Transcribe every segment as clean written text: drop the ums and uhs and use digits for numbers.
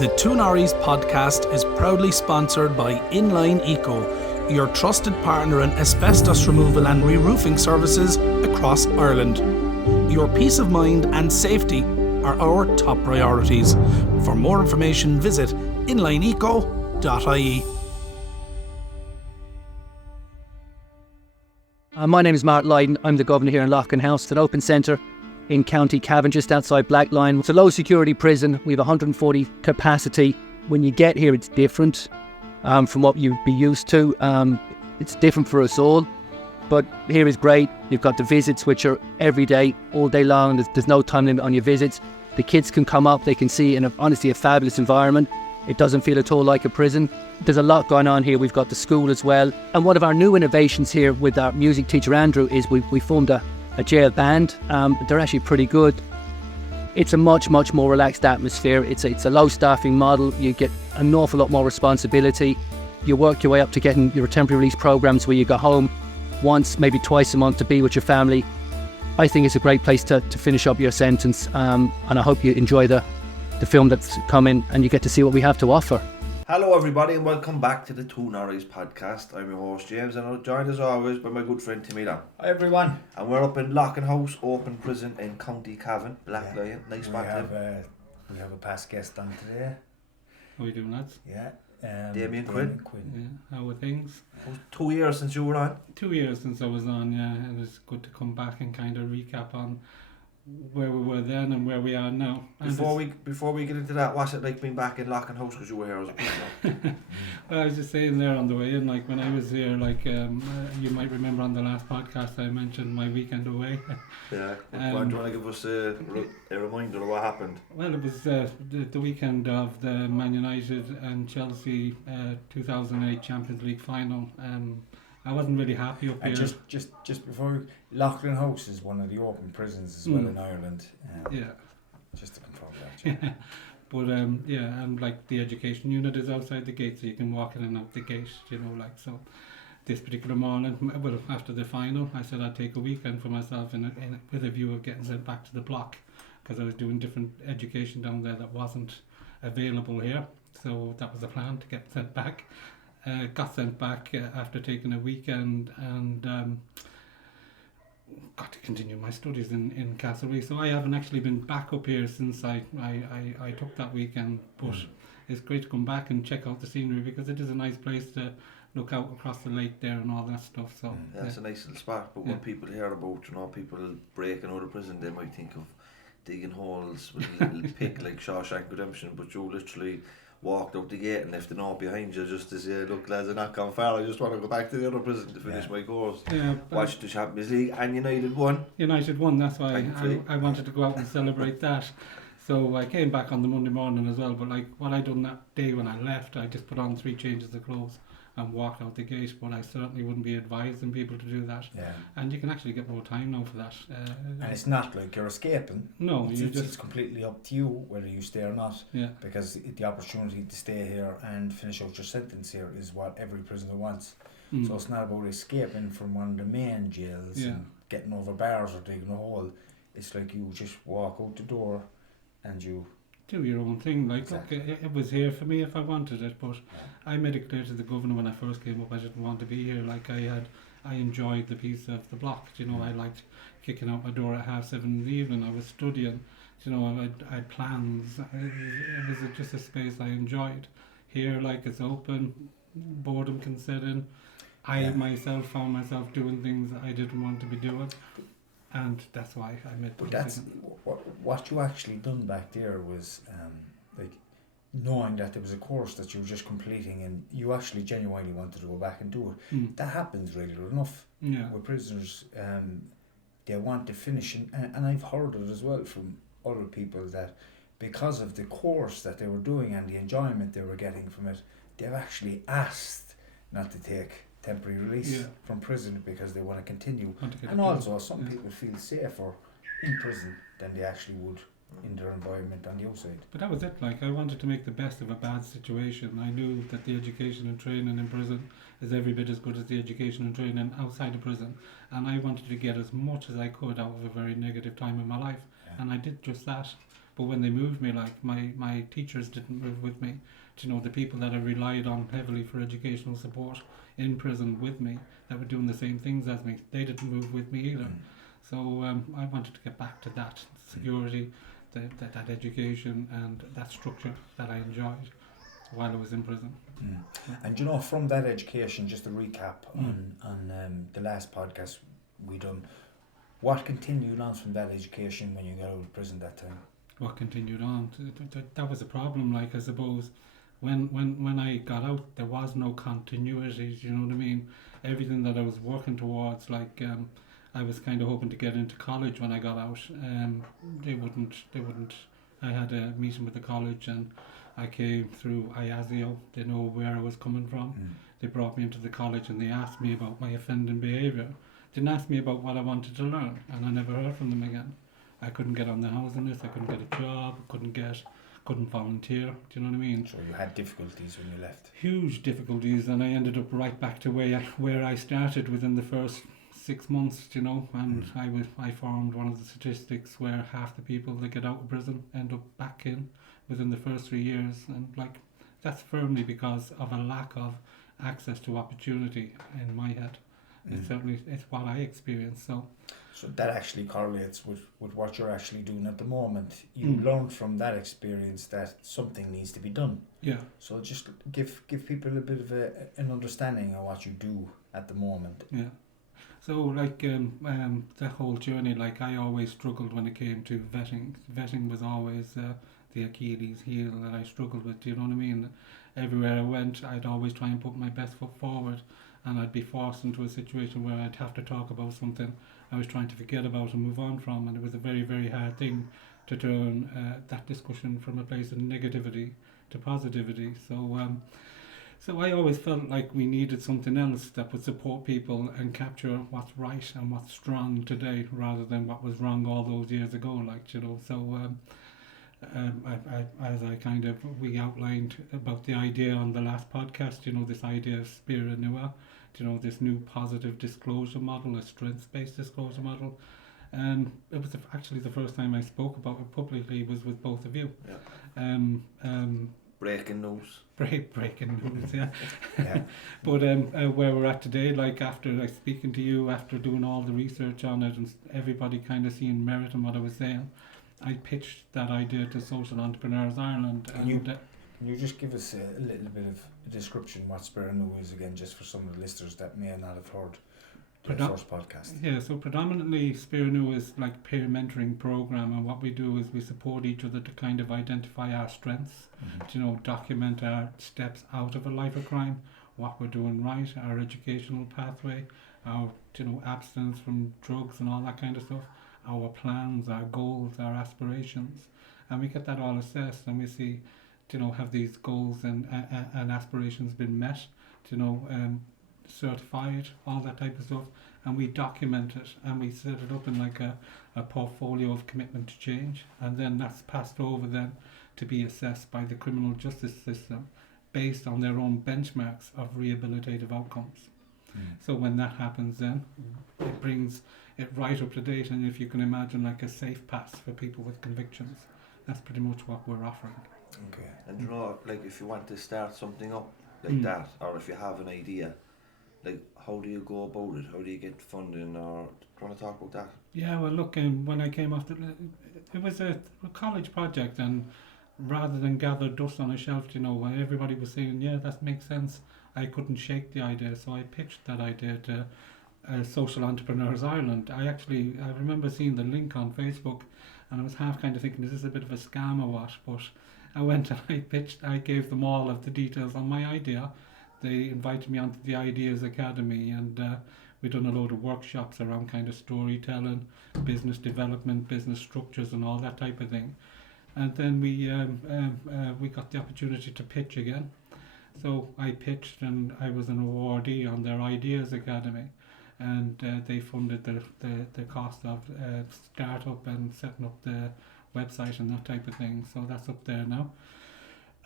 The Two Norries podcast is proudly sponsored by Inline Eco, your trusted partner in asbestos removal and re-roofing services across Ireland. Your peace of mind and safety are our top priorities. For more information, visit inlineeco.ie. My name is Mark Lydon. I'm the governor here in Loughan House Open Centre in County Cavan, just outside Blacklion. It's a low security prison. We have 140 capacity. When you get here, it's different from what you'd be used to. It's different for us all, but here is great. You've got the visits, which are every day, all day long. There's no time limit on your visits. The kids can come up, they can see honestly a fabulous environment. It doesn't feel at all like a prison. There's a lot going on here. We've got the school as well. And one of our new innovations here with our music teacher Andrew is we formed a jail band. They're actually pretty good. It's a much more relaxed atmosphere. It's a low staffing model. You get an awful lot more responsibility. You work your way up to getting your temporary release programs where you go home once, maybe twice a month to be with your family. I think it's a great place to finish up your sentence, and I hope you enjoy the film that's coming and you get to see what we have to offer. Hello everybody and welcome back to the Two Norries podcast. I'm your host James and I'm joined as always by my good friend Timmy. Hi everyone. And we're up in Loughan House Open Prison in County Cavan, Blacklion. Nice spot, Tim. We have a past guest on today. How are you doing, lads? Yeah. Damien Quinn. Yeah. How are things? 2 years since you were on. 2 years since I was on, yeah. And it's good to come back and kind of recap on where we were then and where we are now. Before we get into that, what's it like being back in Loughan House because you were here as a prisoner? Well, I was just saying there on the way in, like when I was here, like you might remember on the last podcast I mentioned my weekend away. Yeah. Do you want to give us a reminder of what happened? Well, it was the weekend of the Man United and Chelsea 2008 Champions League final. I wasn't really happy up here. And just before, Loughan House is one of the open prisons as well in Ireland. Yeah. Just to confirm that. Yeah. But and like the education unit is outside the gate, so you can walk in and out the gate, so. This particular morning, well, after the final, I said I'd take a weekend for myself with a view of getting sent back to the block, because I was doing different education down there that wasn't available here. So that was the plan, to get sent back. Got sent back after taking a weekend and got to continue my studies in Castlereagh. So I haven't actually been back up here since I took that weekend, but it's great to come back and check out the scenery, because it is a nice place to look out across the lake there and all that stuff. So it's a nice little spot, but when people hear about people breaking out of prison, they might think of digging holes with a little pick like Shawshank Redemption, but you literally walked out the gate and left the note behind you just to say, look lads, I'm not gone far, I just want to go back to the other prison to finish my course. Yeah, watch the Champions League, and United won, that's why I wanted to go out and celebrate that. So I came back on the Monday morning as well, but like what I done that day when I left, I just put on 3 changes of clothes and walked out the gate, but I certainly wouldn't be advising people to do that. Yeah. And you can actually get more time now for that. And it's not like you're escaping. No, it's completely up to you whether you stay or not. Yeah. Because the opportunity to stay here and finish out your sentence here is what every prisoner wants. So it's not about escaping from one of the main jails and getting over bars or digging a hole. It's like you just walk out the door and you do your own thing. Like, exactly. Look, it was here for me if I wanted it, but I made it clear to the governor when I first came up I didn't want to be here. Like I enjoyed the peace of the block. I liked kicking out my door at 7:30 in the evening. I was studying. I had plans. It was just a space I enjoyed. Here, like, it's open, boredom can set in. I myself found myself doing things I didn't want to be doing. And that's why I made the decision. What you actually done back there was like knowing that there was a course that you were just completing and you actually genuinely wanted to go back and do it. That happens regular enough with prisoners. They want to finish, and I've heard it as well from other people that because of the course that they were doing and the enjoyment they were getting from it, they've actually asked not to take temporary release from prison because they want to continue. And also some people feel safer in prison than they actually would in their environment on the outside. But that was it. Like, I wanted to make the best of a bad situation. I knew that the education and training in prison is every bit as good as the education and training outside of prison, and I wanted to get as much as I could out of a very negative time in my life. and I did just that. But when they moved me, like my teachers didn't move with me. Do you know, the people that I relied on heavily for educational support in prison with me, that were doing the same things as me, they didn't move with me either. So I wanted to get back to that security, that education and that structure that I enjoyed while I was in prison. And you know, from that education, just to recap on the last podcast we done, what continued on from that education when you got out of prison that time? What continued on? That was a problem. Like, I suppose when I got out, there was no continuity. You know what I mean? Everything that I was working towards, like I was kind of hoping to get into college when I got out. They wouldn't. I had a meeting with the college, and I came through IASIO. They know where I was coming from. They brought me into the college, and they asked me about my offending behaviour. Didn't ask me about what I wanted to learn, and I never heard from them again. I couldn't get on the housing list. I couldn't get a job. Couldn't volunteer. Do you know what I mean? So you had difficulties when you left. Huge difficulties, and I ended up right back to where I started within the first 6 months. You know, and I formed one of the statistics where half the people that get out of prison end up back in within the first 3 years, and like that's firmly because of a lack of access to opportunity in my head. It's what I experienced. So that actually correlates with what you're actually doing at the moment. You learned from that experience that something needs to be done. Yeah. So just give people a bit of an understanding of what you do at the moment. Yeah. So like the whole journey, like I always struggled when it came to vetting. Vetting was always the Achilles heel that I struggled with. Do you know what I mean? Everywhere I went, I'd always try and put my best foot forward, and I'd be forced into a situation where I'd have to talk about something I was trying to forget about and move on from, and it was a very, very hard thing to turn that discussion from a place of negativity to positivity. So I always felt like we needed something else that would support people and capture what's right and what's strong today, rather than what was wrong all those years ago. Like, you know, so as we outlined about the idea on the last podcast, you know, this idea of Spira Nua, you know, this new positive disclosure model, a strengths-based disclosure model. It was actually the first time I spoke about it publicly was with both of you. Yeah. Breaking news. Breaking news, yeah. But where we're at today, like after like speaking to you, after doing all the research on it, and everybody kind of seeing merit in what I was saying, I pitched that idea to Social Entrepreneurs Ireland. Can you just give us a little bit of a description what Spira Nua is again, just for some of the listeners that may not have heard the first podcast? Yeah, so predominantly Spira Nua is like peer mentoring program, and what we do is we support each other to kind of identify our strengths, you know, document our steps out of a life of crime, what we're doing right, our educational pathway, our, you know, abstinence from drugs and all that kind of stuff, our plans, our goals, our aspirations, and we get that all assessed, and we see, you know, have these goals and aspirations been met, you know, certified, all that type of stuff, and we document it and we set it up in like a portfolio of commitment to change, and then that's passed over then to be assessed by the criminal justice system based on their own benchmarks of rehabilitative outcomes. So when that happens, then it brings it right up to date, and if you can imagine like a safe pass for people with convictions, that's pretty much what we're offering. Okay. And you know, like if you want to start something up like that, or if you have an idea, like how do you go about it? How do you get funding? Or do you want to talk about that? Yeah, well look, when I came off it was a college project, and rather than gather dust on a shelf, you know, everybody was saying, yeah, that makes sense, I couldn't shake the idea, so I pitched that idea to Social Entrepreneurs Ireland. I remember seeing the link on Facebook, and I was half kind of thinking, is this a bit of a scam or what? But I went and I gave them all of the details on my idea. They invited me onto the Ideas Academy, and we done a load of workshops around kind of storytelling, business development, business structures and all that type of thing. And then we got the opportunity to pitch again. So I pitched, and I was an awardee on their Ideas Academy, and they funded the cost of startup and setting up the website and that type of thing. So that's up there now.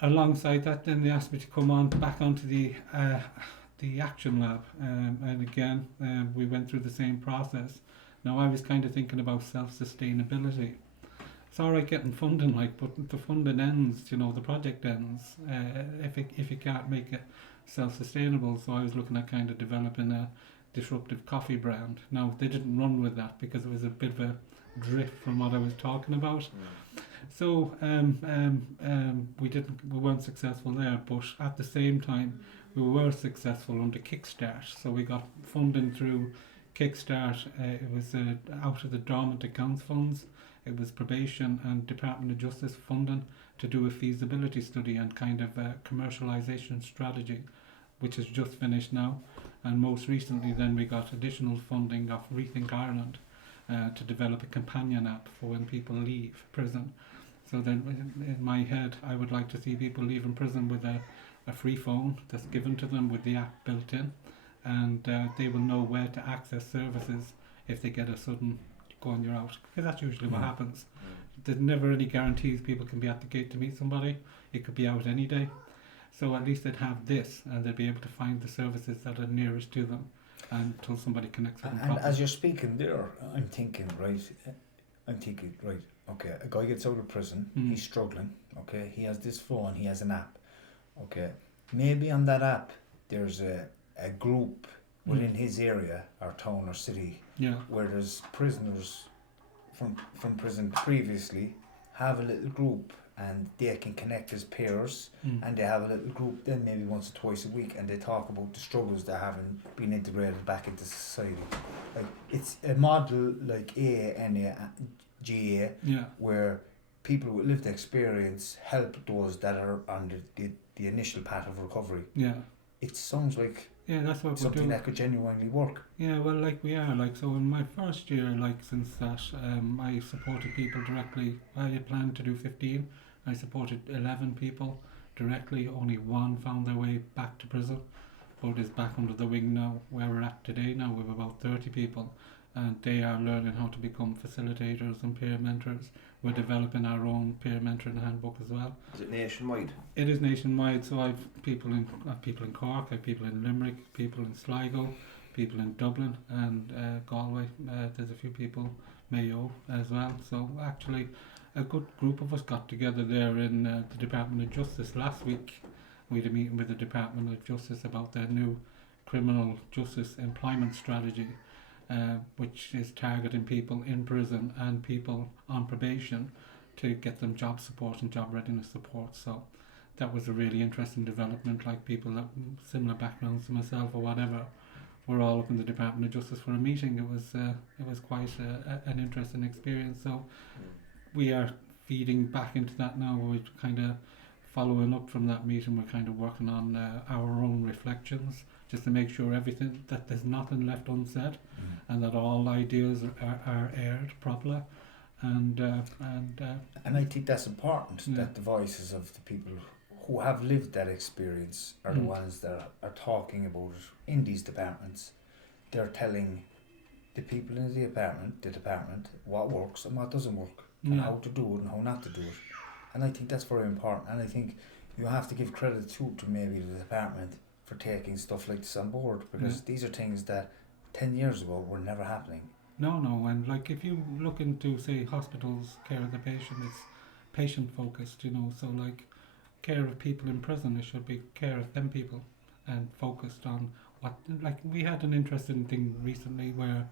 Alongside that, then they asked me to come on back onto the Action Lab, and again we went through the same process. Now I was kind of thinking about self-sustainability, it's all right getting funding, like, but the funding ends, you know, the project ends if you can't make it self-sustainable. So I was looking at kind of developing a disruptive coffee brand. Now, they didn't run with that because it was a bit of a drift from what I was talking about. So we weren't successful there, but at the same time we were successful under Kickstart. So we got funding through Kickstart. It was out of the dormant accounts funds. It was probation and Department of Justice funding to do a feasibility study and kind of a commercialisation strategy, which is just finished now. And most recently then we got additional funding of Rethink Ireland to develop a companion app for when people leave prison. So then in my head I would like to see people leaving prison with a free phone that's given to them with the app built in, and they will know where to access services if they get a sudden go on you're out, because that's usually what happens. There's never any guarantees people can be at the gate to meet somebody. It could be out any day. So at least they'd have this and they'd be able to find the services that are nearest to them until somebody connects with them And properly. as you're speaking there, I'm thinking, right, okay, a guy gets out of prison, he's struggling, okay, he has this phone, he has an app, okay, maybe on that app there's a group within his area or town or city where there's prisoners from prison previously, have a little group and they can connect as peers, and they have a little group then maybe once or twice a week, and they talk about the struggles they haven't been integrated back into society. Like, it's a model like GA, where people with lived experience help those that are on the initial path of recovery. It sounds like That's what something that could genuinely work. Well, like we are, like, so in my first year, like, since that, I supported people directly. I had planned to do 15. I supported 11 people directly. Only one found their way back to prison, but is back under the wing now. Where we're at today now, we have about 30 people, and they are learning how to become facilitators and peer mentors. We're developing our own peer mentoring handbook as well. Is it nationwide? It is nationwide, so I've people in Cork, I've people in Limerick, people in Sligo, people in Dublin and Galway. There's a few people, Mayo as well. So actually a good group of us got together there in the Department of Justice last week. We had a meeting with the Department of Justice about their new criminal justice employment strategy, which is targeting people in prison and people on probation to get them job support and job readiness support. So that was a really interesting development. Like, people that similar backgrounds to myself or whatever, we're all up in the Department of Justice for a meeting. It was quite an interesting experience. So we are feeding back into that now. We're kind of following up from that meeting. We're kind of working on our own reflections, just to make sure everything, that there's nothing left unsaid, and that all ideas are aired properly. And I think that's important, that the voices of the people who have lived that experience are the ones that are talking about it in these departments. They're telling the people in the department what works and what doesn't work, and how to do it and how not to do it. And I think that's very important, and I think you have to give credit to maybe the department for taking stuff like this on board, because these are things that 10 years ago were never happening. No, and like, if you look into, say, hospitals, care of the patient, it's patient focused, you know. So like, care of people in prison, it should be care of them people and focused on what, like, we had an interesting thing recently where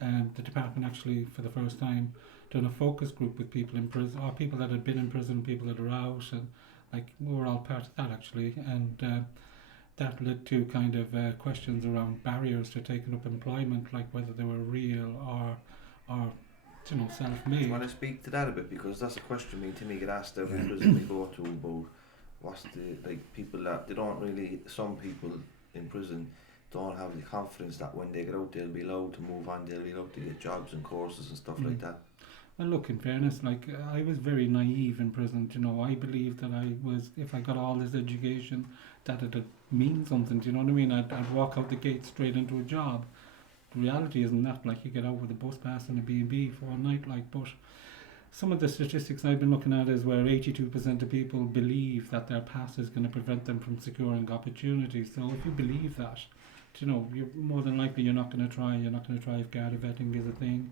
the department actually for the first time done a focus group with people in prison, or people that had been in prison, people that are out, and like, we were all part of that actually, and that led to kind of questions around barriers to taking up employment, like whether they were real or you know, self-made. Do you want to speak to that a bit, because that's a question me and Timmy get asked every prison we go to about what's the, like, people that they don't really, some people in prison don't have the confidence that when they get out they'll be allowed to move on, they'll be allowed to get jobs and courses and stuff like that. Well, look, in fairness, like, I was very naive in prison, you know. I believed that I was, if I got all this education, that it'd mean something, do you know what I mean? I'd walk out the gate straight into a job. The reality isn't that, like, you get out with a bus pass and a B&B for a night, like, but some of the statistics I've been looking at is where 82% of people believe that their past is going to prevent them from securing opportunities. So if you believe that, you know, you're more than likely you're not going to try if Garda vetting is a thing.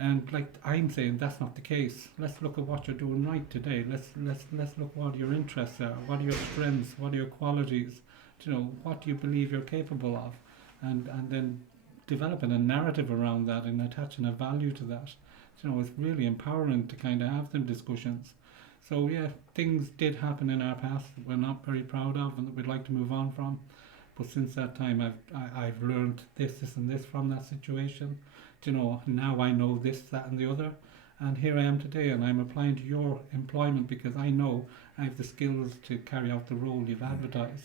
And like I'm saying, that's not the case. Let's look at what you're doing right today. Let's look what your interests are, what are your strengths, what are your qualities, you know, what do you believe you're capable of, and then developing a narrative around that and attaching a value to that. You know, it's really empowering to kind of have them discussions. So yeah, things did happen in our past that we're not very proud of and that we'd like to move on from. But since that time, I've learned this and this from that situation. You know, now I know this, that, and the other, and here I am today, and I'm applying to your employment because I know I have the skills to carry out the role you've advertised.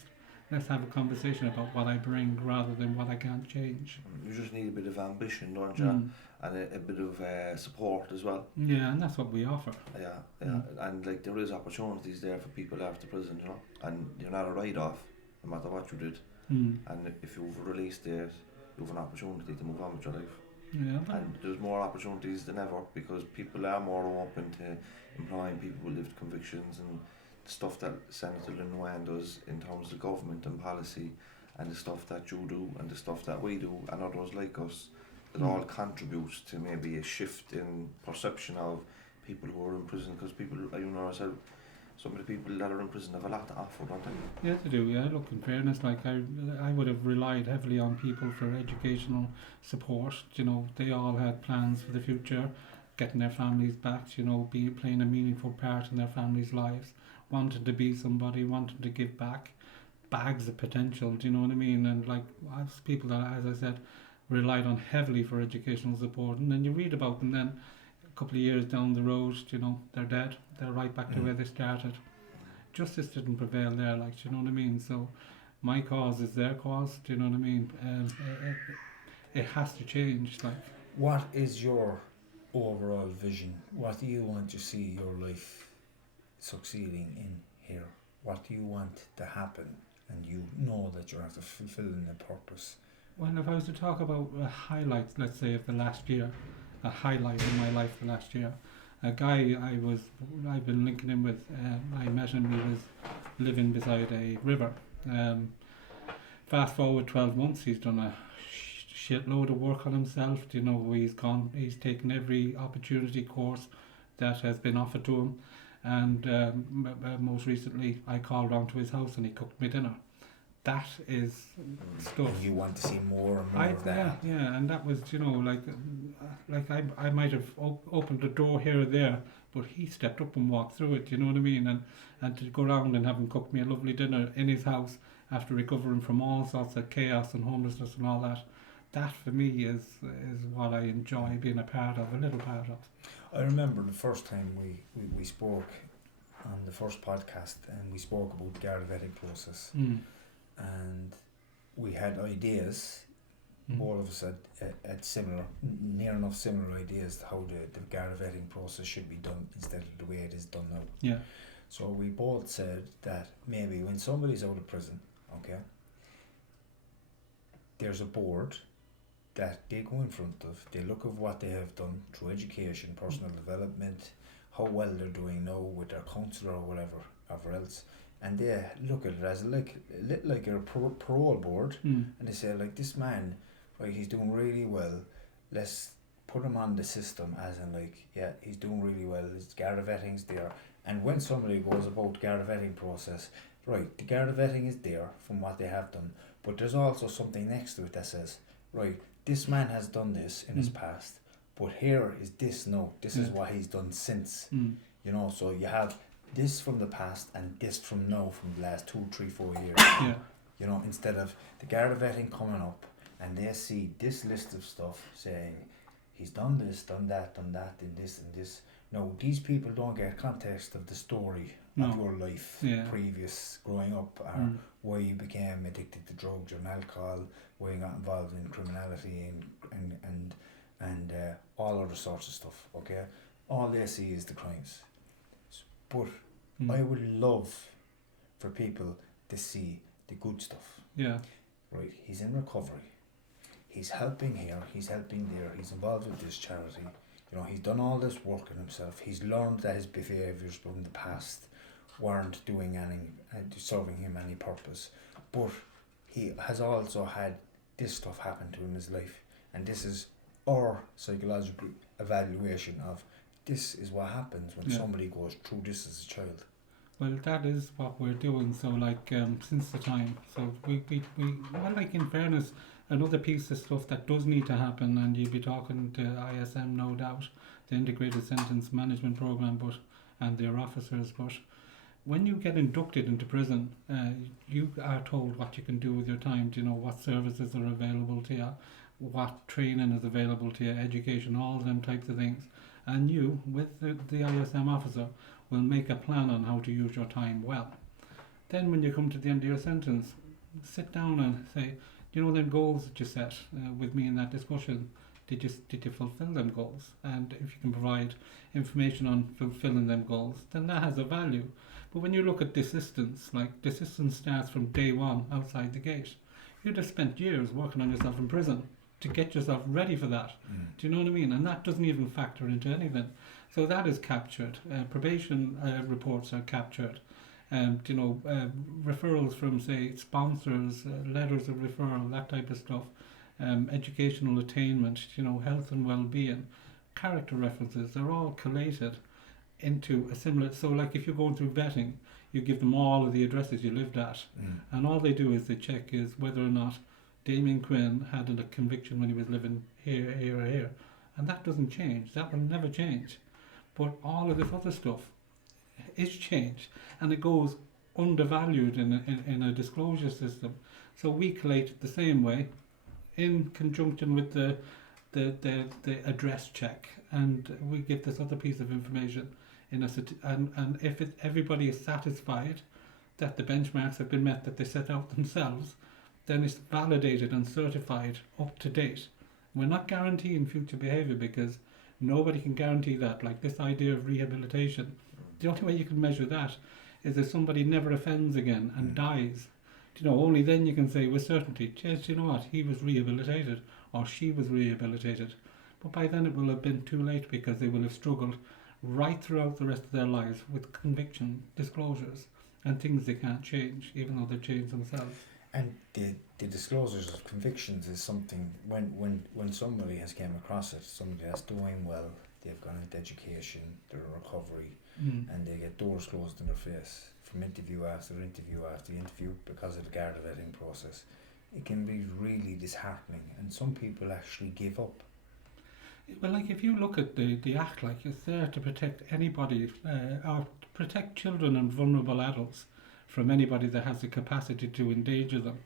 Let's have a conversation about what I bring rather than what I can't change. You just need a bit of ambition, don't you? And a bit of support as well. Yeah, and that's what we offer. Yeah. And like there is opportunities there for people after prison, you know, and you're not a write-off no matter what you did. And if you've released it, you have an opportunity to move on with your life. Yeah. And there's more opportunities than ever because people are more open to employing people with lived convictions and stuff that Senator Loughan does in terms of government and policy, and the stuff that you do and the stuff that we do and others like us, it all contributes to maybe a shift in perception of people who are in prison, because people, you know, some of the people that are in prison have a lot to offer, don't they? Yeah, they do. Yeah, look, in fairness, like I would have relied heavily on people for educational support. You know, they all had plans for the future, getting their families back. You know, playing a meaningful part in their families' lives, wanted to be somebody, wanted to give back, bags of potential. Do you know what I mean? And like as people that, as I said, relied on heavily for educational support, and then you read about them then. A couple of years down the road, you know, they're dead. They're right back to where they started. Justice didn't prevail there, like, do you know what I mean? So my cause is their cause, do you know what I mean? It has to change. Like, what is your overall vision? What do you want to see your life succeeding in here? What do you want to happen? And you know that you're after fulfilling the purpose. Well, if I was to talk about highlights, let's say, of the last year, a highlight in my life the last year, a guy I've been linking in with, I met him, he was living beside a river. Fast forward 12 months, he's done a shitload of work on himself. You know, he's taken every opportunity course that has been offered to him, and most recently I called round to his house and he cooked me dinner. That is stuff. And you want to see more and more of that. Yeah, and that was, you know, like I might have opened the door here or there, but he stepped up and walked through it, you know what I mean? And to go around and have him cook me a lovely dinner in his house after recovering from all sorts of chaos and homelessness and all that, that for me is what I enjoy being a part of, a little part of. I remember the first time we spoke on the first podcast, and we spoke about the Garda vetting process. And we had ideas, all of us had near enough similar ideas to how the Garda vetting process should be done instead of the way it is done now. Yeah. So we both said that maybe when somebody's out of prison, okay, there's a board that they go in front of, they look at what they have done through education, personal development, how well they're doing now with their counsellor or whatever else. And they look at it as like a parole board, and they say, like, this man, right, he's doing really well, let's put him on the system, as in, like, yeah, he's doing really well, his Garda vetting's there. And when somebody goes about Garda vetting process, right, the Garda vetting is there from what they have done, but there's also something next to it that says, right, this man has done this in his past, but here is this now, this is what he's done since, you know, so you have this from the past and this from now, from the last 2, 3, 4 years. You know, instead of the Garda vetting coming up and they see this list of stuff saying he's done this, done that, and this. No, these people don't get context of the story of your life, previous growing up, or why you became addicted to drugs or alcohol, why you got involved in criminality and all other sorts of stuff. Okay, all they see is the crimes. But I would love for people to see the good stuff. Yeah. Right, he's in recovery. He's helping here, he's helping there, he's involved with this charity. You know, he's done all this work on himself. He's learned that his behaviours from the past weren't doing serving him any purpose. But he has also had this stuff happen to him in his life. And this is our psychological evaluation of this is what happens when somebody goes through this as a child. Well, that is what we're doing. So, like, since the time, so we well, like, in fairness, another piece of stuff that does need to happen, and you'll be talking to ISM, no doubt, the Integrated Sentence Management Programme, and their officers. But when you get inducted into prison, you are told what you can do with your time. Do you know what services are available to you, what training is available to you, education, all them types of things, and you, with the ISM officer, will make a plan on how to use your time well. Then when you come to the end of your sentence, sit down and say, you know, them goals that you set with me in that discussion, did you fulfill them goals? And if you can provide information on fulfilling them goals, then that has a value. But when you look at desistance, like desistance starts from day one outside the gate. You'd have spent years working on yourself in prison to get yourself ready for that. Do you know what I mean? And that doesn't even factor into anything. So that is captured. Probation reports are captured. Referrals from, say, sponsors, letters of referral, that type of stuff, educational attainment, health and well-being, character references, they're all collated into a similar... So, like, if you're going through vetting, you give them all of the addresses you lived at, and all they do is they check is whether or not Damien Quinn had a conviction when he was living here, here, or here. And that doesn't change. That will never change. But all of this other stuff is changed, and it goes undervalued in a disclosure system. So we collate it the same way, in conjunction with the address check, and we give this other piece of information and if everybody is satisfied that the benchmarks have been met that they set out themselves, then it's validated and certified up to date. We're not guaranteeing future behaviour because nobody can guarantee that. Like this idea of rehabilitation, the only way you can measure that is if somebody never offends again and dies. Only then you can say with certainty, yes, you know what, he was rehabilitated or she was rehabilitated. But by then it will have been too late because they will have struggled right throughout the rest of their lives with conviction, disclosures, and things they can't change, even though they've changed themselves. And the disclosures of convictions is something, when somebody has came across it, somebody that's doing well, they've gone into education, they're in recovery, and they get doors closed in their face from interview after interview after interview because of the guard vetting process. It can be really disheartening, and some people actually give up. Well, like if you look at the Act, like it's there to protect anybody, or protect children and vulnerable adults from anybody that has the capacity to endanger them.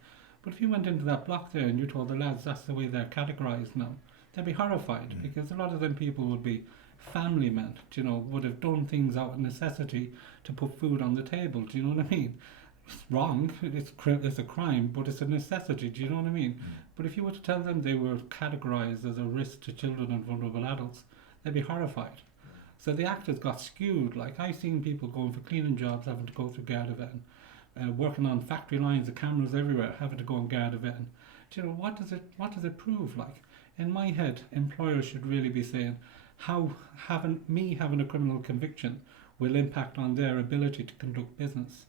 But if you went into that block there and you told the lads that's the way they're categorised now, they'd be horrified because a lot of them people would be family men, would have done things out of necessity to put food on the table. Do you know what I mean? It's wrong, it's a crime, but it's a necessity. Do you know what I mean? But if you were to tell them they were categorised as a risk to children and vulnerable adults, they'd be horrified. So the Act has got skewed. Like I've seen people going for cleaning jobs having to go through guard vetting, working on factory lines, the cameras everywhere, having to go on guard vetting. What does it prove? Like in my head, employers should really be saying how having a criminal conviction will impact on their ability to conduct business.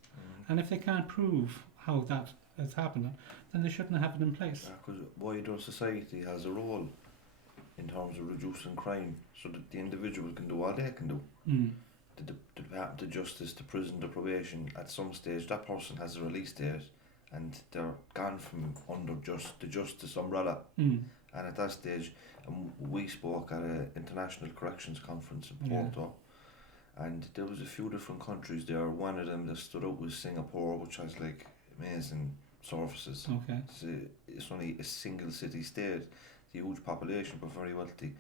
And if they can't prove how that is happening, then they shouldn't have it in place. Because wider society has a role in terms of reducing crime, so that the individual can do what they can do. The Department of Justice, the prison, the probation, at some stage that person has a release date and they're gone from under the justice umbrella. And at that stage, we spoke at an international corrections conference in Porto, and there was a few different countries there. One of them that stood out was Singapore, which has like amazing services. It's only a single city state, huge population but very wealthy.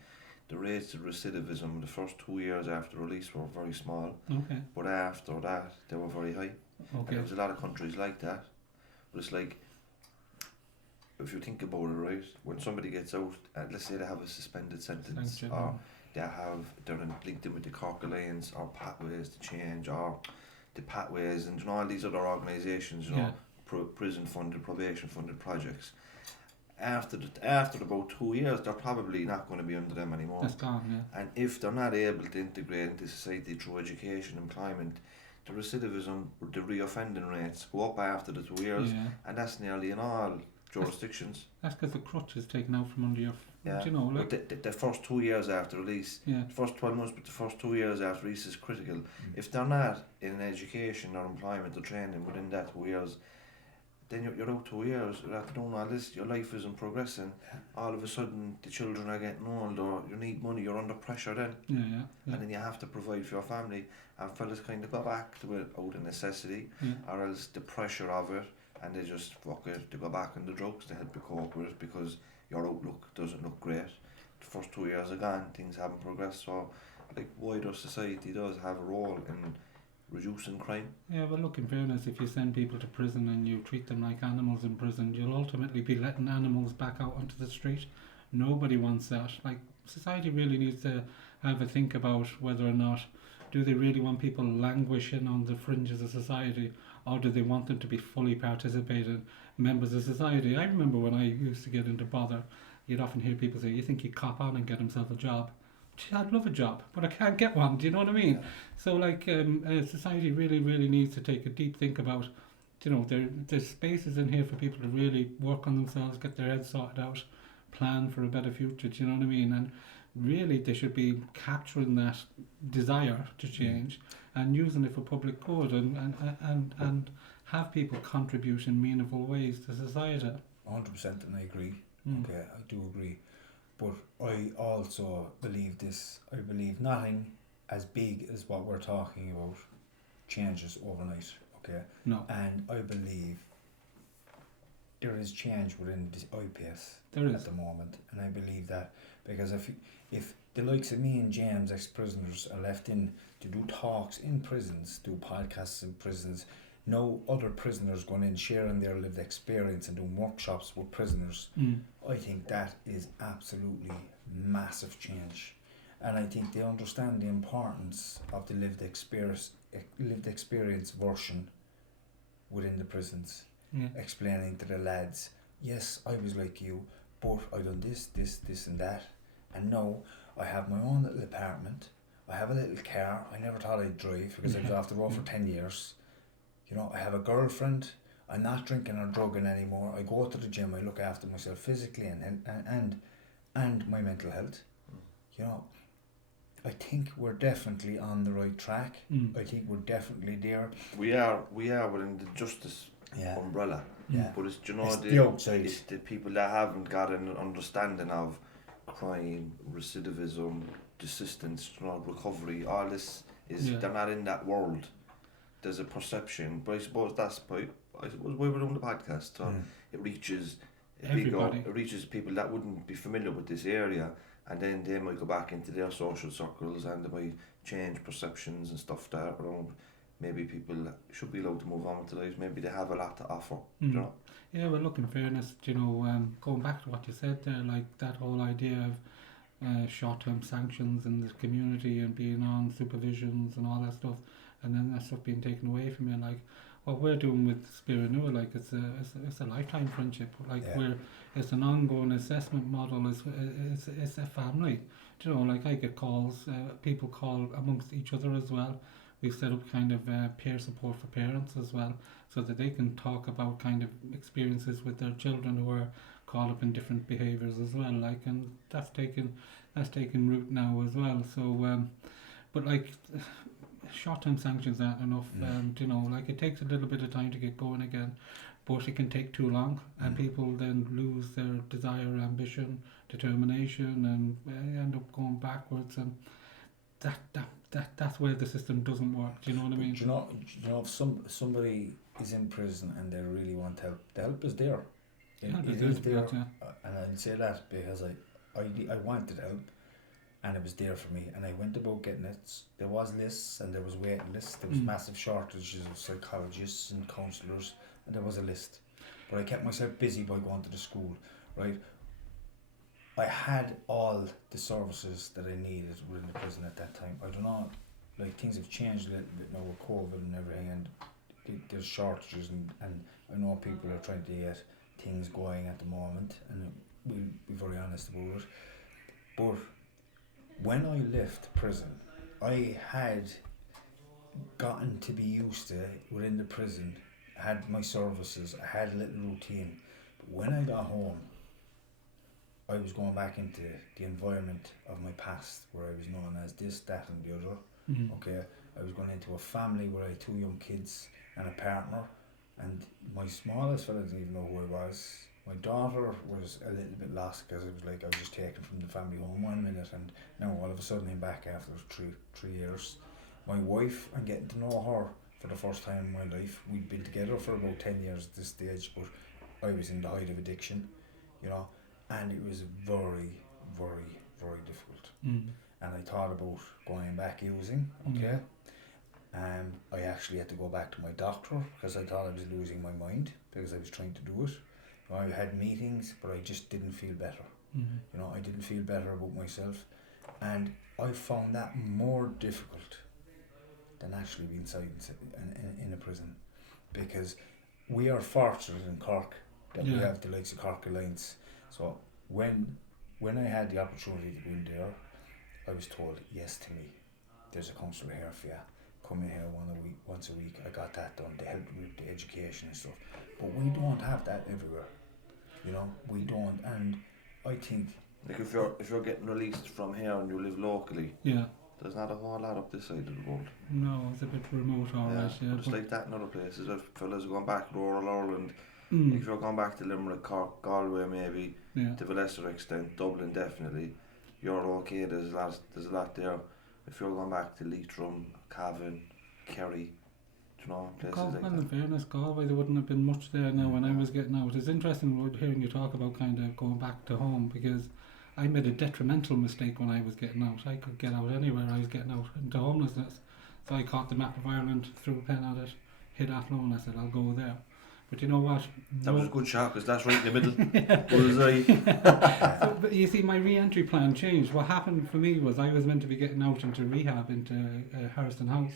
The rates of recidivism the first 2 years after release were very small, but after that they were very high. And there was a lot of countries like that. But it's like, if you think about it, right, when somebody gets out, let's say they have a suspended sentence, or they're linked in with the Cork Alliance or Pathways to Change or the Pathways and all these other organisations, prison funded, probation funded projects. After about 2 years, they're probably not going to be under them anymore. That's gone, And if they're not able to integrate into society through education, employment, the recidivism, the reoffending rates go up after the 2 years, and that's nearly in all jurisdictions. That's because the crutch is taken out from under your. Yeah. Do you know, like. But the first 2 years after release, Yeah. the first 12 months, but the first 2 years after release is critical. If they're not in education or employment or training within that 2 years, then you're out 2 years, you're after doing all this, your life isn't progressing. All of a sudden, the children are getting older, you need money, you're under pressure then. Yeah. And then you have to provide for your family. And fellas kind of go back to it out of necessity, or else the pressure of it, and they just fuck it, they go back on the drugs to help you cope with it because your outlook doesn't look great. The first 2 years are gone, things haven't progressed, so like wider society does have a role in reducing crime. Yeah, but look, in fairness, if you send people to prison and you treat them like animals in prison, you'll ultimately be letting animals back out onto the street. Nobody wants that. Like, society really needs to have a think about whether or not do they really want people languishing on the fringes of society, or do they want them to be fully participating members of society? I remember when I used to get into bother, you'd often hear people say, you think he'd cop on and get himself a job? Gee, I'd love a job, but I can't get one, do you know what I mean? Yeah. So like society really needs to take a deep think about, you know, there's spaces in here for people to really work on themselves, get their heads sorted out, plan for a better future, do you know what I mean? And really they should be capturing that desire to change and using it for public good and have people contribute in meaningful ways to society. 100%, and I agree. Okay, I do agree. But I also believe this. I believe nothing as big as what we're talking about changes overnight. Okay? No. And I believe there is change within the IPS at the moment. And I believe that because if the likes of me and James, ex-prisoners, are left in to do talks in prisons, do podcasts in prisons, no other prisoners going in sharing their lived experience and doing workshops with prisoners, I think that is absolutely massive change. And I think they understand the importance of the lived experience version within the prisons, explaining to the lads, yes, I was like you, but I done this and that, and now I have my own little apartment, I have a little car, I never thought I'd drive because I was off the road for 10 years. You know, I have a girlfriend, I'm not drinking or drugging anymore, I go to the gym, I look after myself physically and my mental health. You know, I think we're definitely on the right track. I think we're definitely there. We are within the justice umbrella. Yeah. But it's, you know, it's the outside. It's the people that haven't got an understanding of crime, recidivism, desistance, you know, recovery, all this is, they're not in that world. There's a perception, but I suppose that's why we're doing the podcast. So it reaches it reaches people that wouldn't be familiar with this area, and then they might go back into their social circles and they might change perceptions and stuff that around. Maybe people should be allowed to move on with their lives. Maybe they have a lot to offer. You know? Yeah, well, look, in fairness, you know, going back to what you said there, like that whole idea of short-term sanctions in the community and being on supervisions and all that stuff, and then that stuff being taken away from you, like what we're doing with Spirit Nua, like it's a lifetime friendship, like it's an ongoing assessment model, it's a family, you know, like I get calls, people call amongst each other as well. We've set up kind of peer support for parents as well, so that they can talk about kind of experiences with their children who are caught up in different behaviours as well, like, and that's taken root now as well. So but like short-term sanctions aren't enough. You know, like it takes a little bit of time to get going again, but it can take too long, and people then lose their desire, ambition, determination, and end up going backwards, and that's where the system doesn't work. Do you know what I mean? Do you know if somebody is in prison and they really want help, the help is there. It is there, and I'd say that because I wanted help. And it was there for me, and I went about getting it. There was lists and there was waiting lists. There was massive shortages of psychologists and counsellors, and there was a list. But I kept myself busy by going to the school, right? I had all the services that I needed within the prison at that time. I don't know, like things have changed a little bit now with COVID and everything, and there's shortages, and I know people are trying to get things going at the moment, and we'll be very honest about it. But when I left prison, I had gotten to be used to within the prison. I had my services, I had a little routine. But when I got home, I was going back into the environment of my past, where I was known as this, that and the other. Mm-hmm. Okay, I was going into a family where I had 2 young kids and a partner, and my smallest fella didn't even know who I was. My daughter was a little bit lost, because it was like I was just taken from the family home 1 minute, and now all of a sudden I'm back after three years. My wife, I'm getting to know her for the first time in my life. We'd been together for about 10 years at this stage, but I was in the height of addiction, you know, and it was very, very, very difficult. Mm-hmm. And I thought about going back using, okay. I actually had to go back to my doctor, because I thought I was losing my mind, because I was trying to do it. I had meetings, but I just didn't feel better. Mm-hmm. You know, I didn't feel better about myself, and I found that more difficult than actually being inside in a prison, because we are fortunate in Cork that we have the likes of Cork Alliance. So when I had the opportunity to go in there, I was told, yes, to me, there's a counsellor here for you. Come in here once a week. I got that done. They helped me with the education and stuff. But we don't have that everywhere. You know, we don't. And I think, like, if you're getting released from here and you live locally, Yeah. there's not a whole lot up this side of the world. No, it's a bit remote, alright. Yeah, But it's like that in other places. If fellas are going back to rural Ireland, Mm. if you're going back to Limerick, Cork, Galway maybe, Yeah. to a lesser extent, Dublin definitely, you're okay. There's a lot there. If you're going back to Leitrim, Cavan, Kerry, you know, places like In that. fairness, Galway, there wouldn't have been much there now when I was getting out. It's interesting hearing you talk about kind of going back to home, because I made a detrimental mistake when I was getting out. I could get out anywhere. I was getting out into homelessness. So I caught the map of Ireland, threw a pen at it, hit Athlone, I said, I'll go there. But you know what? That was a good shot, because that's right in the middle. Bullseye. So, but you see, my re-entry plan changed. What happened for me was I was meant to be getting out into rehab into Harrison House.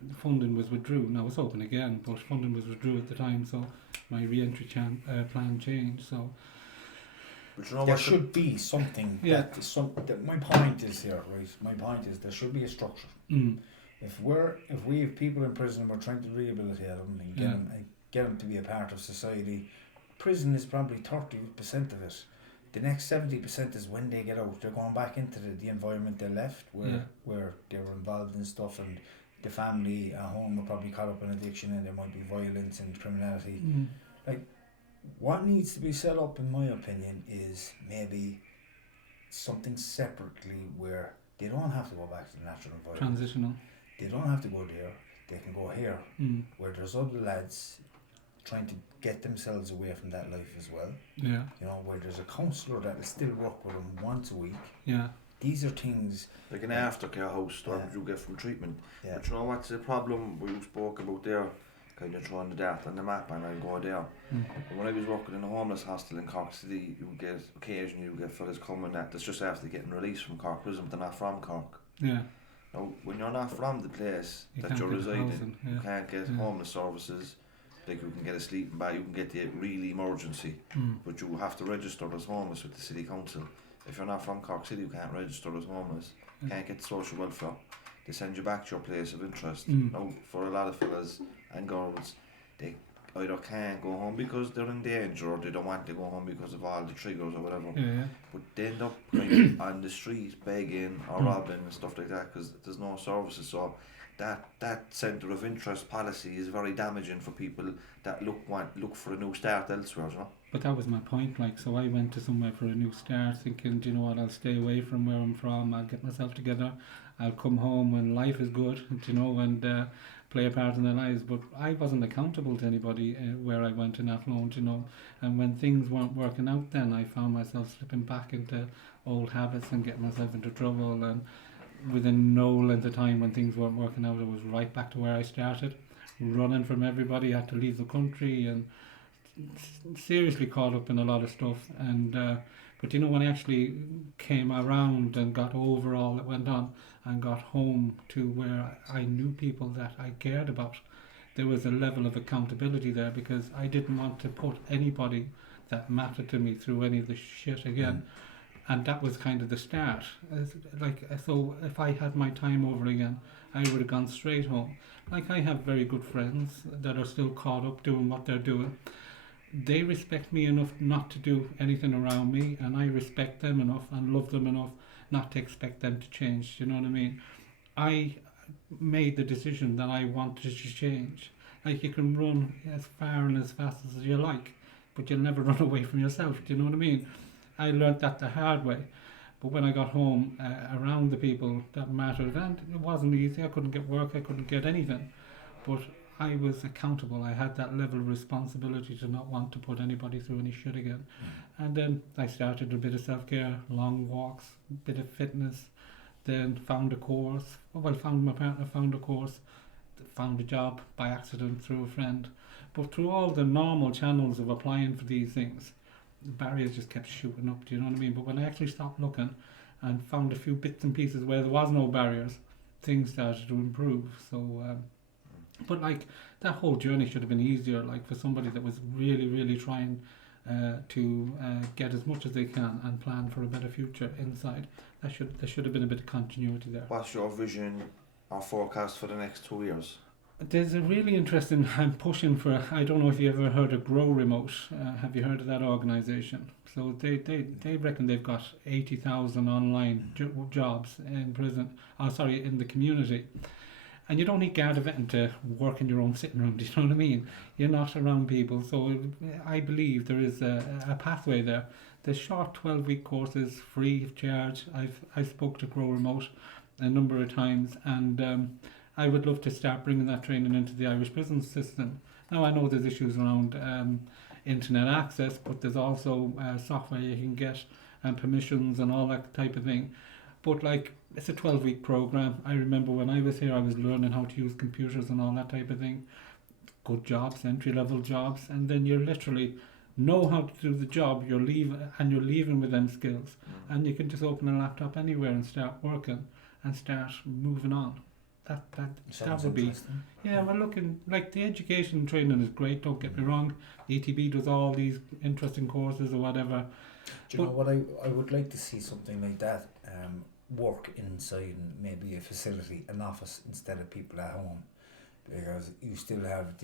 The funding was withdrew. Now it's open again, but funding was withdrew at the time, so my re-entry plan changed. So But you know there what? should be something. Yeah. That my point is here, right? My point is there should be a structure. If we have people in prison and we're trying to rehabilitate them and get them to be a part of society, prison is probably 30% of it. The next 70% is when they get out, they're going back into the environment they left, where they were involved in stuff, and the family at home are probably caught up in addiction, and there might be violence and criminality. Like, what needs to be set up, in my opinion, is maybe something separately where they don't have to go back to the natural environment. transitional. They don't have to go there. They can go here, where there's other lads trying to get themselves away from that life as well. Yeah. You know, where there's a counsellor that will still work with them once a week. Yeah. These are things. Like an aftercare house that you get from treatment. Yeah. But you know what's the problem we spoke about there? Kind of throwing the dart on the map and I go there. But when I was working in a homeless hostel in Cork City, occasionally you get fellas coming that's just after getting released from Cork prison, but they're not from Cork. Yeah. Now, when you're not from the place You that can't you're get residing, housing, you can't get Yeah. homeless services. Like, you can get a sleeping bag, you can get the really emergency, but you have to register as homeless with the city council. If you're not from Cork City, you can't register as homeless. You can't get social welfare. They send you back to your place of interest. Now, for a lot of fellas and girls, they either can't go home because they're in danger, or they don't want to go home because of all the triggers or whatever. Yeah. But they end up kind of on the street begging or robbing and stuff like that, because there's no services. So that centre of interest policy is very damaging for people that look for a new start elsewhere, you know. But that was my point, like, so I went to somewhere for a new start thinking, do you know what, I'll stay away from where I'm from, I'll get myself together, I'll come home when life is good, you know, and play a part in their lives. But I wasn't accountable to anybody where I went in Athlone, you know, and when things weren't working out, then I found myself slipping back into old habits and getting myself into trouble, and within no length of time, when things weren't working out, I was right back to where I started, running from everybody, had to leave the country, and seriously caught up in a lot of stuff. And but you know, when I actually came around and got over all that went on and got home to where I knew people that I cared about, there was a level of accountability there, because I didn't want to put anybody that mattered to me through any of the shit again. And that was kind of the start. So if I had my time over again, I would have gone straight home. Like, I have very good friends that are still caught up doing what they're doing. they respect me enough not to do anything around me, and I respect them enough and love them enough not to expect them to change. You know what I mean? I made the decision that I wanted to change. Like, you can run as far and as fast as you like, but you'll never run away from yourself. Do you know what I mean? I learnt that the hard way. But when I got home, around the people that mattered, and it wasn't easy. I couldn't get work. I couldn't get anything. But I was accountable. I had that level of responsibility to not want to put anybody through any shit again. And then I started a bit of self-care, long walks, a bit of fitness, then found a course. Found my partner, found a course, found a job by accident through a friend. But through all the normal channels of applying for these things, the barriers just kept shooting up, do you know what I mean? But when I actually stopped looking and found a few bits and pieces where there was no barriers, things started to improve. So, but like, that whole journey should have been easier, like, for somebody that was really, really trying to get as much as they can and plan for a better future inside. There should have been a bit of continuity there. What's your vision or forecast for the next 2 years? There's a really interesting, I'm pushing for, I don't know if you ever heard of Grow Remote. Have you heard of that organisation? So they reckon they've got 80,000 online jobs in prison, in the community. And you don't need Garda vetting to work in your own sitting room, do you know what I mean? You're not around people. So I believe there is a pathway there. There's short 12-week courses, free of charge. I've spoke to Grow Remote a number of times, and I would love to start bringing that training into the Irish prison system. Now, I know there's issues around internet access, but there's also software you can get and permissions and all that type of thing. But like, it's a 12-week program. I remember when I was here, I was learning how to use computers and all that type of thing. Good jobs, entry-level jobs, and then you literally know how to do the job. You're leaving with them skills, and you can just open a laptop anywhere and start working and start moving on. That would be, yeah. We're looking, like, the education training is great. Don't get me wrong. The ETB does all these interesting courses or whatever. Do you know what I would like to see something like that work inside maybe a facility, an office, instead of people at home, because you still have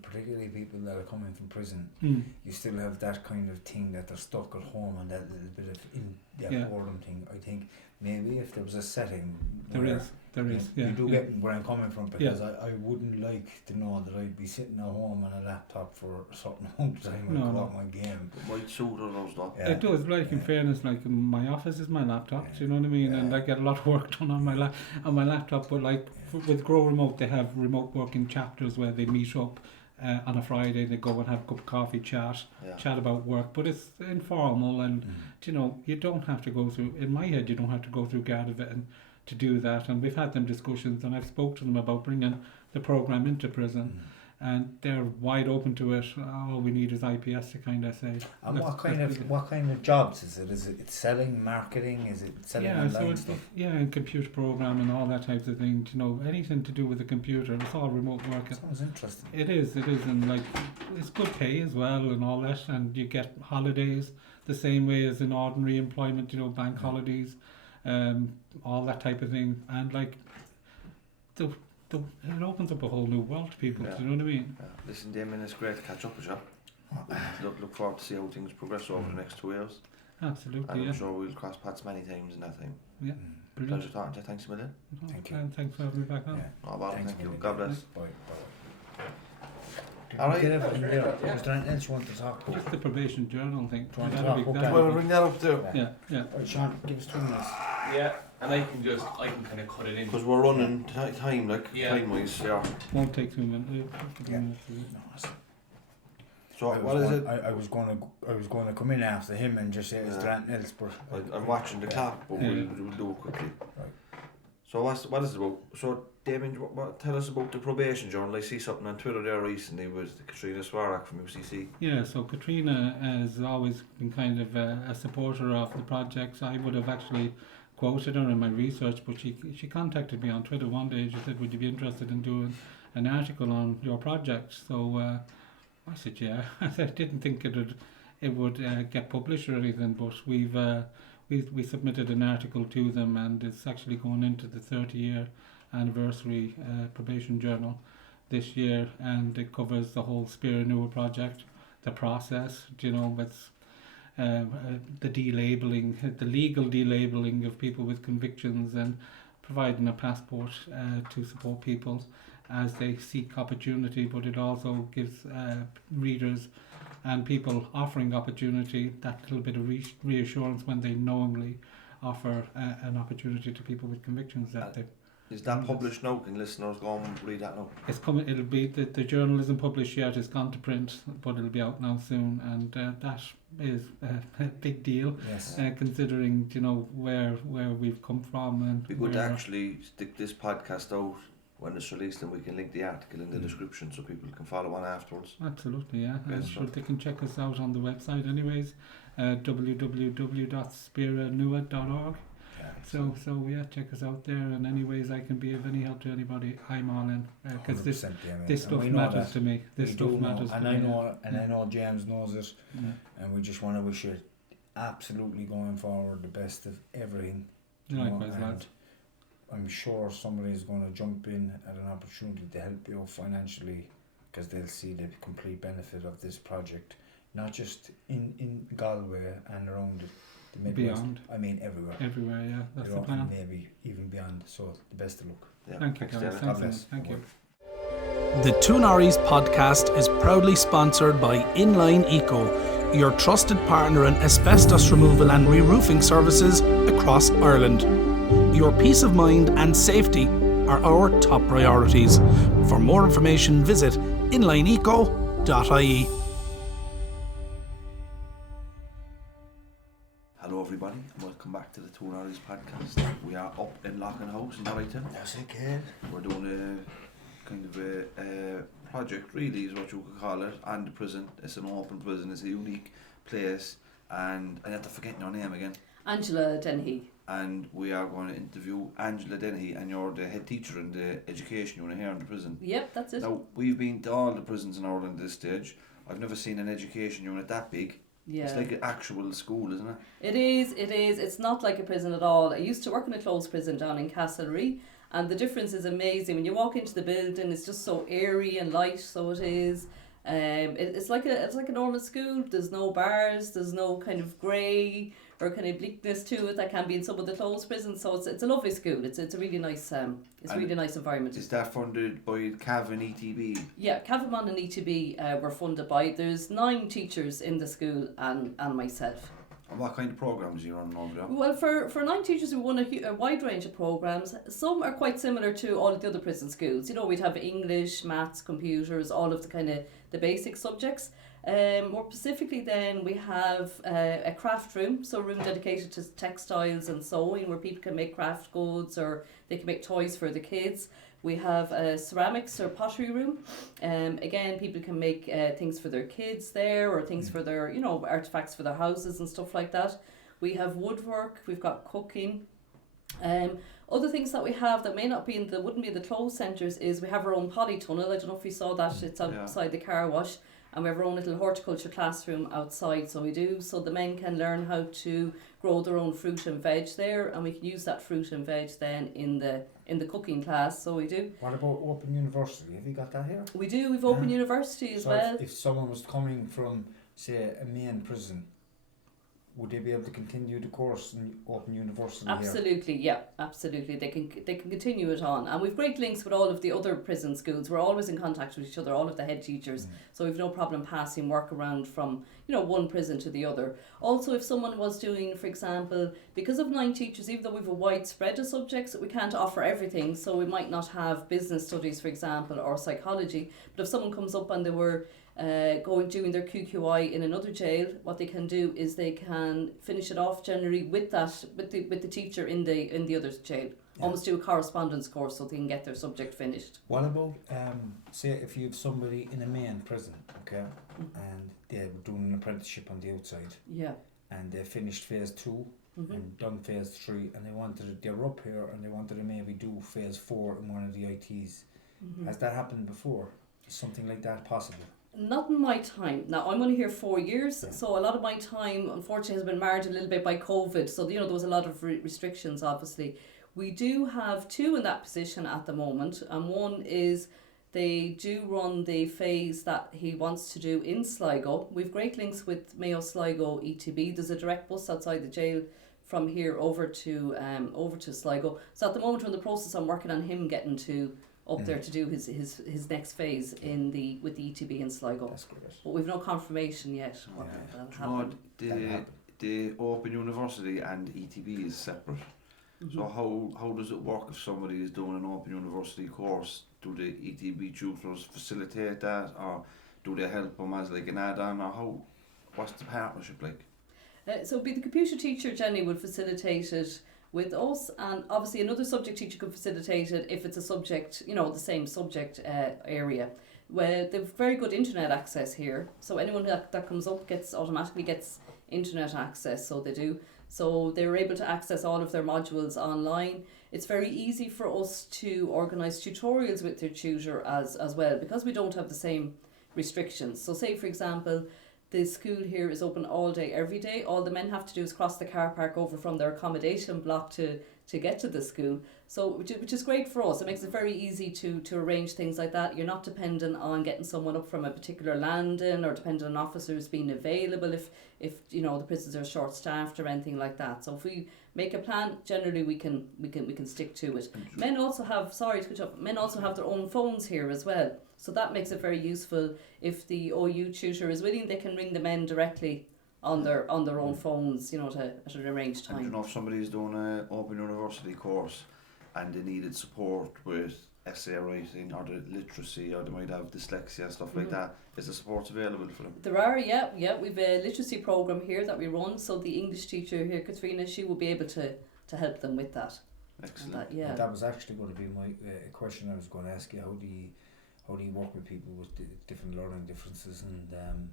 particularly people that are coming from prison. You still have that kind of thing that they're stuck at home, and that little bit of boredom thing. I think maybe if there was a setting there is. You do get where I'm coming from, because I wouldn't like to know that I'd be sitting at home on a laptop for a certain amount of time and go out my game. It might suit or those not. It does, like, in fairness, like, my office is my laptop, do you know what I mean? And I get a lot of work done on my laptop, but like, with Grow Remote, they have remote working chapters where they meet up on a Friday, they go and have a cup of coffee, chat about work, but it's informal, and you know, you don't have to go through, in my head, you don't have to go through Garda vetting to do that. And we've had them discussions, and I've spoke to them about bringing the program into prison, and they're wide open to it. All we need is IPS to kind of say. And what kind of jobs is it? Is it selling, marketing? Is it selling online stuff? And computer programming, all that type of thing. You know, anything to do with the computer. It's all remote working. Sounds interesting. It is, and like, it's good pay as well and all that, and you get holidays the same way as in ordinary employment. You know, bank holidays. All that type of thing, and like, it opens up a whole new world to people. Do you know what I mean? Listen, Damien, it's great to catch up with you. Look forward to see how things progress over the next 2 years. Absolutely, and I'm sure we'll cross paths many times in that time. Yeah, brilliant. Pleasure talking to you. Thanks a million. Thank you. And thanks for having me back on. Thank you. God bless. Bye. All right. Is there anything else you want to talk about? Just the probation journal thing. We'll bring that up too. Yeah. Right, Sean, give us 2 minutes. Yeah, and I can kind of cut it in. Because we're running time, like, time-wise, Won't take 2 minutes. So what is it? I was going to come in after him and just say, is there anything else? But I'm watching the clock, but we'll do it quickly. Right. So what is it about? So Damien, tell us about the probation journal. I see something on Twitter there recently with Katrina Swarak from UCC. Yeah, so Katrina has always been kind of a supporter of the projects. I would have actually quoted her in my research, but she contacted me on Twitter one day. She said, would you be interested in doing an article on your project? So I said, yeah. I didn't think it would get published or anything, but we submitted an article to them, and it's actually going into the 30-year anniversary probation journal this year, and it covers the whole Spear Renewal project, the process, you know, with the delabeling, the legal delabeling of people with convictions, and providing a passport to support people as they seek opportunity. But it also gives readers and people offering opportunity that little bit of reassurance when they knowingly offer an opportunity to people with convictions that they. Is that published now? Can listeners go and read that now? It's coming. It'll be the journal isn't published yet. It's gone to print, but it'll be out now soon, and that is a big deal. Yes. Considering, you know, where we've come from, and It'd be good to actually stick this podcast out when it's released, and we can link the article in the description so people can follow on afterwards. Absolutely, yeah. Yes, Sure, they can check us out on the website, anyways. www.spiranua.org. So yeah, check us out there, and anyways I can be of any help to anybody, I'm all in, because this stuff matters to me. This stuff matters to me. I know James knows it, and we just want to wish you absolutely going forward the best of everything. Likewise, lads. I'm sure somebody is going to jump in at an opportunity to help you financially, because they'll see the complete benefit of this project, not just in Galway and around the Midwest. Beyond. I mean everywhere. Everywhere, yeah. That's the plan. And maybe even beyond. So the best of luck. Yeah. Thank you, guys. Thanks. Thank you. The Two Norries podcast is proudly sponsored by Inline Eco, your trusted partner in asbestos removal and re-roofing services across Ireland. Your peace of mind and safety are our top priorities. For more information, visit inlineeco.ie. Hello everybody, and welcome back to the Two Norries podcast. We are up in Loughan House, isn't that right, Tim? That's it, kid. We're doing a kind of a project, really, is what you could call it, and the prison. It's an open prison, it's a unique place, and I have to forget your name again. Angela Dennehy. And we are going to interview Angela Dennehy, and you're the head teacher in the education unit here in the prison. Yep, that's it. Now, we've been to all the prisons in Ireland at this stage. I've never seen an education unit that big. Yeah. It's like an actual school, isn't it? It is. It's not like a prison at all. I used to work in a closed prison down in Castlereagh, and the difference is amazing. When you walk into the building, it's just so airy and light, so it is. It's like a normal school. There's no bars, there's no kind of grey or kind of bleakness to it that can be in some of the closed prisons. So it's a lovely school. It's a really nice really nice environment. Is that funded by Cavan ETB? Yeah, Cavan and ETB were funded by. There's 9 teachers in the school and myself. And what kind of programmes are you running over there? Well, for 9 teachers, we run a wide range of programmes. Some are quite similar to all of the other prison schools. You know, we'd have English, maths, computers, all of the kind of the basic subjects. More specifically then, we have a craft room, so a room dedicated to textiles and sewing, where people can make craft goods or they can make toys for the kids. We have a ceramics or pottery room. Again, people can make things for their kids there, or things for their, you know, artifacts for their houses and stuff like that. We have woodwork, we've got cooking. Other things that we have that may not be wouldn't be in the closed centres is we have our own polytunnel. I don't know if you saw that, it's outside the car wash. And we have our own little horticulture classroom outside, so we do. So the men can learn how to grow their own fruit and veg there, and we can use that fruit and veg then in the cooking class, so we do. What about Open University? Have you got that here? We do, we've Open University as well. If someone was coming from, say, a main prison, would they be able to continue the course in Open University Absolutely, here? yeah, absolutely. They can continue it on. And we've great links with all of the other prison schools. We're always in contact with each other, all of the head teachers. So we've no problem passing work around from, you know, one prison to the other. Also, if someone was doing, for example, because of 9 teachers, even though we have a wide spread of subjects, we can't offer everything. So we might not have business studies, for example, or psychology. But if someone comes up and they were doing their QQI in another jail, what they can do is they can finish it off generally with the teacher in the other jail. Almost do a correspondence course so they can get their subject finished. What about say if you have somebody in a main prison, okay, and they're doing an apprenticeship on the outside, and they finished phase 2 and done phase 3, and they're up here and they wanted to maybe do phase 4 in one of the ITs. Has that happened before? Is something like that possible? Not in my time. Now, I'm only here 4 years, so a lot of my time, unfortunately, has been marred a little bit by COVID. So, you know, there was a lot of restrictions, obviously. We do have 2 in that position at the moment, and one is They do run the phase that he wants to do in Sligo. We've great links with Mayo Sligo ETB. There's a direct bus outside the jail from here over to Sligo. So at the moment we're in the process, I'm working on him getting to up there to do his next phase with the ETB in Sligo. That's great. But we've no confirmation yet. What that'll happen. The Open University and ETB is separate. So how does it work if somebody is doing an Open University course? Do the ETB tutors facilitate that, or do they help them as like an add-on, or what's the partnership like? So the computer teacher generally would facilitate it with us, and obviously another subject teacher could facilitate it if it's a subject, the same subject area. Where they've very good internet access here, so anyone that comes up automatically gets internet access, so they do. So they're able to access all of their modules online. It's very easy for us to organise tutorials with their tutor as well, because we don't have the same restrictions. So say for example, the school here is open all day, every day. All the men have to do is cross the car park over from their accommodation block to get to the school. So which is great for us. It makes it very easy to arrange things like that. You're not dependent on getting someone up from a particular landing, or dependent on officers being available if the prisons are short staffed or anything like that. So if we make a plan, generally we can stick to it. Men also have their own phones here as well. So that makes it very useful. If the OU tutor is willing, they can ring the men directly on their own phones, at an arranged time. And if somebody's doing an Open University course and they needed support with essay writing or the literacy, or they might have dyslexia, stuff like that, is the support available for them? There are, yeah. We've a literacy programme here that we run, so the English teacher here, Katrina, she will be able to help them with that. Excellent. That was actually going to be my question I was going to ask you. How do you work with people with different learning differences and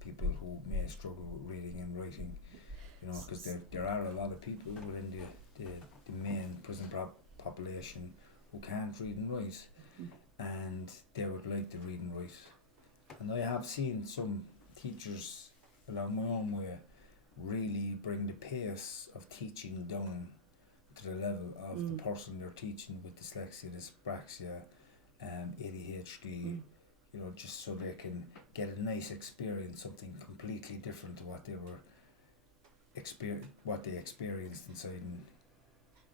people who may struggle with reading and writing? Because there are a lot of people within the main prison population who can't read and write, and they would like to read and write. And I have seen some teachers along my own way really bring the pace of teaching down to the level of the person they're teaching with dyslexia, dyspraxia, ADHD, just so they can get a nice experience, something completely different to what they experienced inside in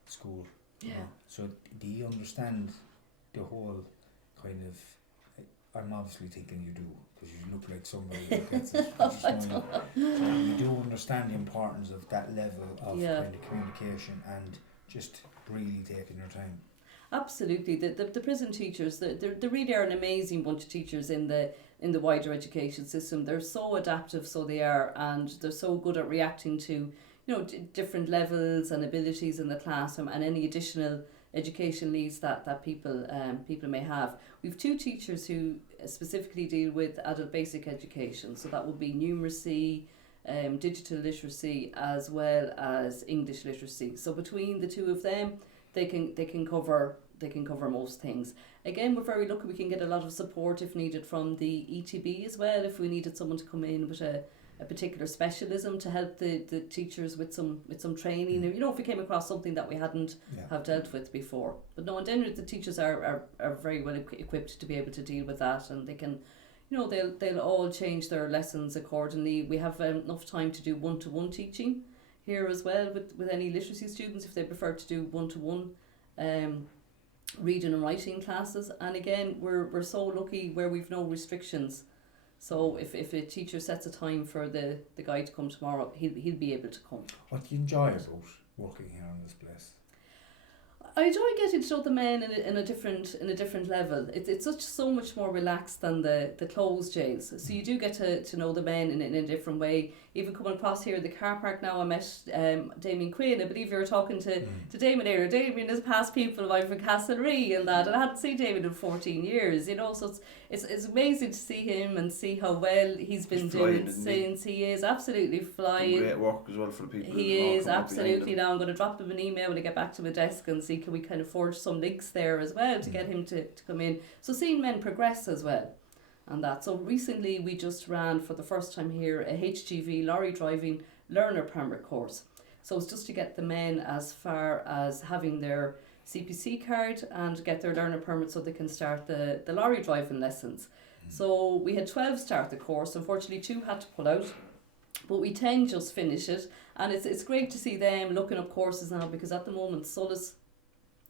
school. Yeah. So do you understand the whole kind of? I'm obviously thinking you do, because you look like somebody who gets it. So you do understand the importance of that level of kind of communication and just really taking your time. Absolutely. The prison teachers, they really are an amazing bunch of teachers in the wider education system. They're so adaptive, so they are, and they're so good at reacting to different levels and abilities in the classroom and any additional education needs that people may have. We've two teachers who specifically deal with adult basic education, so that would be numeracy, digital literacy, as well as English literacy. So between the two of them, they can cover most things. Again, we're very lucky we can get a lot of support if needed from the ETB as well, if we needed someone to come in with a particular specialism to help the teachers with some training. If we came across something that we hadn't have dealt with before. But no, in general, the teachers are very well equipped to be able to deal with that, and they can, they'll all change their lessons accordingly. We have enough time to do one-to-one teaching here as well with any literacy students if they prefer to do one-to-one reading and writing classes. And again, we're so lucky where we've no restrictions. So if a teacher sets a time for the guy to come tomorrow, he'll be able to come. What do you enjoy about working here in this place? I enjoy getting to know the men in a different level. It's so much more relaxed than the closed jails. So you do get to know the men in a different way. Even coming across here the car park now, I met Damien Quinn. I believe you were talking to Damien earlier. Damien is past people of mine from Castlereagh and that, and I hadn't seen Damien in 14 years. So it's amazing to see him and see how well he's been doing since. He is absolutely flying. Some great work as well for the people. He is absolutely. Now I'm going to drop him an email when I get back to my desk and see can we kind of forge some links there as well to get him to come in. So seeing men progress as well and that. So recently we just ran for the first time here a HGV lorry driving learner permit course. So it's just to get the men as far as having their CPC card and get their learner permit so they can start the lorry driving lessons. So we had 12 start the course. Unfortunately, 2 had to pull out, but we 10 just finish it. And it's great to see them looking up courses now, because at the moment Solis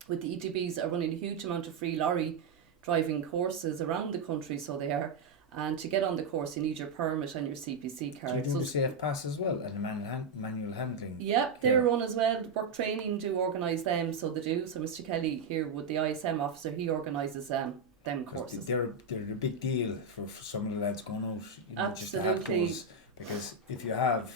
with the ETBs are running a huge amount of free lorry driving courses around the country, so they are. And to get on the course, you need your permit and your CPC card. Do you do the safe pass as well, and the manual handling? Yep, they're run as well. Work training do organise them, so they do. So Mr. Kelly here with the ISM officer, he organises them courses. They're a big deal for some of the lads going out. Just to have Absolutely. those, because if you have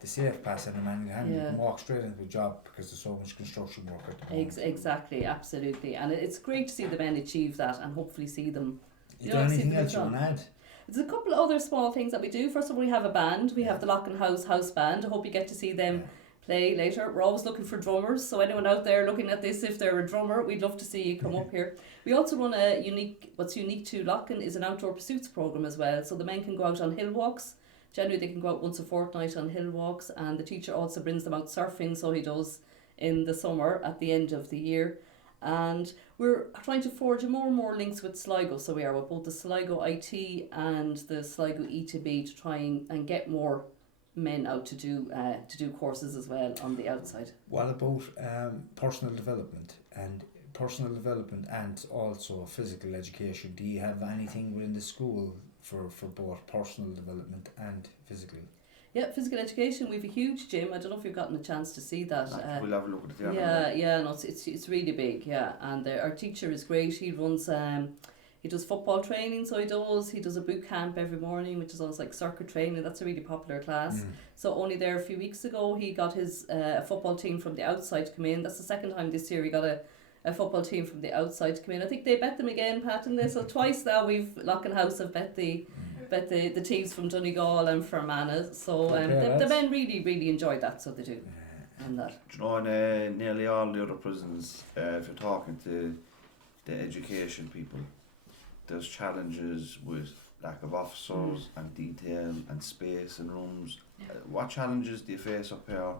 the safe pass and the manual handling, you can walk straight into a job, because there's so much construction work at the moment. Exactly, absolutely. And it's great to see the men achieve that, and hopefully see them. Is there anything else you want to add? There's a couple of other small things that we do. First of all, we have a band. We have the Loughan House Band. I hope you get to see them play later. We're always looking for drummers, so anyone out there looking at this, if they're a drummer, we'd love to see you come up here. We also run what's unique to Loughan is an outdoor pursuits programme as well. So the men can go out on hill walks. Generally they can go out once a fortnight on hill walks, and the teacher also brings them out surfing, so he does in the summer at the end of the year. And we're trying to forge more and more links with Sligo, so we are with both the Sligo IT and the Sligo E2B to try and get more men out to do courses as well on the outside. What about personal development and also physical education? Do you have anything within the school for both personal development and physical? Yeah, physical education. We've a huge gym. I don't know if you've gotten a chance to see that. We'll have a look at it. No, it's really big. Yeah, and our teacher is great. He runs he does football training, so he does a boot camp every morning, which is almost like circuit training. That's a really popular class. So only there a few weeks ago, he got his football team from the outside to come in. That's the second time this year he got a football team from the outside to come in. I think they bet them again, Pat, in this. So twice now Loughan House have bet the teams from Donegal and Fermanagh. So the men really enjoy that, so they do. And that. Do you know, in nearly all the other prisons, if you're talking to the education people, there's challenges with lack of officers and detail and space and rooms. What challenges do you face up here,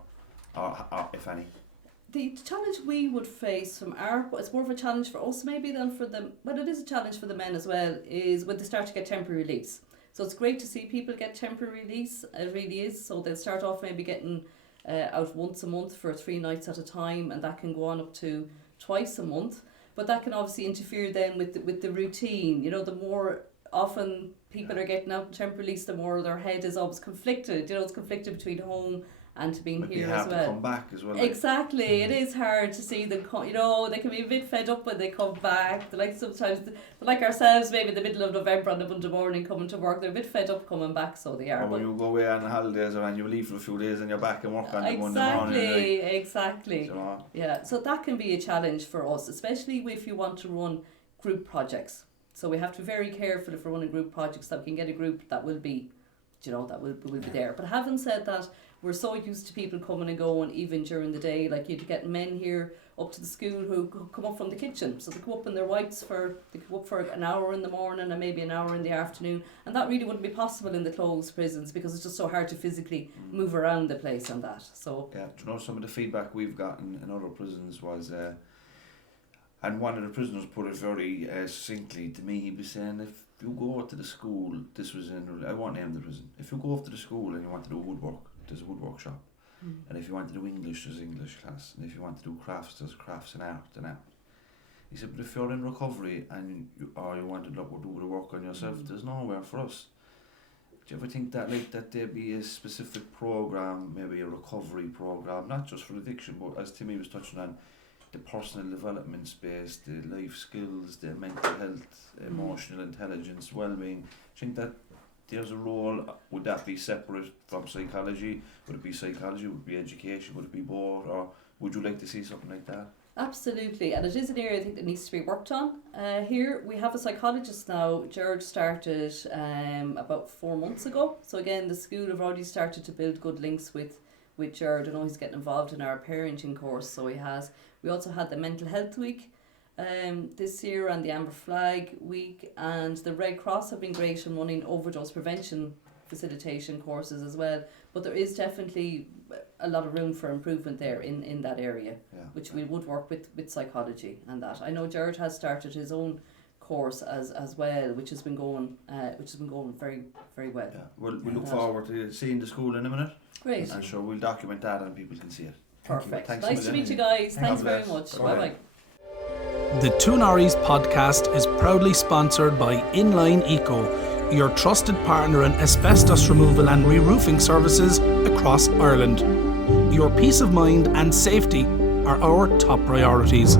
or if any? The challenge we would face from it's more of a challenge for us maybe than for them, but it is a challenge for the men as well, is when they start to get temporary release. So it's great to see people get temporary release, it really is. So they'll start off maybe getting out once a month for 3 nights at a time, and that can go on up to twice a month. But that can obviously interfere then with the routine. You know, the more often people are getting out in temporary release, the more their head is always conflicted. You know, it's conflicted between home and to being here as well. To come back as well. Exactly, it is hard to see them. You know, they can be a bit fed up when they come back. They're like sometimes, like ourselves, maybe in the middle of November on a Monday morning coming to work. They're a bit fed up coming back, so they are. Or when you go away on holidays, or when you leave for a few days and you're back and work on the Monday morning. Exactly. So, yeah, so that can be a challenge for us, especially if you want to run group projects. So we have to be very careful if we're running group projects that we can get a group that will be, that will be there. But having said that, we're so used to people coming and going even during the day. Like you'd get men here up to the school who come up from the kitchen. So they come up in their whites they come up for an hour in the morning and maybe an hour in the afternoon. And that really wouldn't be possible in the closed prisons because it's just so hard to physically move around the place and that. So yeah, do you know some of the feedback we've gotten in other prisons was, and one of the prisoners put it very succinctly to me. He was saying, if you go to the school, I won't name the prison, if you go up to the school and you want to do woodwork, there's a woodwork shop. And if you want to do English, there's English class. And if you want to do crafts, there's crafts and art. He said, but if you're in recovery and you want to do the work on yourself, there's nowhere for us. Do you ever think that there be a specific program, maybe a recovery program, not just for addiction, but as Timmy was touching on, the personal development space, the life skills, the mental health, emotional intelligence, well-being? Do you think that there's a role? Would that be separate from psychology? Would it be psychology? Would it be education? Would it be both? Or would you like to see something like that? Absolutely, and it is an area I think that needs to be worked on. Here we have a psychologist now. George started about 4 months ago. So again, the school have already started to build good links with George. I know he's getting involved in our parenting course, so he has. We also had the mental health week this year and the Amber Flag week, and the Red Cross have been great in running overdose prevention facilitation courses as well. But there is definitely a lot of room for improvement there in that area, which we would work with psychology and that. I know Jared has started his own course as well, which has been going very, very well. Yeah. We look forward to seeing the school in a minute. Great. And sure, we'll document that and people can see it. Perfect. Thanks Nice to meet you guys. Thanks very much. Bye bye. The Two Norries podcast is proudly sponsored by Inline Eco, your trusted partner in asbestos removal and re-roofing services across Ireland. Your peace of mind and safety are our top priorities.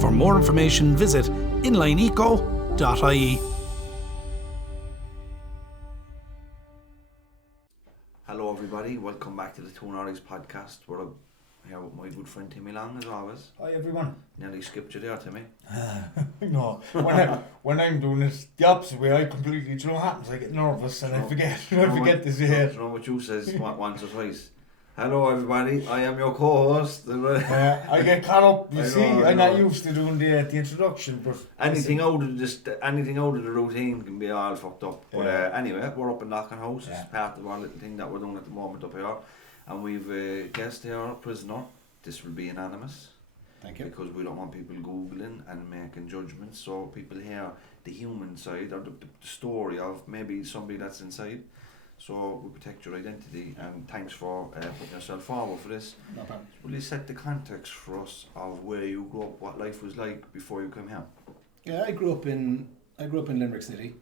For more information, visit inlineeco.ie. Hello everybody, welcome back to the Two Norries podcast. We're here with my good friend Timmy Long as always. Hi everyone. Nearly skipped you there, Timmy. No, when I'm doing it the opposite way, I completely, do you know what happens? I get nervous and I forget to say it. Do you know what you says once or twice? Hello everybody, I am your co-host. I get caught up, you see, I'm not used to doing the introduction, but anything out of the routine can be all fucked up. But anyway, we're up in Loughan House. It's part of our little thing that we're doing at the moment up here. And we've a guest here, a prisoner. This will be anonymous. Thank you. Because we don't want people Googling and making judgments, so people hear the human side or the story of maybe somebody that's inside. So we protect your identity, and thanks for putting yourself forward for this. No problem. Will you set the context for us of where you grew up, what life was like before you came here? Yeah, I grew up in Limerick City.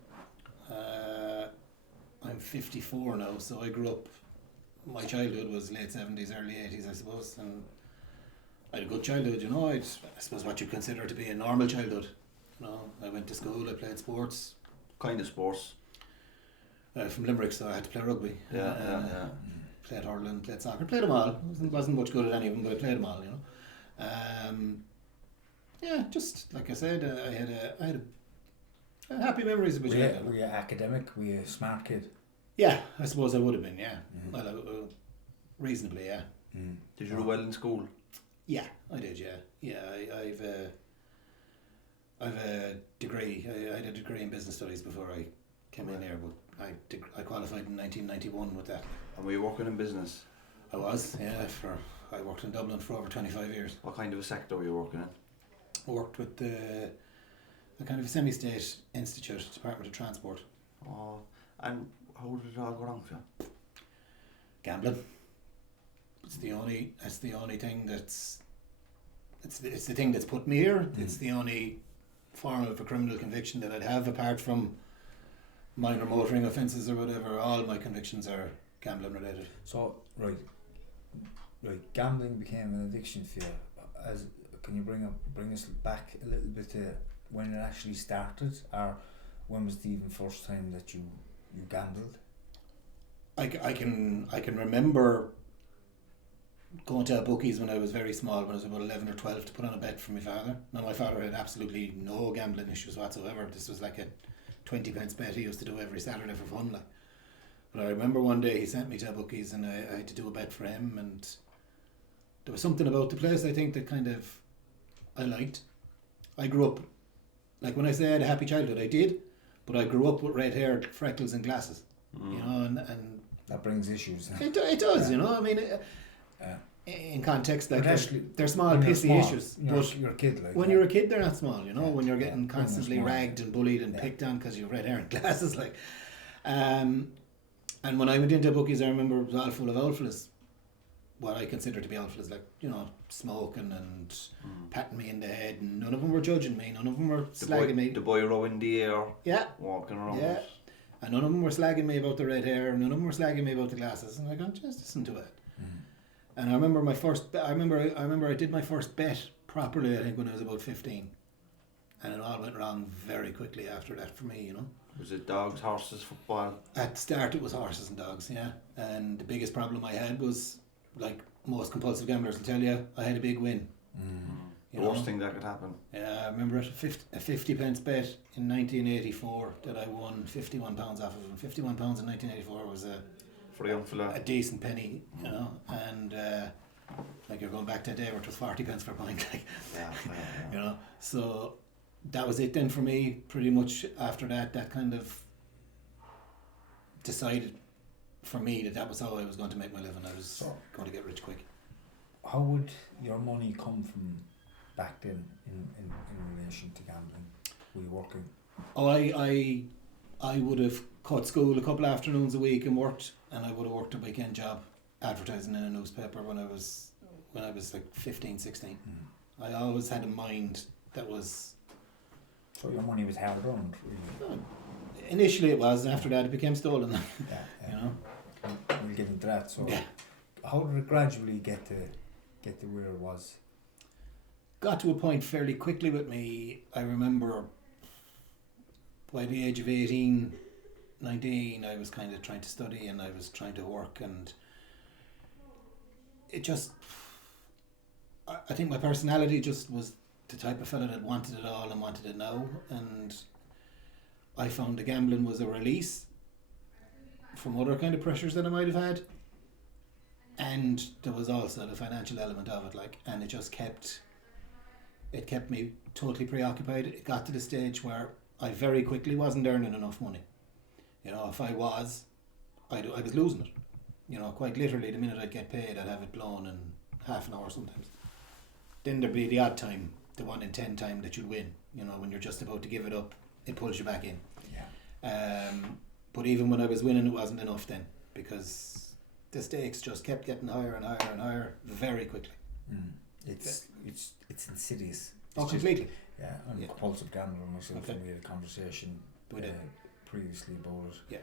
I'm 54 now, so I grew up. My childhood was late 70s, early 80s, I suppose, and I had a good childhood. You know, I suppose what you consider to be a normal childhood. You know, I went to school, I played sports. Kind of sports. From Limerick, so I had to play rugby. Yeah. Played hurling, played soccer, played them all. Wasn't much good at any of them, but I played them all. You know. Yeah, just like I said, I had a happy memories of my childhood. Were you academic? Were you a smart kid? Yeah, I suppose I would have been. Yeah, reasonably. Yeah. Did you do well in school? Yeah, I did. Yeah. I've a degree. I had a degree in business studies before I came in here, but I qualified in 1991 with that. And were you working in business? I was. Yeah. I worked in Dublin for over 25 years. What kind of a sector were you working in? I worked with the kind of a semi-state institute, Department of Transport. Oh, and how did it all go wrong for you? Gambling. It's the only thing that's. It's the thing that's put me here. It's the only form of a criminal conviction that I'd have, apart from minor motoring offences or whatever. All my convictions are gambling related. So right, gambling became an addiction for you. Can you bring us back a little bit to when it actually started, or when was the even first time that you gambled? I can remember going to bookies when I was very small, when I was about 11 or 12, to put on a bet for my father. Now, my father had absolutely no gambling issues whatsoever. This was like a 20 pence bet he used to do every Saturday for fun. Like. But I remember one day he sent me to bookies and I had to do a bet for him, and there was something about the place I think that kind of I liked. I grew up, like when I say I had a happy childhood, I did, but I grew up with red hair, freckles and glasses. You know, and that brings issues. It does, you know. I mean, in context, like they're small, pissy issues. But you're a kid, like when you're a kid, they're not small. You know, when you're getting constantly ragged and bullied and picked on because you have red hair and glasses, like. And when I went into bookies, I remember it was all full of old fellas. What I consider to be old fellas, like, you know, smoking and patting me in the head, and none of them were judging me. None of them were slagging me. The boy rowing the air. Yeah. Walking around. Yeah. And none of them were slagging me about the red hair, none of them were slagging me about the glasses. And I go, just listen to it. And I remember I did my first bet properly, I think, when I was about 15. And it all went wrong very quickly after that for me, you know. Was it dogs, horses, football? At the start it was horses and dogs, yeah. And the biggest problem I had was, like most compulsive gamblers will tell you, I had a big win. The worst thing that could happen. Yeah, I remember it, a 50 pence bet in 1984 that I won £51 off of. And £51 in 1984 was for a young fella, a decent penny, you know. And like, you're going back to a day where it was 40 pence per pint, like, you know. So that was it then for me. Pretty much after that kind of decided for me that was how I was going to make my living. I was going to get rich quick. How would your money come from back then in relation to gambling? Were you working? Oh, I would have cut school a couple afternoons a week and worked, and I would have worked a weekend job advertising in a newspaper when I was like 15, 16. I always had a mind that was... So your money was hard earned, really? Initially it was, and after that it became stolen. Yeah. You know? We'll get into that. So Yeah. how did it gradually get to where it was? Got to a point fairly quickly with me. I remember by the age of 18, 19, I was kind of trying to study and I was trying to work, and it just... I think my personality just was the type of fella that wanted it all and wanted it now, and I found the gambling was a release from other kind of pressures that I might have had, and there was also the financial element of it, like, and it just kept me totally preoccupied. It got to the stage where I very quickly wasn't earning enough money. You know, if I was losing it. You know, quite literally, the minute I'd get paid, I'd have it blown in half an hour sometimes. Then there'd be the odd time, the 1 in 10 time that you'd win. You know, when you're just about to give it up, it pulls you back in. Yeah. But even when I was winning, it wasn't enough then, because the stakes just kept getting higher and higher and higher very quickly. It's insidious. Oh, completely. Yeah, I'm a compulsive gambler myself, Okay. and we had a conversation previously about it. Yeah.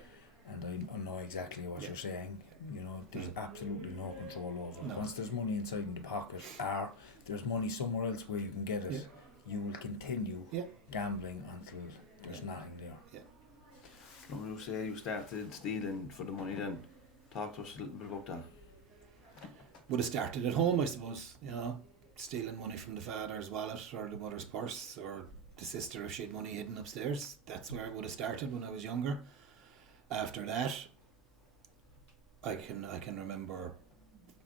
And I know exactly what you're saying. You know, there's absolutely no control over it. No. Once there's money inside in the pocket, or there's money somewhere else where you can get it, you will continue gambling until there's nothing there. When you say you started stealing for the money, then talk to us a little bit about that. Would have started at home, I suppose. You know, stealing money from the father's wallet or the mother's purse, or the sister if she had money hidden upstairs. That's where it would have started when I was younger. After that, I can remember.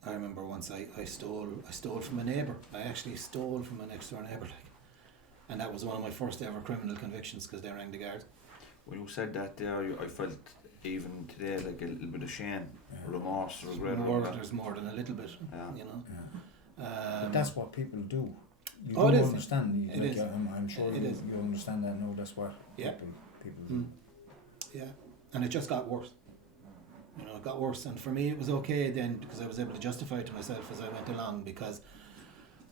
I remember once I stole from a neighbour. I actually stole from a next door neighbour, like, and that was one of my first ever criminal convictions because they rang the guard. When you said that there, I felt even today like a little bit of shame, remorse, regret. There's more than a little bit, you know. But that's what people do. You Oh, don't it is. understand. It Like, is. I'm sure It you, is. you understand that. No, that's what Yeah. people do. Yeah, and it just got worse. You know, it got worse, and for me it was okay then because I was able to justify it to myself as I went along, because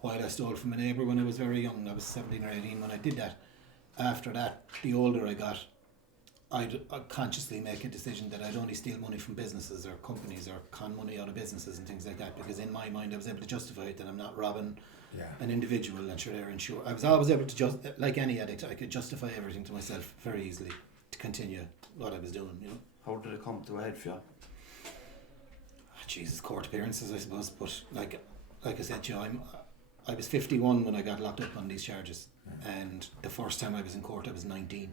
while I stole from a neighbour when I was very young, I was 17 or 18 when I did that. After that, the older I got, I'd consciously make a decision that I'd only steal money from businesses or companies or con money out of businesses and things like that, because in my mind I was able to justify it, that I'm not robbing an individual, and sure they're insured. I was always able to like any addict, I could justify everything to myself very easily to continue what I was doing, you know. How did it come to a head for you? Jesus, court appearances, I suppose. But like I said, Joe, I was 51 when I got locked up on these charges, and the first time I was in court, I was 19,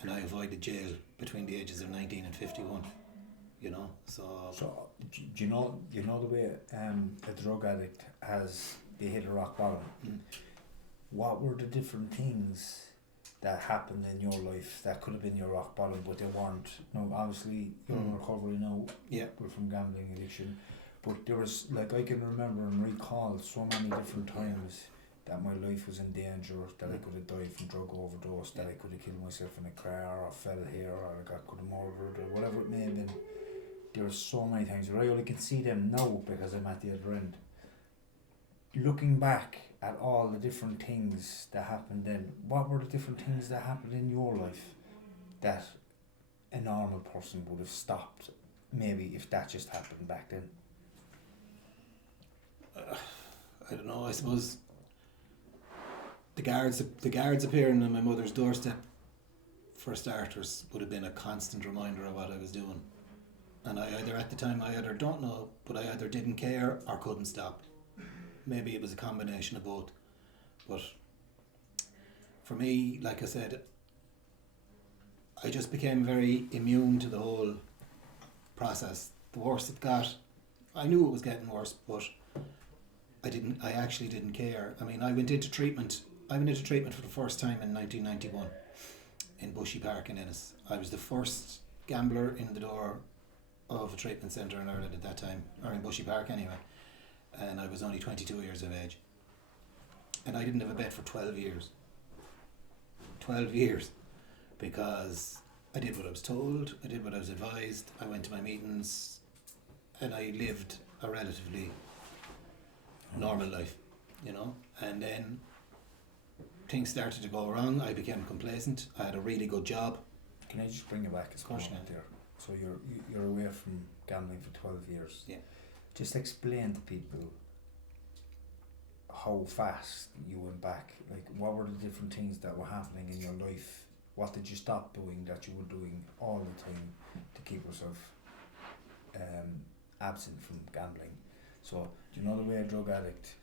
and I avoided jail between the ages of 19 and 51. You know, so do you know the way a drug addict they hit a rock bottom. What were the different things that happened in your life that could have been your rock bottom, but they weren't? No, obviously you're in recovery now. Yeah. From gambling addiction, but there was, like, I can remember and recall so many different times that my life was in danger, that I could have died from drug overdose, that I could have killed myself in a car, or fell here, or I could have murdered, or whatever it may have been. There were so many times where I only can see them now because I'm at the other end. Looking back at all the different things that happened then, what were the different things that happened in your life that a normal person would have stopped, maybe, if that just happened back then? I don't know, I suppose the guards appearing on my mother's doorstep, for starters, would have been a constant reminder of what I was doing. And I either don't know, but I either didn't care or couldn't stop. Maybe it was a combination of both. But for me, like I said, I just became very immune to the whole process. The worse it got, I knew it was getting worse, but I actually didn't care. I mean, I went into treatment for the first time in 1991 in Bushy Park in Ennis. I was the first gambler in the door of a treatment centre in Ireland at that time, or in Bushy Park anyway, and I was only 22 years of age. And I didn't have a bet for 12 years. 12 years. Because I did what I was told, I did what I was advised, I went to my meetings, and I lived a relatively normal life, you know. And then things started to go wrong, I became complacent, I had a really good job. Can I just bring you back a course moment you there? So you're away from gambling for 12 years. Yeah. Just explain to people how fast you went back. Like, what were the different things that were happening in your life? What did you stop doing that you were doing all the time to keep yourself absent from gambling? So, do you know the way a drug addict,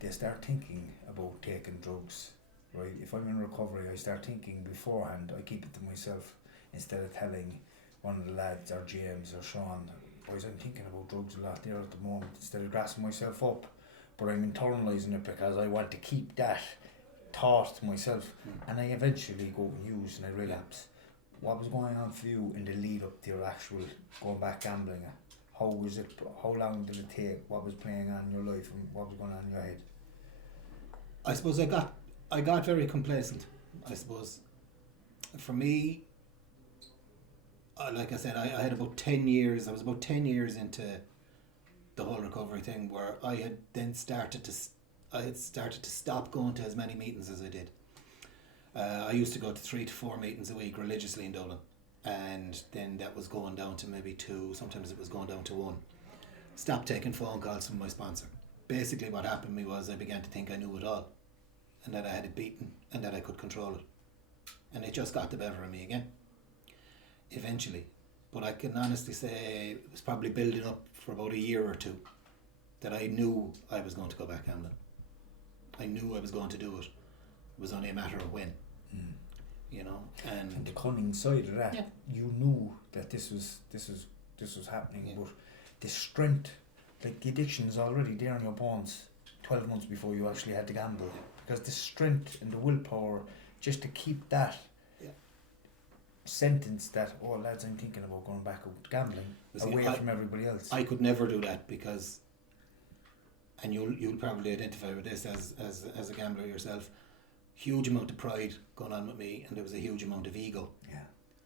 they start thinking about taking drugs, right? If I'm in recovery, I start thinking beforehand, I keep it to myself instead of telling one of the lads or James or Sean, boys, I'm thinking about drugs a lot there at the moment, instead of grassing myself up, but I'm internalising it because I want to keep that thought to myself, and I eventually go and use and I relapse. What was going on for you in the lead up to your actual going back gambling? How was it? How long did it take? What was playing on in your life and what was going on in your head? I suppose I got very complacent. I suppose for me, like I said, I had about 10 years. I was about 10 years into the whole recovery thing, where I had then started to stop going to as many meetings as I did. I used to go to 3 to 4 meetings a week religiously in Dublin, and then that was going down to maybe 2. Sometimes it was going down to 1. Stopped taking phone calls from my sponsor. Basically, what happened to me was I began to think I knew it all, and that I had it beaten, and that I could control it, and it just got the better of me again. Eventually. But I can honestly say it was probably building up for about a year or 2 that I knew I was going to go back gambling. I knew I was going to do it. It was only a matter of when. You know, and the cunning side of that, yeah. You knew that this was happening, Yeah. but the strength, like the addiction is already there in your bones 12 months before you actually had to gamble. Yeah. Because the strength and the willpower just to keep that sentence that, oh lads, I'm thinking about going back out gambling, away from everybody else. I could never do that because, and you'll probably identify with this as a gambler yourself, huge amount of pride going on with me, and there was a huge amount of ego. Yeah.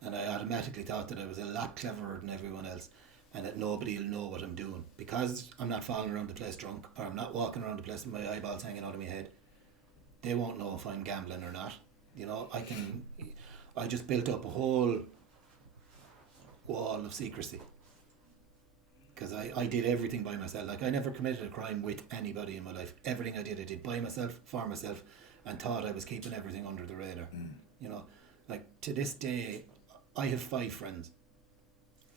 And I automatically thought that I was a lot cleverer than everyone else, and that nobody will know what I'm doing because I'm not falling around the place drunk, or I'm not walking around the place with my eyeballs hanging out of my head. They won't know if I'm gambling or not. You know, I just built up a whole wall of secrecy because I did everything by myself. Like, I never committed a crime with anybody in my life. Everything I did by myself, for myself, and thought I was keeping everything under the radar. You know, like to this day, I have 5 friends.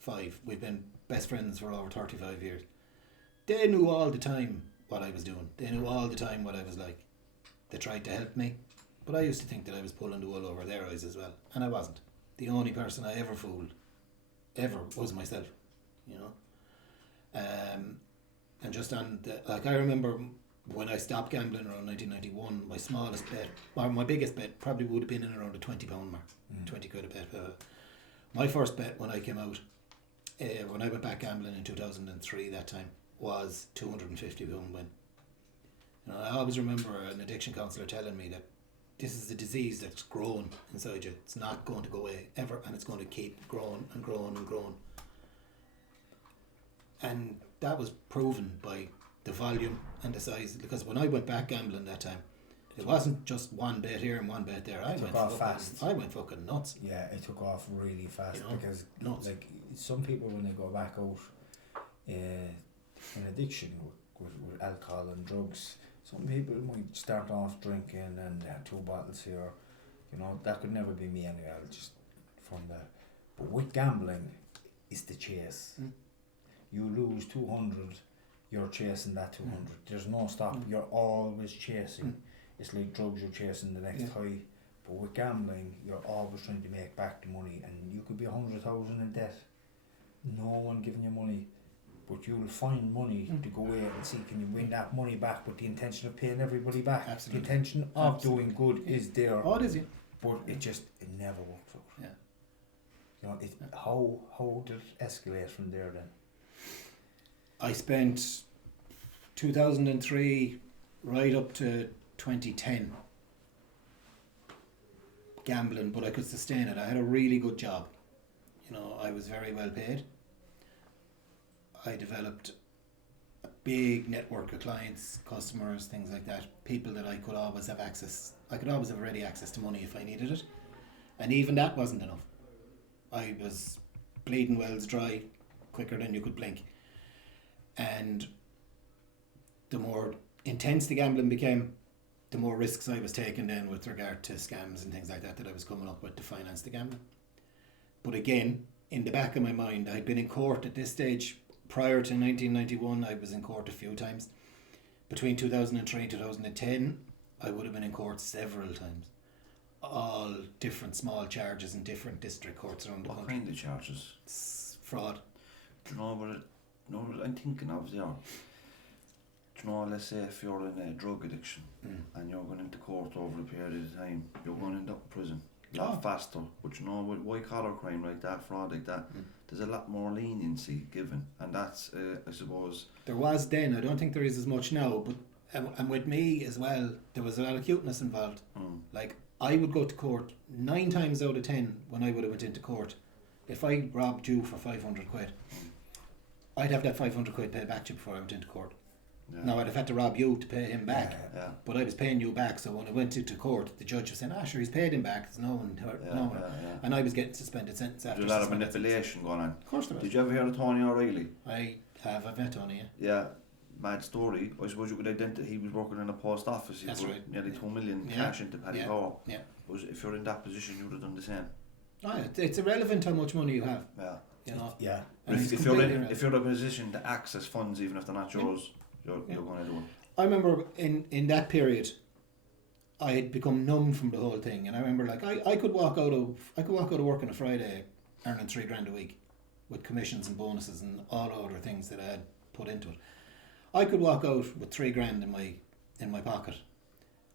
5. We've been best friends for over 35 years. They knew all the time what I was doing. They knew all the time what I was like. They tried to help me, but I used to think that I was pulling the wool over their eyes as well, and I wasn't. The only person I ever fooled, ever, was myself, you know. And just on the, like, I remember when I stopped gambling around 1991, my smallest bet, or my biggest bet, probably would have been in around the £20 mark, 20 quid a bet. My first bet when I came out, when I went back gambling in 2003, that time, was £250 win. You know, I always remember an addiction counsellor telling me that this is a disease that's grown inside you. It's not going to go away ever, and it's going to keep growing and growing and growing. And that was proven by the volume and the size, because when I went back gambling that time, it wasn't just one bet here and one bet there. I went fucking nuts. Yeah, it took off really fast, you know, because nuts. Like some people, when they go back out in addiction with alcohol and drugs, some people might start off drinking and they have 2 bottles here. You know, that could never be me anyway. I'll just from that. But with gambling, it's the chase. You lose 200, you're chasing that 200. There's no stop. You're always chasing. It's like drugs, you're chasing the next high. But with gambling, you're always trying to make back the money, and you could be 100,000 in debt. No one giving you money, but you'll find money to go away and see, can you win that money back with the intention of paying everybody back. Absolutely. The intention of doing good is there. Oh, it is, yeah. But it never works out. Yeah. You know, how did it escalate from there then? I spent 2003 right up to 2010 gambling, but I could sustain it. I had a really good job. You know, I was very well paid. I developed a big network of clients, customers, things like that. People that I could always have access. I could always have ready access to money if I needed it. And even that wasn't enough. I was bleeding wells dry quicker than you could blink. And the more intense the gambling became, the more risks I was taking then with regard to scams and things like that I was coming up with to finance the gambling. But again, in the back of my mind, I'd been in court at this stage. Prior to 1991, I was in court a few times. Between 2003 and 2010, I would have been in court several times. All different small charges in different district courts around the country. What kind of charges? It's fraud. Do you know what I'm thinking of there? Do you know, let's say if you're in a drug addiction and you're going into court over a period of time, you're going to end up in prison a lot faster. But you know, with white collar crime like that, fraud like that, there's a lot more leniency given, and that's I suppose there was then. I don't think there is as much now, but and with me as well, there was a lot of cuteness involved. Like, I would go to court 9 times out of 10 when I would have went into court. If I robbed you for 500 quid, I'd have that 500 quid paid back to you before I went into court. Yeah. Now I'd have had to rob you to pay him back, Yeah. but I was paying you back. So when I went to court, the judge was saying, sure, he's paid him back. There's no one hurt, no one. And I was getting suspended sentence after. There's a lot of manipulation going on. Of course there was. Did you ever hear of Tony O'Reilly? I have. I've met Tony, Yeah, mad story. I suppose you could identify he was working in a post office. He That's put right. nearly 2 million cash into Paddy Power. Yeah. But if you're in that position, you would have done the same. It's irrelevant how much money you have. Yeah. You know. Yeah. And it's If you're completely in irrelevant. a position to access funds, even if they're not yours, you're going to do it. I remember in that period, I had become numb from the whole thing, and I remember like I could walk out of work on a Friday earning $3,000 a week with commissions and bonuses and all other things that I had put into it. I could walk out with $3,000 in my pocket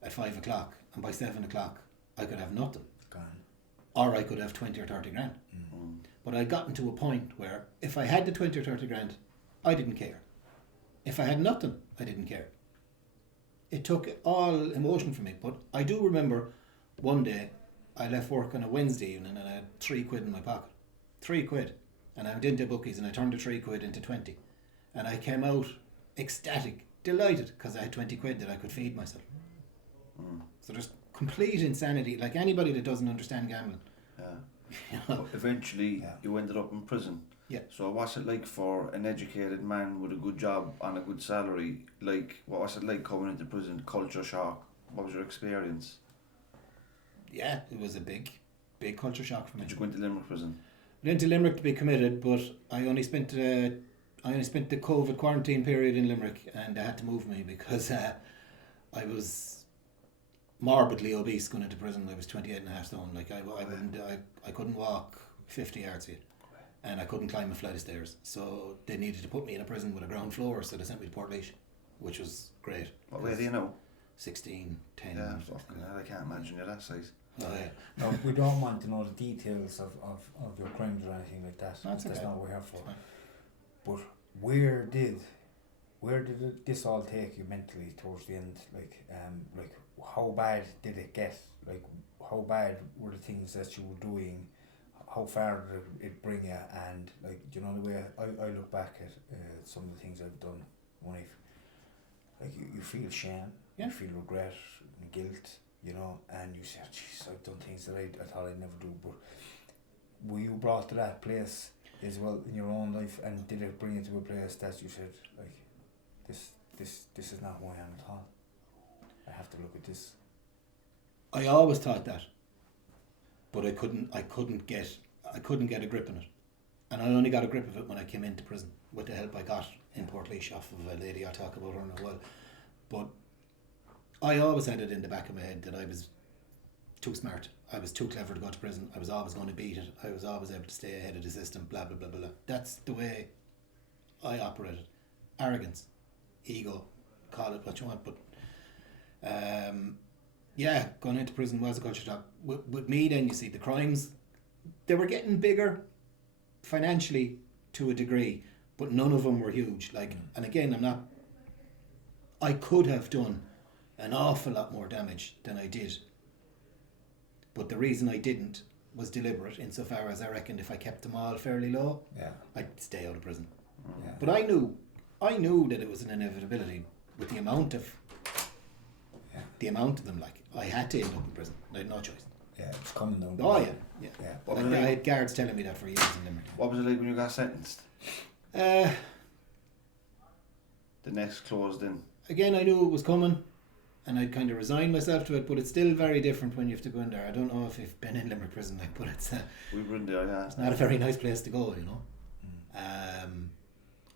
at 5 o'clock, and by 7 o'clock I could have nothing, or I could have 20 or 30 grand. But I'd gotten to a point where if I had the 20 or 30 grand, I didn't care. If I had nothing, I didn't care. It took all emotion from me. But I do remember one day I left work on a Wednesday evening and I had 3 quid in my pocket. 3 quid. And I went into bookies and I turned the 3 quid into 20. And I came out ecstatic, delighted, because I had 20 quid that I could feed myself. So there's complete insanity. Like anybody that doesn't understand gambling. You know? But eventually, you ended up in prison. Yeah. So what's it like for an educated man with a good job and a good salary? Like, what was it like coming into prison? Culture shock? What was your experience? Yeah, it was a big culture shock for me. Did you go into Limerick prison? I went to Limerick to be committed, but I only spent the COVID quarantine period in Limerick, and they had to move me because I was morbidly obese going into prison. I was 28.5 stone. Like I couldn't walk 50 yards yet. And I couldn't climb a flight of stairs, so they needed to put me in a prison with a ground floor, so they sent me to Portlaoise, which was great. What way do you know? 16, 10. Yeah, fucking hell, I can't imagine you're that size. Oh, yeah. No, we don't want to know the details of your crimes or anything like that. That's That's okay. not what we're here for. But where did this all take you mentally towards the end? Like how bad did it get? Like how bad were the things that you were doing? How far did it bring you? And like, you know, the way I look back at some of the things I've done when you feel shame, you feel regret and guilt, you know, and you say, "Jeez, I've done things that I thought I'd never do." But were you brought to that place as well in your own life, and did it bring you to a place that you said, like, this is not who I am at all? I have to look at this. I always thought that, but I couldn't get a grip on it, and I only got a grip of it when I came into prison with the help I got in Portlaoise off of a lady I'll talk about her in a while. But I always had it in the back of my head that I was too smart, I was too clever to go to prison, I was always going to beat it, I was always able to stay ahead of the system, blah blah blah blah. That's the way I operated. Arrogance, ego, call it what you want, but yeah, going into prison was a culture shock. With me then, you see, the crimes they were getting bigger financially to a degree, but none of them were huge. Like, and again, I could have done an awful lot more damage than I did. But the reason I didn't was deliberate, insofar as I reckoned if I kept them all fairly low, I'd stay out of prison. Yeah. But I knew that it was an inevitability with the amount of them. Like, I had to end up in prison. I had no choice. Yeah, it's coming down. Oh yeah. What Like, was it I like? had guards telling me that for years in Limerick. What was it like when you got sentenced? Uh, The next closed in. again, I knew it was coming, and I'd kind of resigned myself to it. But it's still very different when you have to go in there. I don't know if you've been in Limerick prison, like, but it's We were in there, yeah. it's not a very nice place to go, you know.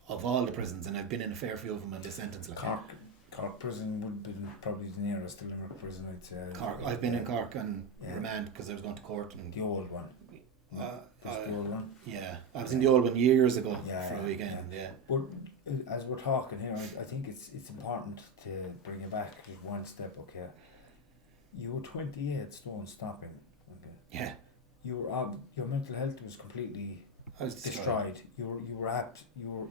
Of all the prisons, and I've been in a fair few of them in this sentence. Like Cork prison would have been probably the nearest to Limerick prison, I'd say. Cork, I've been in Cork on Yeah. remand because I was going to court, and The old one. That's the old one. yeah, I was in the old one years ago Yeah, for a yeah, weekend. Yeah. But as we're talking here, I think it's important to bring it back just one step. Okay, you were 28 stone stopping. Okay, Yeah, you were your mental health was completely I was destroyed. You were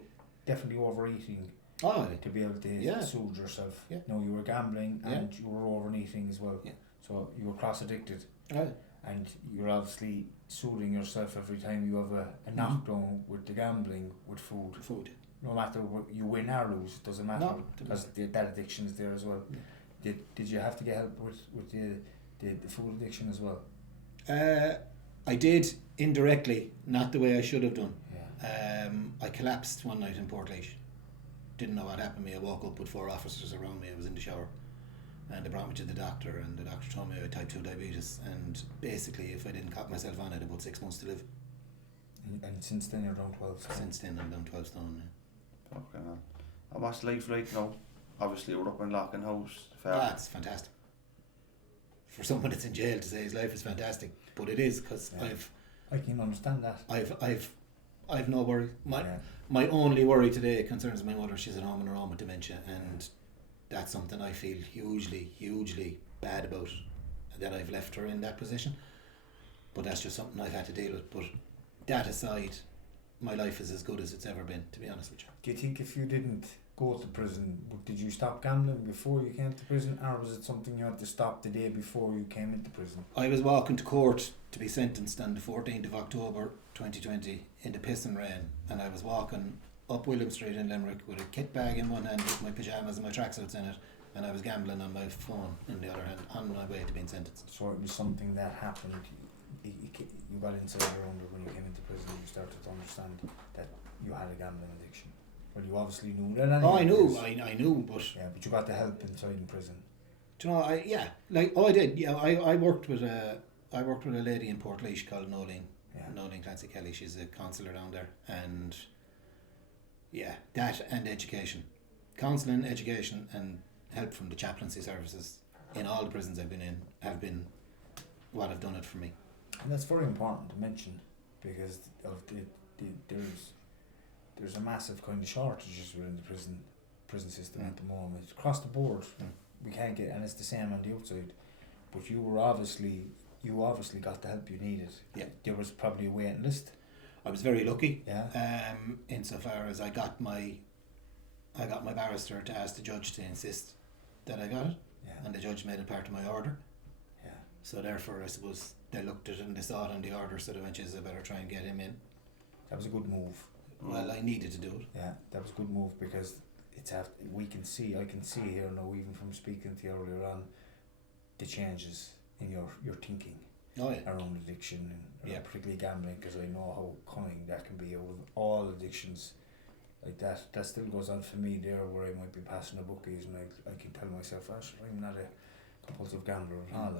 definitely overeating Oh, to be able to soothe yourself. Yeah. No, you were gambling Yeah. and you were overeating as well. Yeah. So you were cross addicted. oh, And you're obviously soothing yourself every time you have a knockdown with the gambling, with food. food. No matter what you win or lose, it doesn't matter, No, it because that addiction is there as well. Yeah. Did you have to get help with the food addiction as well? I did indirectly, not the way I should have done. Yeah. I collapsed one night in Portlaoise. Didn't know what happened to me. I woke up with 4 officers around me. I was in the shower, and they brought me to the doctor, and the doctor told me I had type 2 diabetes, and basically if I didn't cop myself on it, I had about 6 months to live. And since then you're down 12 stone. Since then I'm down 12 stone. Yeah. Okay, man. And what's life like now? Obviously, we're up in Loughan House. It's fantastic. For someone that's in jail to say his life is fantastic, but it is, because Yeah. I can understand that. I've no worry. My only worry today concerns my mother. She's at home on her own with dementia, and that's something I feel hugely bad about, that I've left her in that position. But that's just something I've had to deal with. But that aside, my life is as good as it's ever been, to be honest with you. Do you think if you didn't go to prison, did you stop gambling before you came to prison, or was it something you had to stop the day before you came into prison? I was walking to court to be sentenced on the 14th of October 2020 in the pissing rain, and I was walking up William Street in Limerick with a kit bag in one hand with my pyjamas and my tracksuits in it, and I was gambling on my phone in the other hand on my way to being sentenced. So it was something that happened. You got inside your own when you came into prison. You started to understand that you had a gambling addiction. Well, you obviously knew that. Oh, I knew, anyways. I knew, but Yeah, but you got the help inside in prison. do you know, I did. Yeah, I worked with a lady in Portlaoise called Nolene. Yeah. Nolene Clancy Kelly. She's a counsellor down there, and yeah, that and education, counselling, education, and help from the chaplaincy services in all the prisons I've been in have been what have done it for me. And that's very important to mention, because of there's a massive kind of shortages within the prison system at the moment. Across the board, we can't get, and it's the same on the outside. But you obviously got the help you needed. Yeah. There was probably a waiting list. I was very lucky. Yeah. Insofar as I got my barrister to ask the judge to insist that I got it, Yeah. and the judge made it part of my order. Yeah. So therefore, I suppose they looked at it and they saw it on the order, so they went, "I better try and get him in." That was a good move. Well, I needed to do it. Yeah, that was a good move, because I can see here now, even from speaking to you earlier on, the changes in your thinking Oh yeah. around addiction and Yeah. particularly gambling, because I know how cunning that can be with all addictions. Like that still goes on for me there, where I might be passing the bookies and I can tell myself, I'm not a compulsive gambler at all.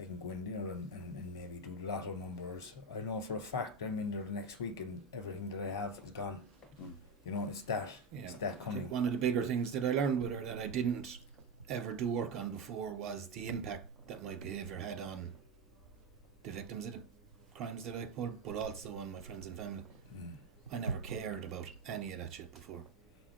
I can go in there and maybe do lotto numbers. I know for a fact I'm in there the next week and everything that I have is gone. You know, it's that I cunning. think one of the bigger things that I learned with her that I didn't ever do work on before was the impact that my behaviour had on the victims of the crimes that I pulled, but also on my friends and family. I never cared about any of that shit before.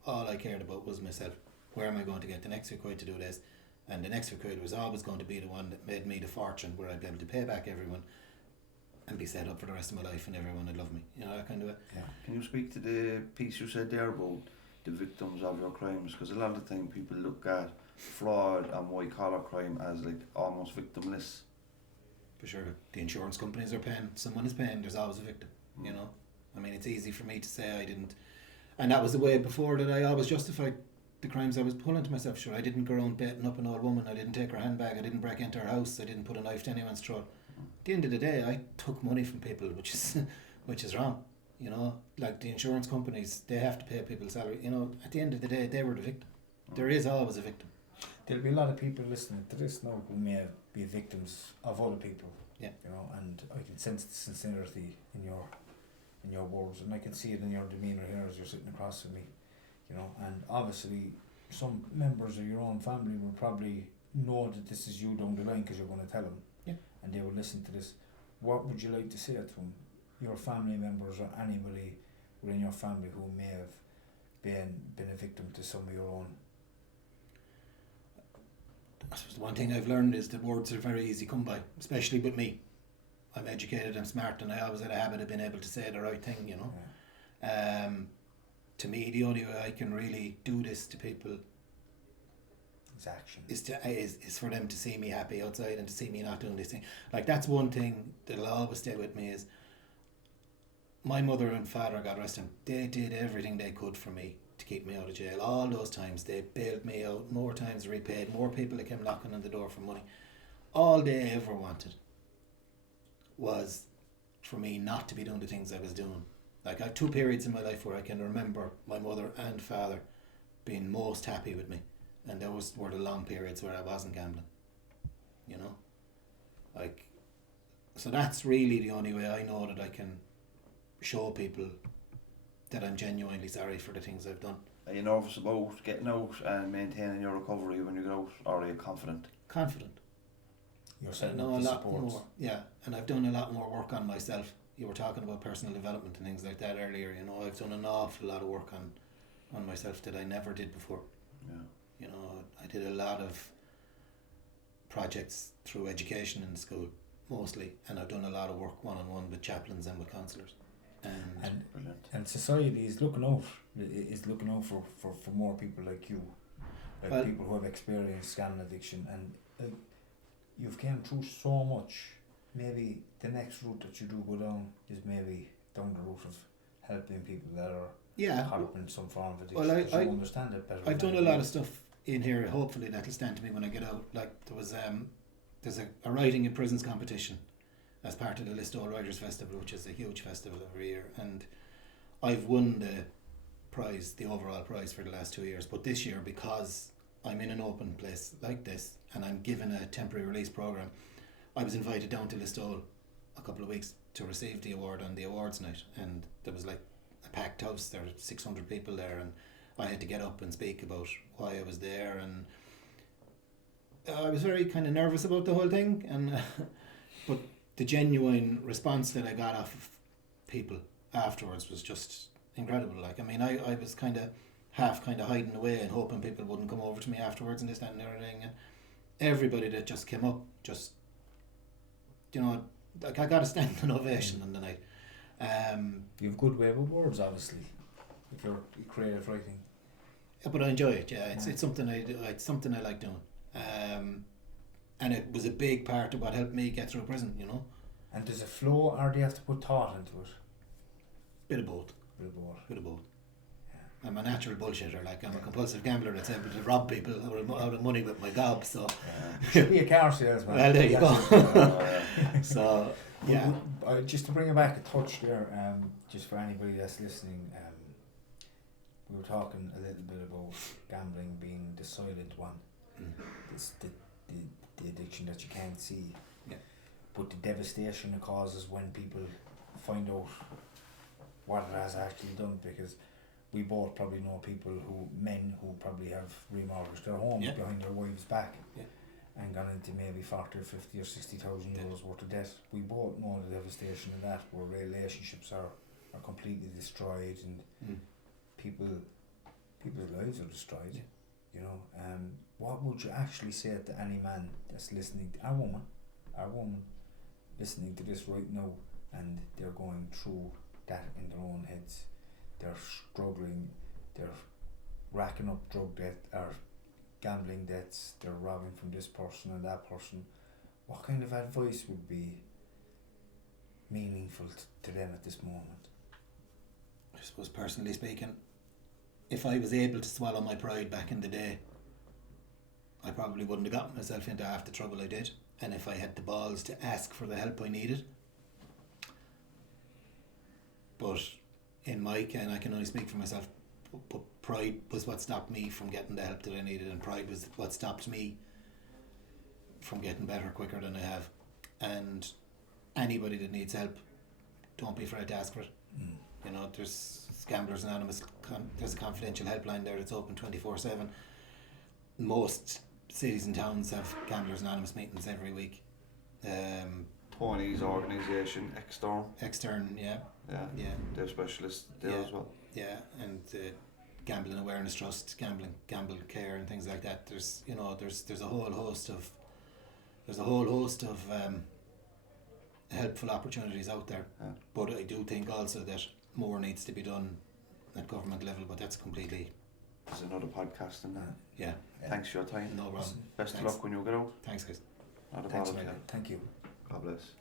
All I cared about was myself. Where am I going to get the next few quid to do this? And the next few quid was always going to be the one that made me the fortune where I'd be able to pay back everyone and be set up for the rest of my life and everyone would love me. You know, that kind of Can you speak to the piece you said there about the victims of your crimes? Because a lot of the time people look at fraud and white collar crime as like almost victimless. For sure. The insurance companies are paying, someone is paying, there's always a victim, you know. I mean, it's easy for me to say I didn't, and that was the way before that I always justified the crimes I was pulling to myself. Sure, I didn't go around beating up an old woman, I didn't take her handbag, I didn't break into her house, I didn't put a knife to anyone's throat. At the end of the day, I took money from people, which is wrong, you know. Like the insurance companies, they have to pay people's salary, you know. At the end of the day, they were the victim. There is always a victim. There'll be a lot of people listening to this now who may be victims of other people. Yeah. You know, and I can sense the sincerity in your words, and I can see it in your demeanour here as you're sitting across from me. You know, and obviously some members of your own family will probably know that this is you down the line because you're going to tell them. Yeah. And they will listen to this. What would you like to say to them, your family members or anybody within your family who may have been a victim to some of your own? I suppose the one thing I've learned is that words are very easy to come by, especially with me. I'm educated, I'm smart, and I always had a habit of being able to say the right thing, you know. Yeah. To me, the only way I can really do this to people It's action. is for them to see me happy outside and to see me not doing this thing. Like, that's one thing that'll always stay with me is my mother and father, God rest them, they did everything they could for me to keep me out of jail. All those times they bailed me out, more times repaid, more people that came knocking on the door for money. All they ever wanted was for me not to be doing the things I was doing. Like, I have 2 periods in my life where I can remember my mother and father being most happy with me, and those were the long periods where I wasn't gambling, you know. Like, so that's really the only way I know that I can show people that I'm genuinely sorry for the things I've done. Are you nervous about getting out and maintaining your recovery when you get out, or are you confident? Confident. You're I setting know up a the lot supports. more. Yeah, and I've done a lot more work on myself. You were talking about personal development and things like that earlier. You know, I've done an awful lot of work on myself that I never did before. Yeah. You know, I did a lot of projects through education in school, mostly, and I've done a lot of work one-on-one with chaplains and with counsellors. And Brilliant. And society is looking out for more people like you, like Well, people who have experienced gambling addiction, and you've came through so much. Maybe the next route that you do go down is maybe down the route of helping people that are yeah, caught up in some form of addiction. Well, I- 'cause you understand it better. I've than done a anybody lot of else. stuff in here. Hopefully that'll stand to me when I get out. Like, there was there's a writing in prisons competition as part of the Listowel Writers Festival, which is a huge festival every year, and I've won the prize, the overall prize, for the last 2 years. But this year, because I'm in an open place like this and I'm given a temporary release program, I was invited down to Listowel a couple of weeks to receive the award on the awards night, and there was like a packed house. There were 600 people there, and I had to get up and speak about why I was there, and I was very kind of nervous about the whole thing, and but the genuine response that I got off of people afterwards was just incredible. Like, I mean, I was kind of hiding away and hoping people wouldn't come over to me afterwards and this, that and everything, and everybody that just came up, just, you know, like, I got a standing ovation on the night. You have good way with words, obviously, if you're creative writing. Yeah, but I enjoy it. Yeah, it's something I do. It's something I like doing. And it was a big part of what helped me get through prison. You know, And does it flow, or do you have to put thought into it? bit of both. Bit of both. Bit of both. I'm a natural bullshitter. Like, I'm a compulsive gambler that's able to rob people out of money with my gob. So, Should be a car salesman. well, there you go. Yeah. So, yeah. Just to bring it back a touch there, just for anybody that's listening, we were talking a little bit about gambling being the silent one. It's the addiction that you can't see. Yeah. But the devastation it causes when people find out what it has actually done, because we both probably know men who probably have remortgaged their homes behind their wives' back and gone into maybe 40 or 50 or 60,000 euros worth of debt. We both know the devastation of that, where relationships are completely destroyed, and people's lives are destroyed. You know, what would you actually say to any man that's listening, our woman listening to this right now, and they're going through that in their own heads. They're struggling, they're racking up drug debt or gambling debts, they're robbing from this person and that person. What kind of advice would be meaningful to them at this moment? I suppose personally speaking, if I was able to swallow my pride back in the day, I probably wouldn't have gotten myself into half the trouble I did. And if I had the balls to ask for the help I needed. But in my and I can only speak for myself, but pride was what stopped me from getting the help that I needed, and pride was what stopped me from getting better quicker than I have. And anybody that needs help, don't be afraid to ask for it. You know, there's Gamblers Anonymous, there's a confidential helpline there that's open 24/7. Most cities and towns have Gamblers Anonymous meetings every week. Tony's organisation, Extern, yeah. They're specialists there as well. Yeah, and Gambling Awareness Trust, Gamble Care, and things like that. There's a whole host of helpful opportunities out there. Yeah. But I do think also that more needs to be done at government level. But that's completely. There's another podcast in that. Yeah. Thanks for your time. No problem. Best of luck when you get out. Thanks, guys. Not a Thanks, bother. Thank you. God bless.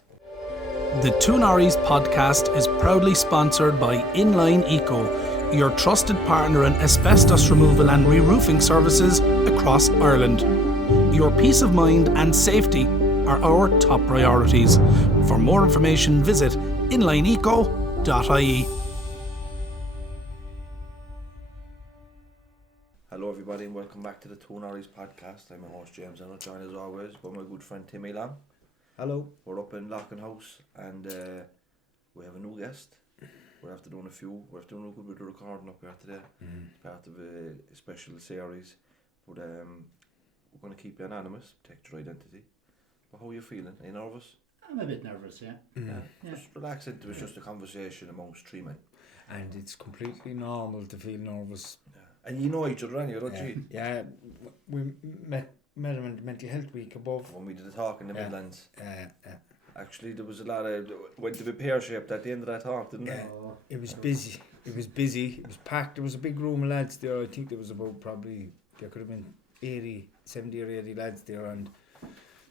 The Two Norries podcast is proudly sponsored by Inline Eco, your trusted partner in asbestos removal and re-roofing services across Ireland. Your peace of mind and safety are our top priorities. For more information, visit inlineeco.ie. Hello everybody and welcome back to the Two Norries podcast. I'm your host James and I'm joined as always by my good friend Timmy Lamb. Hello. We're up in Loughan House and we have a new guest. We're after doing a good bit of recording up here today. Part of a special series. But we're going to keep you anonymous, protect your identity. But how are you feeling? Are you nervous? I'm a bit nervous, yeah. Yeah. Just relax into it. It's just a conversation amongst three men. And it's completely normal to feel nervous. And you know each other anyway, don't you? Yeah, we met him in the mental health week above. When we did a talk in the Midlands. Yeah. Actually, there was a lot of went to be pear-shaped at the end of that talk, didn't it? It was busy. It was packed. There was a big room of lads there. I think there was about there could have been 70 or 80 lads there, and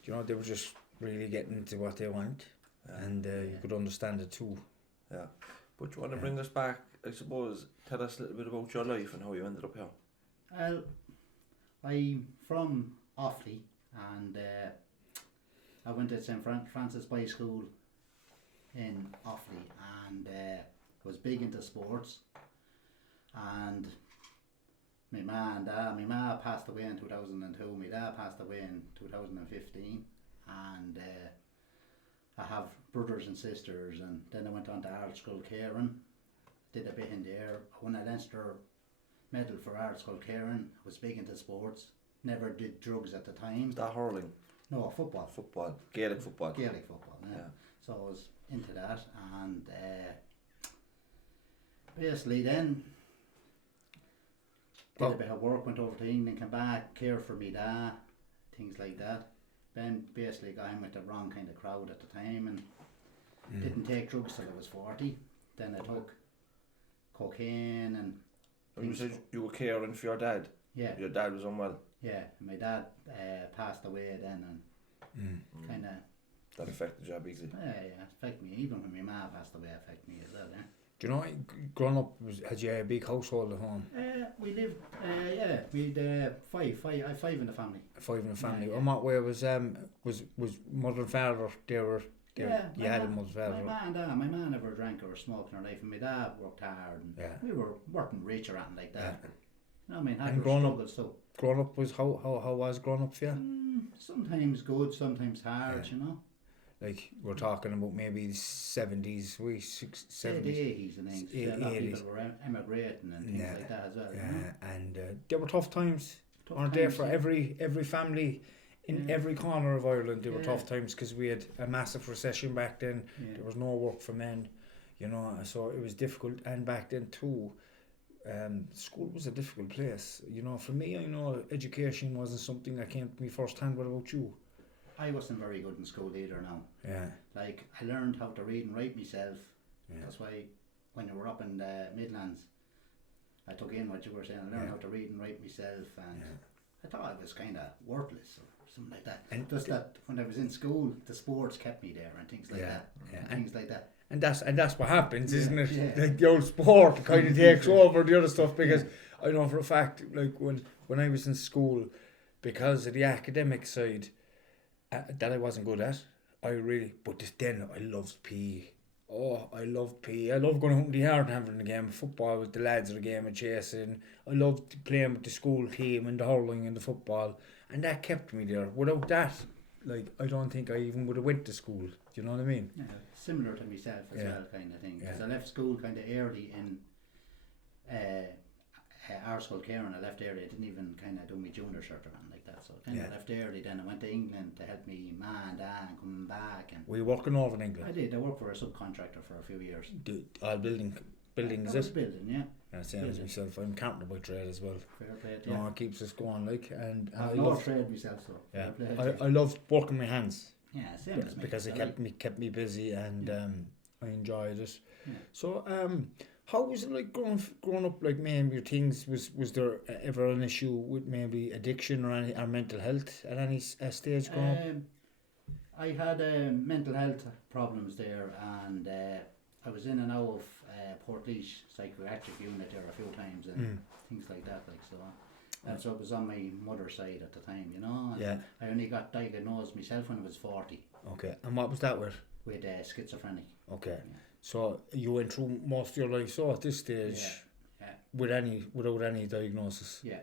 you know, they were just really getting into what they want, and you could understand it too. Yeah. But you want to bring us back, I suppose, tell us a little bit about your life and how you ended up here. Well, I'm from Offaly, and I went to St. Francis Bay School in Offaly, and was big into sports. And my ma passed away in 2002, my dad passed away in 2015, and I have brothers and sisters, and then I went on to art school Cavan, did a bit in there. I won a Leinster medal for art school Cavan. I was big into sports, never did drugs at the time. Is that hurling? No, football. Gaelic football. Yeah. So I was into that, and basically then did a bit of work, went over to England, came back, cared for me dad, things like that. Then basically got in with the wrong kind of crowd at the time, and didn't take drugs till I was 40. Then I took cocaine and. And you said you were caring for your dad? Yeah. Your dad was unwell? Yeah, my dad passed away then, and kind of. That affected you bigly? Yeah, affected me. Even when my ma passed away, affected me as well. Yeah. Do you know, growing up, had you a big household at home? We lived. We had five in the family. 5 in the family. Yeah. In what way was mother and father? They were. Yeah, you had a mother and father. My ma never drank or smoked in her life, and my dad worked hard. And we weren't rich or anything like that. Yeah. You know what I mean? And growing up was how was growing up for you? Sometimes good, sometimes hard. You know. Like we're talking about maybe 70s, 70s, 80s and things. A lot of people were emigrating and things like that as well. Yeah, you know? and there were tough times. Weren't there for every family in every corner of Ireland? There were tough times because we had a massive recession back then. There was no work for men, you know, so it was difficult. And back then too, school was a difficult place. You know, for me, I know education wasn't something that came to me first hand. What about you? I wasn't very good in school either now. Yeah. Like, I learned how to read and write myself. Yeah. That's why when you were up in the Midlands, I took in what you were saying. I learned how to read and write myself, and I thought I was kind of worthless or something like that. And just that when I was in school, the sports kept me there and things like that. Yeah. And things like that. And that's what happens, isn't it? Yeah. Like the old sport kind of takes over the other stuff, because I know for a fact, like when I was in school, because of the academic side that I wasn't good at, but then I loved PE. Oh, I love PE. I love going out in the yard and having a game of football with the lads or a game of chasing. I loved playing with the school team and the hurling and the football, and that kept me there. Without that, like, I don't think I even would have went to school. Do you know what I mean? Yeah, similar to myself as well, kind of thing. Because I left school kind of early in our school, Cavan. I left early. I didn't even kind of do my junior cert or anything like that. So I kind of left early. Then I went to England to help me ma and dad and coming back. And were you working over in England? I did. I worked for a subcontractor for a few years. All building is I was it? building, yeah. Yeah, same as myself. I'm carpenter by trade as well. Fair play, No, it keeps us going, like, and I I love love trade myself, so yeah. fair play. I love working my hands. Yeah, same as me. Because it kept me busy, and I enjoyed it. Yeah. So how was it like growing up? Like, maybe your things, was there ever an issue with maybe addiction or mental health at any stage growing up? I had mental health problems there, and I was in and out of Portlaoise psychiatric unit there a few times and things like that, like so. And so it was on my mother's side at the time, you know. And I only got diagnosed myself when I was 40. Okay, and what was that with? With schizophrenic. Okay, yeah. So you went through most of your life, so at this stage, without any diagnosis. Yeah.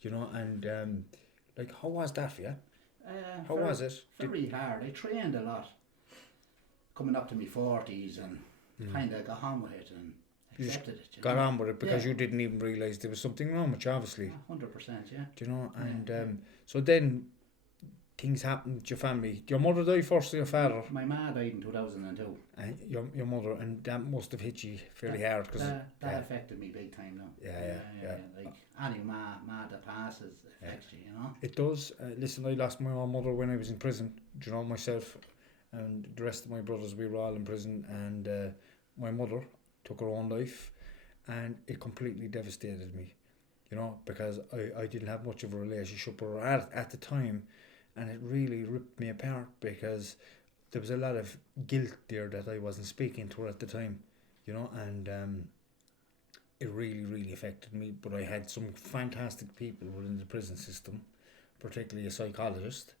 You know, and like, how was that for you? How was it? Very hard. I trained a lot. Coming up to my 40s and kind of got on with it and accepted it. You got know? on with it because you didn't even realise there was something wrong with you, obviously. 100%, yeah. Do you know? And so then things happened to your family. Your mother died first, or your father? My ma died in 2002. And your mother, and that must have hit you fairly hard. Cause that affected me big time now. Yeah. Like any ma that passes affects you, you know? It does. Listen, I lost my own mother when I was in prison. Do you know, myself and the rest of my brothers, we were all in prison, and my mother took her own life, and it completely devastated me, you know, because I didn't have much of a relationship with her at the time, and it really ripped me apart because there was a lot of guilt there that I wasn't speaking to her at the time, you know, and it really, really affected me. But I had some fantastic people within the prison system, particularly a psychologist,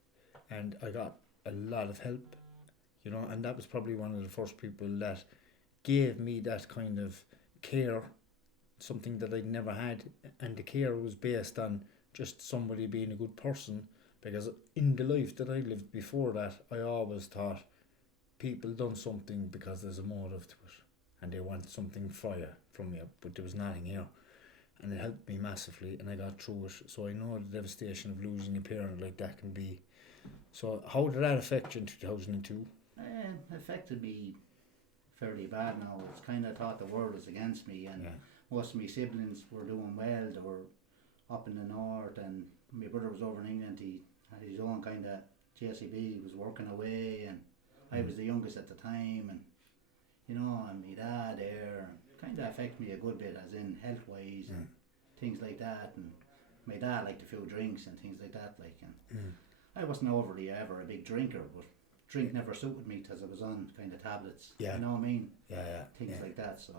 and I got a lot of help, you know, and that was probably one of the first people that gave me that kind of care, something that I'd never had, and the care was based on just somebody being a good person, because in the life that I lived before that, I always thought people done something because there's a motive to it and they want something from you, but there was nothing here, and it helped me massively, and I got through it. So I know the devastation of losing a parent like that can be. So how did that affect you in 2002? It affected me fairly bad now. It's kind of thought the world was against me, and most of my siblings were doing well. They were up in the north, and my brother was over in England. He had his own kind of JCB, he was working away, and I was the youngest at the time, and you know, and my dad there, kind of affected me a good bit, as in health wise and things like that. And my dad liked a few drinks and things like that, like, and I wasn't overly ever a big drinker, but drink never suited me because I was on kind of tablets. You know what I mean? Things like that. So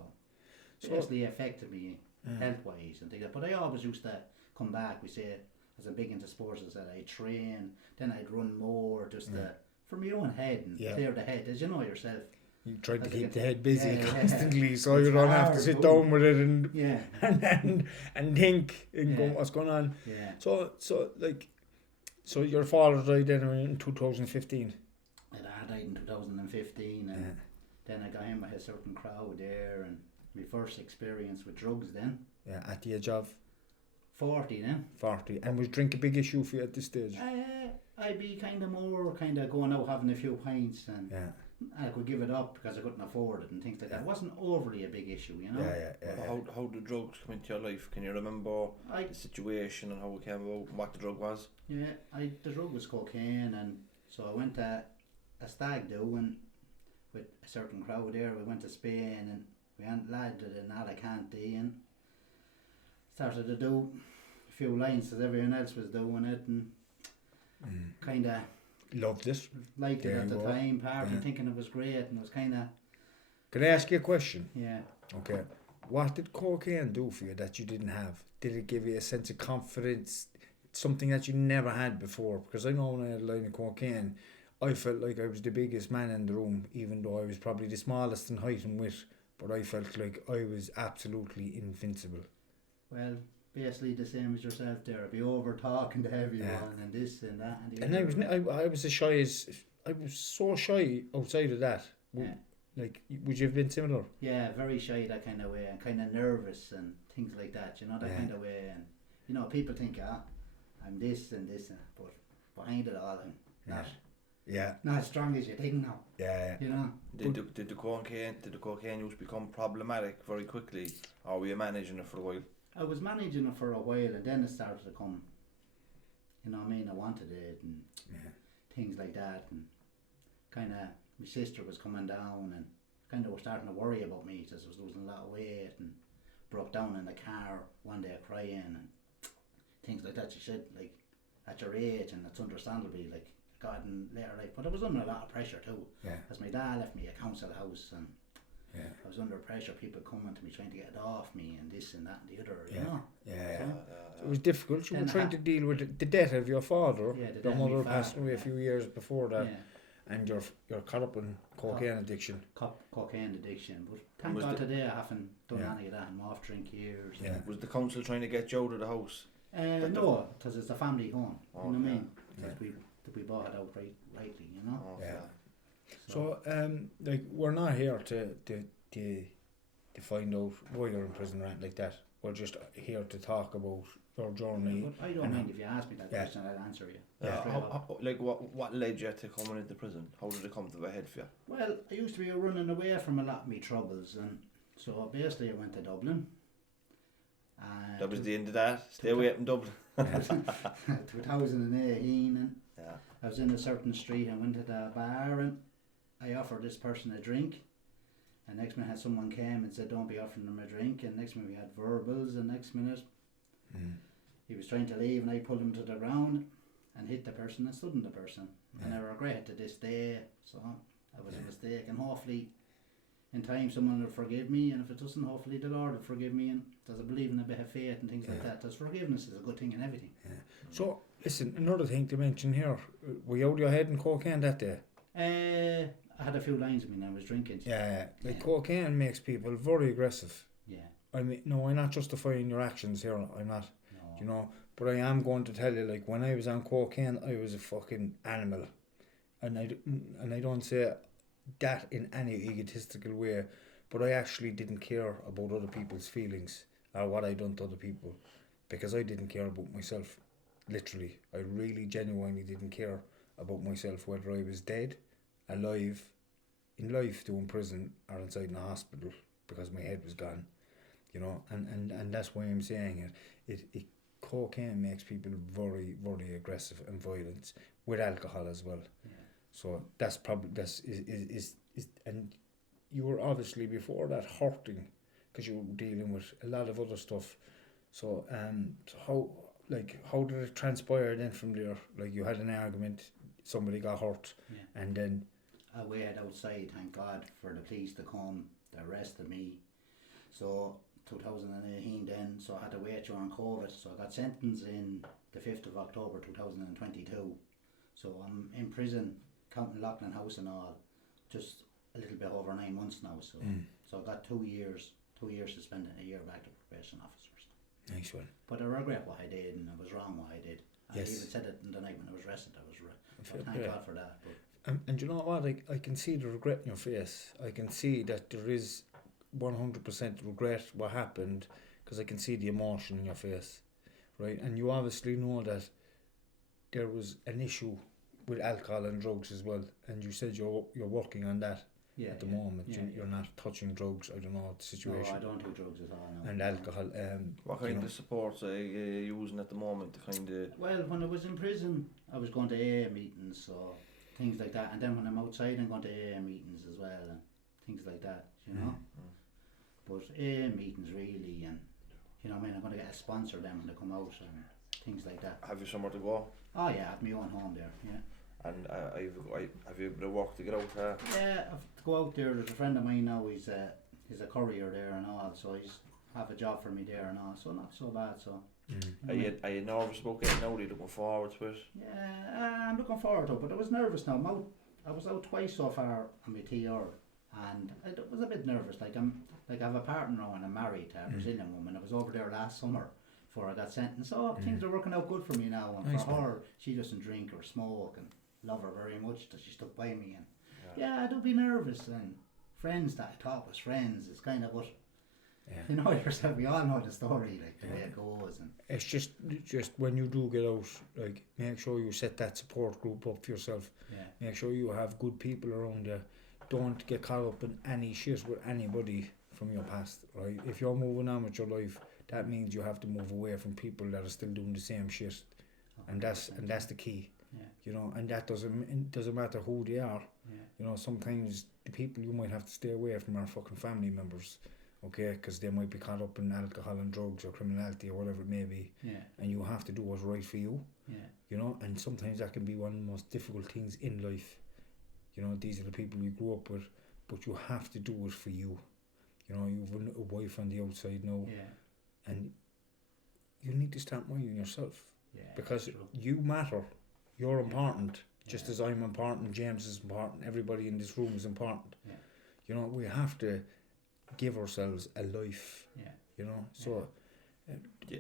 basically affected me health wise and things like that. But I always used to come back. We say, as I'm big into sports, I said I train, then I'd run more just for my own head and clear the head, as you know yourself. You tried to keep the head busy constantly, so you don't have to sit down with it and think and go, what's going on. So your father died then in 2015. My dad died in 2015, and then I got in with a certain crowd there, and my first experience with drugs then. Yeah, at the age of 40 then. 40, and was drink a big issue for you at this stage? I'd be kind of going out having a few pints, and I could give it up because I couldn't afford it and things like that. It wasn't overly a big issue, you know. How did drugs come into your life? Can you remember the situation and how it came about, and what the drug was? Yeah, the drug was cocaine, and So I went to a stag do and with a certain crowd there. We went to Spain and we landed in Alicante and started to do a few lines as everyone else was doing it, and kind of Loved it. liked it There at you the go. time, partying, Yeah. thinking it was great, and it was kind of, Can I ask you a question? yeah. Okay. What did cocaine do for you that you didn't have? Did it give you a sense of confidence, something that you never had before? Because I know when I had a line of cocaine, I felt like I was the biggest man in the room, even though I was probably the smallest in height and width. But I felt like I was absolutely invincible. Well, basically the same as yourself there. Be over talking to everyone Yeah. and this and that and the And I other. was as shy as I was so shy outside of that. Yeah. Like, would you have been similar? Yeah, very shy that kind of way, and kind of nervous and things like that. You know, that Yeah. kind of way, and you know, people think, I'm this and this, but behind it all, I'm Yeah. not as strong as you think now. Yeah. You know. Did the cocaine use become problematic very quickly, or were you managing it for a while? I was managing it for a while, and then it started to come. You know what I mean? I wanted it and things like that, and kind of my sister was coming down and kind of was starting to worry about me because I was losing a lot of weight and broke down in the car one day crying and things like that. She said, like, at your age, and it's understandably, like, God in later life, but I was under a lot of pressure too. Yeah. As my dad left me a council house and Yeah. I was under pressure, people coming to me trying to get it off me and this and that and the other, Yeah. you know. Yeah. It was difficult. You were Then trying to deal with the death of your father. Yeah, the Your death of my mother passed father, away a yeah. few years before that, Yeah. and you're caught up in cocaine addiction. Cocaine addiction, but thank Was God the- today I haven't done Yeah. any of that. I'm off drink years. Yeah. Was the council trying to get you out of the house? No, because it's a family home. You know what I mean? Yeah. That we bought it out rightly, you know. Oh, Yeah. So, like, we're not here to find out why you're in prison or anything like that. We're just here to talk about your journey. But I don't and mind if you ask me that Yeah. question, I'll answer you. Yeah. Straight up. Like what led you to coming into prison? How did it come to a head for you? Well, I used to be running away from a lot of me troubles, and so basically I went to Dublin. That was the end of that. Stay away from Dublin. 2018, and Yeah. I was in a certain street. I went to the bar and I offered this person a drink. And next minute someone came and said, "Don't be offering them a drink." And next minute we had verbals. And next minute he was trying to leave, and I pulled him to the ground and hit the person and stood in the person. And I regret it to this day. So that was a mistake. And hopefully, in time, someone will forgive me. And if it doesn't, hopefully the Lord will forgive me. And does I believe in a bit of faith and things like that. Because forgiveness is a good thing in everything. So, listen, another thing to mention here. Were you out of your head in cocaine that day? I had a few lines with me and I was drinking. Yeah. Like, cocaine makes people very aggressive. Yeah. I mean, no, I'm not justifying your actions here. I'm not. No. You know, but I am going to tell you, like, when I was on cocaine, I was a fucking animal, and I don't say that in any egotistical way, but I actually didn't care about other people's feelings or what I done to other people, because I didn't care about myself. Literally, I really genuinely didn't care about myself, whether I was dead, alive, in life, doing prison, or inside in a hospital, because my head was gone. You know, and that's why I'm saying it cocaine makes people very, very aggressive and violent, with alcohol as well. Yeah. So that's probably is and you were obviously before that hurting because you were dealing with a lot of other stuff. So how did it transpire then from there? Like, you had an argument, somebody got hurt, and then I waited outside, thank God, for the police to come. They arrested me. So 2018 then, so I had to wait during COVID. So I got sentenced in the 5th of October 2022. So I'm in prison, counting Loughan House and all, just a little bit over 9 months now. So I got 2 years suspended, a year back to probation officers. nice one. But I regret what I did, and I was wrong what I did. I Yes. even said it in the night when I was arrested. I was Fair thank play. God for that. But And you know what? I can see the regret in your face. I can see that there is 100% regret what happened, because I can see the emotion in your face, right? And you obviously know that there was an issue with alcohol and drugs as well. And you said you're working on that at the moment. You're not touching drugs. I don't know the situation. No, I don't do drugs at all. No. And alcohol. What kind of supports are you using at the moment to kind of... Well, when I was in prison, I was going to AA meetings, so things like that. And then when I'm outside, I'm going to AA meetings as well and things like that, you know. But AA meetings really, and you know, I mean, I'm going to get a sponsor then when they come out and things like that. Have you somewhere to go? Oh yeah, I have my own home there, yeah. And have you a bit of work to get out? Yeah, I have to go out there. There's a friend of mine now. He's a courier there and all, so he's have a job for me there and all. So not so bad. So. Are you nervous about getting out? Are you looking forward to it? Yeah, I'm looking forward to it, but I was nervous now. I was out twice so far on my TR, and I was a bit nervous. Like I have a partner now and I'm married to a Brazilian woman. I was over there last summer before I got sentenced. So things are working out good for me now. And nice, for her, she doesn't drink or smoke, and love her very much that she stuck by me. And yeah, I do be nervous. And friends that I thought was friends is kind of what. Yeah. You know yourself, we all know the story, like the way it goes. And it's just when you do get out, like, make sure you set that support group up for yourself. Yeah. Make sure you have good people around you. Don't get caught up in any shit with anybody from your past, right? If you're moving on with your life, that means you have to move away from people that are still doing the same shit. And that's the key. Yeah. You know, and that doesn't matter who they are. Yeah. You know, sometimes the people you might have to stay away from are fucking family members. Okay, because they might be caught up in alcohol and drugs or criminality or whatever it may be, and you have to do what's right for you. You know, and sometimes that can be one of the most difficult things in life. You know, these are the people you grew up with, but you have to do it for you. You know, you've a wife on the outside now, and you need to start minding yourself, because you matter. You're important, just as I'm important. James is important. Everybody in this room is important. You know, we have to give ourselves a life, you know. So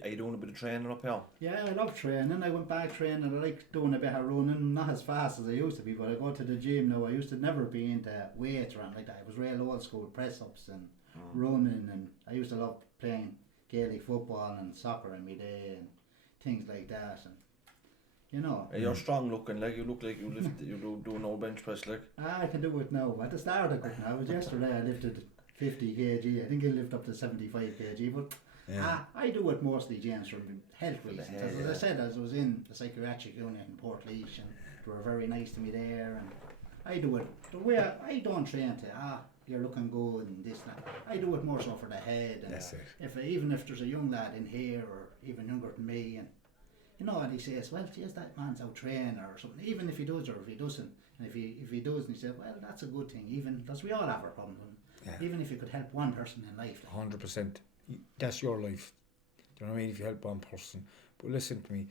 are you doing a bit of training up here? Yeah, I love training. I went back training. I like doing a bit of running, not as fast as I used to be, but I go to the gym now. I used to never be into weights or anything like that. I was real old school, press ups and running, and I used to love playing Gaelic football and soccer in my day and things like that. And you know, you're strong looking, like you look like you lift you do an old bench press, like. I can do it now. At the start I couldn't. I was yesterday I lifted 50 kg. I think I lift up to 75 kg, but I do it mostly, James, for health reasons. As I said, as I was in the psychiatric unit in Portlaoise, and they were very nice to me there, and I do it the way I don't train to you're looking good and this and that. I do it more so for the head, and that's it. Even if there's a young lad in here or even younger than me, and you know, and he says, well, geez, that man's out training or something, even if he does or if he doesn't, and if he does, and he says, well, that's a good thing, even because we all have our problems. Even if you could help one person in life. 100%. That's your life. Do you know what I mean? If you help one person. But listen to me.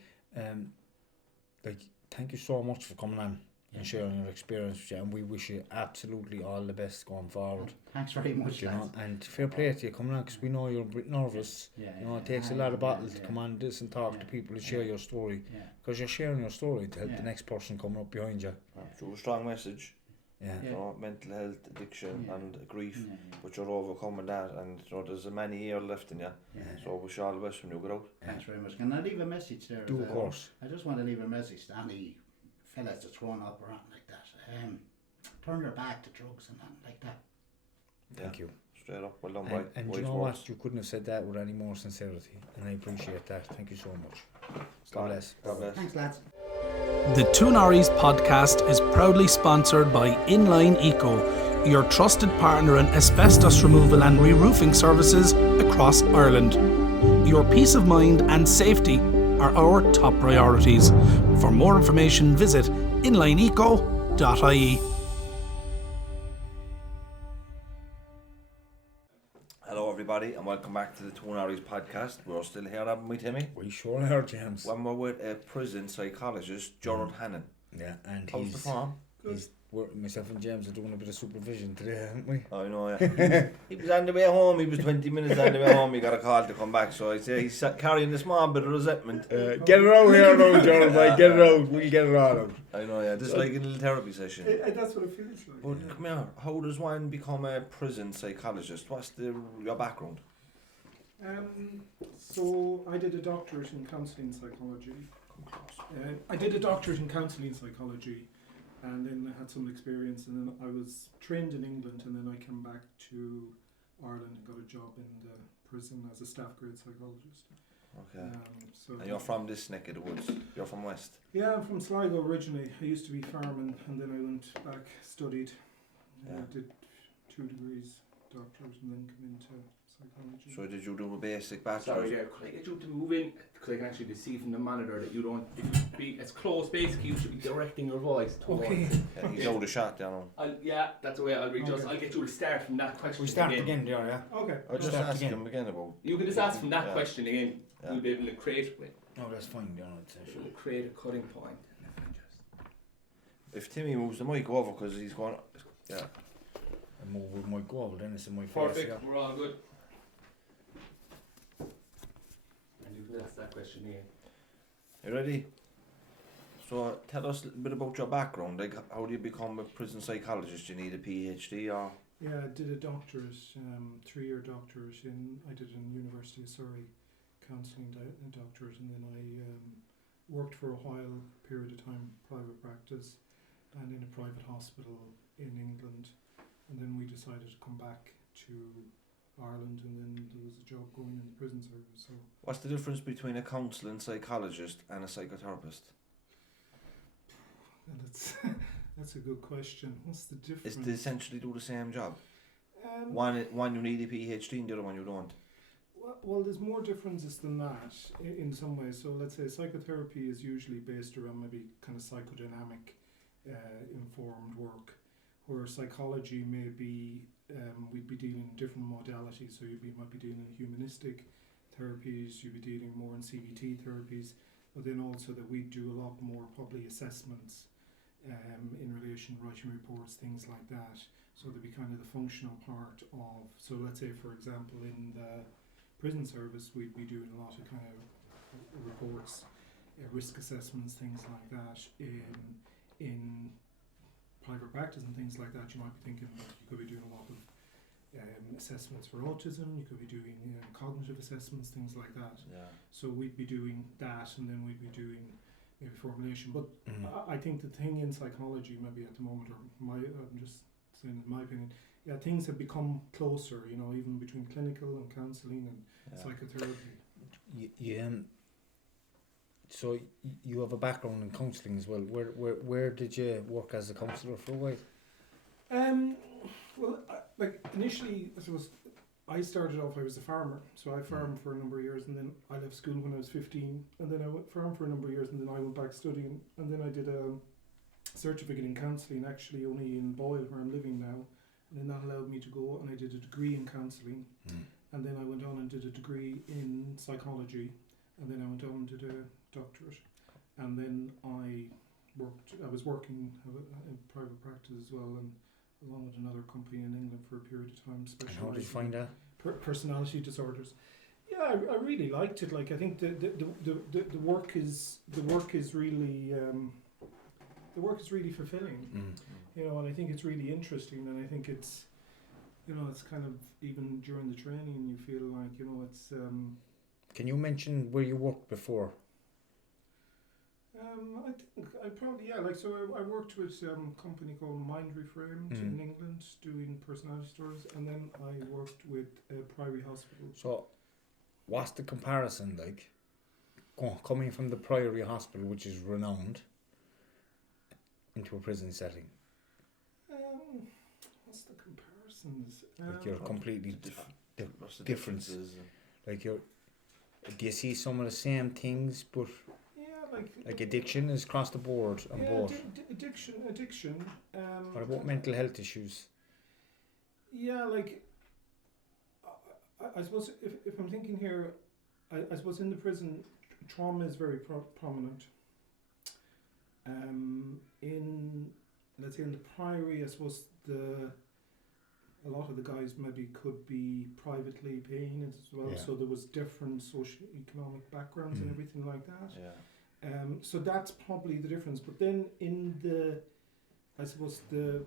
Like, thank you so much for coming on and sharing your experience with you. And we wish you absolutely all the best going forward. Thanks very much, you know, and fair play to you coming on, because we know you're a bit nervous. You know, it takes a lot of battles to come on this and talk to people and share your story. Because you're sharing your story to help the next person coming up behind you. So a strong message. You know, mental health, addiction and grief, but you're overcoming that, and you know, there's a many years left in you, so wish you all the best when you get out. Thanks very much. Can I leave a message there? Do, of course. I just want to leave a message to any fellas that's grown up or anything like that. Turn your back to drugs and anything like that. Thank you. Straight up, well done, boy. And you know what? You couldn't have said that with any more sincerity, and I appreciate that. Thank you so much. God bless. God bless. Thanks, lads. The Two Norries podcast is proudly sponsored by Inline Eco, your trusted partner in asbestos removal and re-roofing services across Ireland. Your peace of mind and safety are our top priorities. For more information, visit inlineeco.ie. Hello everybody and welcome back to the Two Norries podcast. We're still here, haven't we, Timmy? We sure are, James. When we're with a prison psychologist, Gerard Hannon. Yeah, and how's the farm? Myself and James are doing a bit of supervision today, haven't we? I know, yeah. He was on the way home, he was 20 minutes on the way home, he got a call to come back, so I say he's carrying a small bit of resentment. Get it out here now, Gerard, get it out, we'll get it all out. I know, yeah, this is like a little therapy session. That's what it feels like. But come here, how does one become a prison psychologist? What's your background? So I did a doctorate in counselling psychology. And then I had some experience, and then I was trained in England, and then I came back to Ireland and got a job in the prison as a staff grade psychologist. Okay. So And you're from this neck of the woods? You're from West? Yeah, I'm from Sligo originally. I used to be farming, and then I went back, studied, did 2 degrees, doctorate, and then come into psychology. So did you do a basic bachelor's? Sorry, yeah, could I get you to move in? Because I can actually see from the monitor that you don't be as close. Basically, you should be directing your voice towards. Okay. Yeah, he's out of shot down. Yeah, that's the way I'll read. Okay. I'll get you to start from that question. We start again there, yeah? Okay. I'll just Start ask again. him again about. You can just ask from that question again. Yeah. We'll be able to create it. No, that's fine, yeah, We'll create a cutting point. If Timmy moves the mic over, because he's going. Yeah. I move with my goal, then it's in my face, Perfect. yeah. We're all good. And you can ask that question again. You ready? So tell us a little bit about your background. Like, how do you become a prison psychologist? Do you need a PhD or? Yeah, I did a doctorate, 3-year doctorate I did in University of Surrey, counselling doctorate, and then I worked for a while, period of time, private practice, and in a private hospital in England, and then we decided to come back to Ireland, and then there was a job going in the prison service. So What's the difference between a counselling psychologist and a psychotherapist? and that's a good question. What's the difference? Is they essentially do the same job? Um, One you need a PhD and the other one you don't. Well, there's more differences than that in some ways. So let's say psychotherapy is usually based around maybe kind of psychodynamic informed work, where psychology may be, we'd be dealing in different modalities. So might be dealing in humanistic therapies, you'd be dealing more in CBT therapies, but then also that we do a lot more probably assessments in relation to writing reports, things like that. So there'd be kind of the functional part of, so let's say for example in the prison service we'd be doing a lot of kind of reports, risk assessments, things like that. In private practice and things like that, you might be thinking like you could be doing a lot of assessments for autism, you could be doing cognitive assessments, things like that. Yeah. So we'd be doing that, and then we'd be doing maybe formulation. But I think the thing in psychology, maybe at the moment, or I'm just saying in my opinion, yeah, things have become closer, you know, even between clinical and counselling and psychotherapy. So you have a background in counselling as well. Where did you work as a counsellor for a while? Well, initially, I suppose I started off. I was a farmer, so I farmed for a number of years, and then I left school when I was 15, and then I went farmed for a number of years, and then I went back studying, and then I did a certificate in counselling, actually only in Boyle, where I'm living now, and then that allowed me to go, and I did a degree in counselling, and then I went on and did a degree in psychology, and then I went on and did a doctorate, and then I was working in private practice as well, and along with another company in England for a period of time. And how did you find that? Personality disorders. Yeah, I really liked it. Like I think the work is really fulfilling. You know, and I think it's really interesting, and I think it's, you know, it's kind of, even during the training you feel like, you know, it's. Can you mention where you worked before? I think I probably, yeah, like, so I worked with a company called Mind Reframed in England doing personality disorders, and then I worked with Priory Hospital. So what's the comparison like coming from the Priory Hospital, which is renowned, into a prison setting? What's the comparisons? Like you're completely different. Like do you see some of the same things, but like addiction is across the board on both? Addiction. What about mental health issues? Yeah, like I suppose if I'm thinking here, I suppose in the prison, trauma is very prominent. In, let's say, in the Priory, I suppose a lot of the guys maybe could be privately paying it as well, so there was different socio-economic backgrounds and everything like that. So that's probably the difference. But then in I suppose the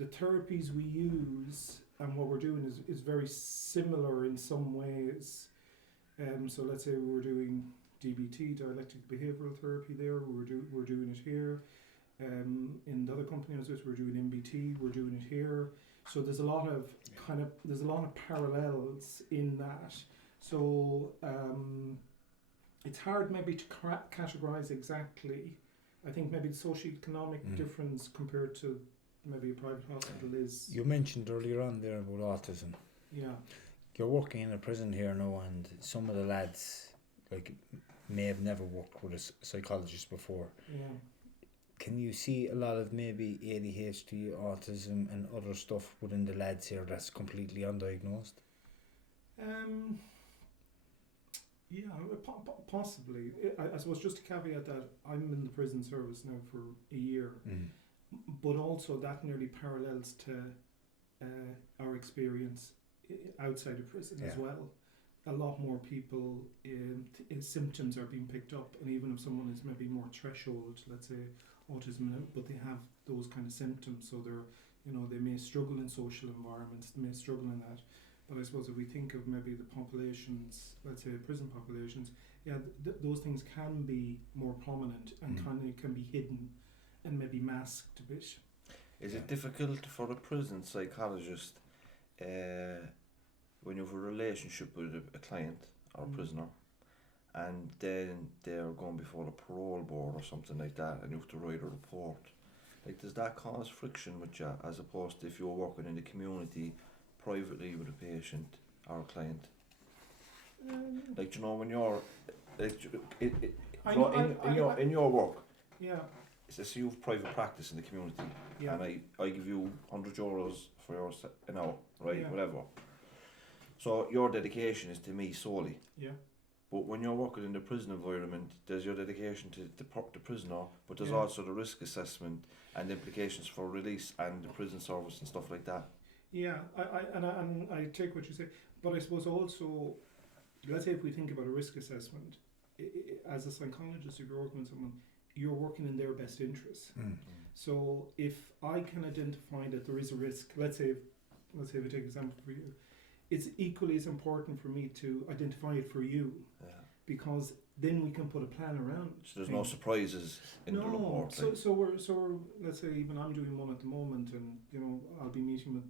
therapies we use and what we're doing is very similar in some ways. So let's say we were doing DBT, dialectic behavioural therapy there, we're doing it here. In the other company I was with, we're doing MBT, we're doing it here. So there's a lot of parallels in that. So it's hard maybe to categorise exactly. I think maybe the socio-economic difference compared to maybe a private hospital is... You mentioned earlier on there about autism. Yeah. You're working in a prison here now, and some of the lads like may have never worked with a psychologist before. Yeah. Can you see a lot of maybe ADHD, autism and other stuff within the lads here that's completely undiagnosed? Yeah, possibly. I suppose just to caveat that I'm in the prison service now for a year, but also that nearly parallels to our experience outside of prison as well. A lot more people, symptoms are being picked up, and even if someone is maybe more threshold, let's say autism, but they have those kind of symptoms, so they're, they may struggle in social environments, they may struggle in that. But I suppose if we think of maybe the populations, let's say prison populations, those things can be more prominent and can be hidden and maybe masked a bit. Is it difficult for a prison psychologist when you have a relationship with a client or a prisoner, and then they're going before the parole board or something like that, and you have to write a report? Like, does that cause friction with you, as opposed to if you're working in the community privately with a patient or a client? Like, when you're in your work, say you have private practice in the community, and I give you €100 for your an hour, right? Whatever. So your dedication is to me solely. Yeah. But when you're working in the prison environment, there's your dedication to the prisoner, but there's also the risk assessment and the implications for release and the prison service and stuff like that. Yeah, I take what you say, but I suppose also, let's say if we think about a risk assessment, as a psychologist, if you're working with someone, you're working in their best interests. So if I can identify that there is a risk, let's say we take an example for you, it's equally as important for me to identify it for you, because then we can put a plan around. So there's no surprises in the report. So we're let's say even I'm doing one at the moment, and I'll be meeting with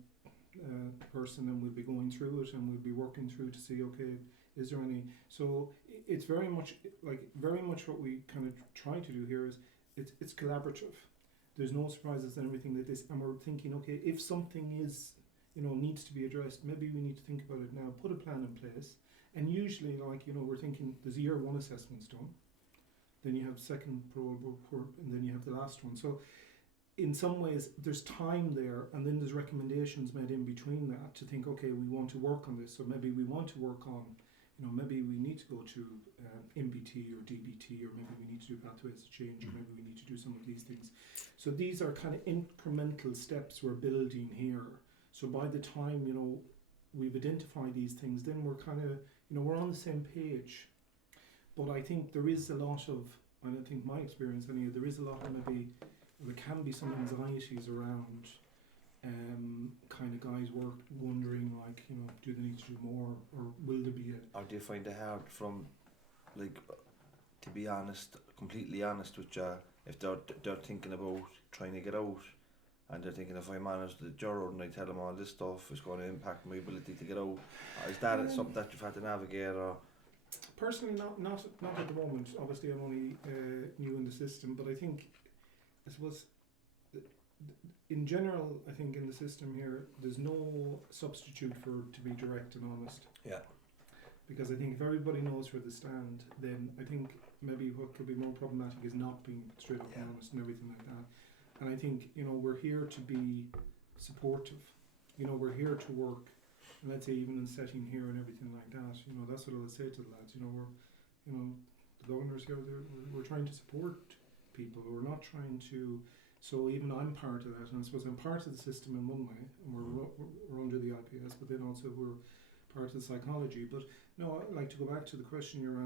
the person, and we'll be going through it, and we'll be working through to see, okay, is there any? So it's very much what we kind of try to do here is it's collaborative. There's no surprises and everything like this, and we're thinking, okay, if something is needs to be addressed, maybe we need to think about it now, put a plan in place. And usually, we're thinking there's year one assessments done, then you have second parole report, and then you have the last one. So in some ways there's time there, and then there's recommendations made in between that to think, okay, we want to work on this, so maybe we want to work on, maybe we need to go to MBT or DBT, or maybe we need to do pathways to change, or maybe we need to do some of these things. So these are kind of incremental steps we're building here. So by the time, we've identified these things, then we're kind of, we're on the same page. But I think there is a lot of, and I think my experience anyway, there is a lot of there can be some anxieties around kind of guys wondering, do they need to do more, or will there be a... Or do you find it hard from, to be honest, completely honest with you, if they're thinking about trying to get out, and they're thinking, if I manage the juror and I tell them all this stuff, it's going to impact my ability to get out? Or is that something that you've had to navigate? Or? Personally, not at the moment. Obviously, I'm only new in the system, but I think, I suppose, in general, I think in the system here, there's no substitute for to be direct and honest. Yeah. Because I think if everybody knows where they stand, then I think maybe what could be more problematic is not being straight up and honest and everything like that. And I think, we're here to be supportive. We're here to work. And let's say even in setting here and everything like that, that's what I'll say to the lads. We're, the governors here, we're trying to support people. We're not trying to... So even I'm part of that, and I suppose I'm part of the system in one way, and we're under the IPS, but then also we're part of the psychology. But no, I'd like to go back to the question you're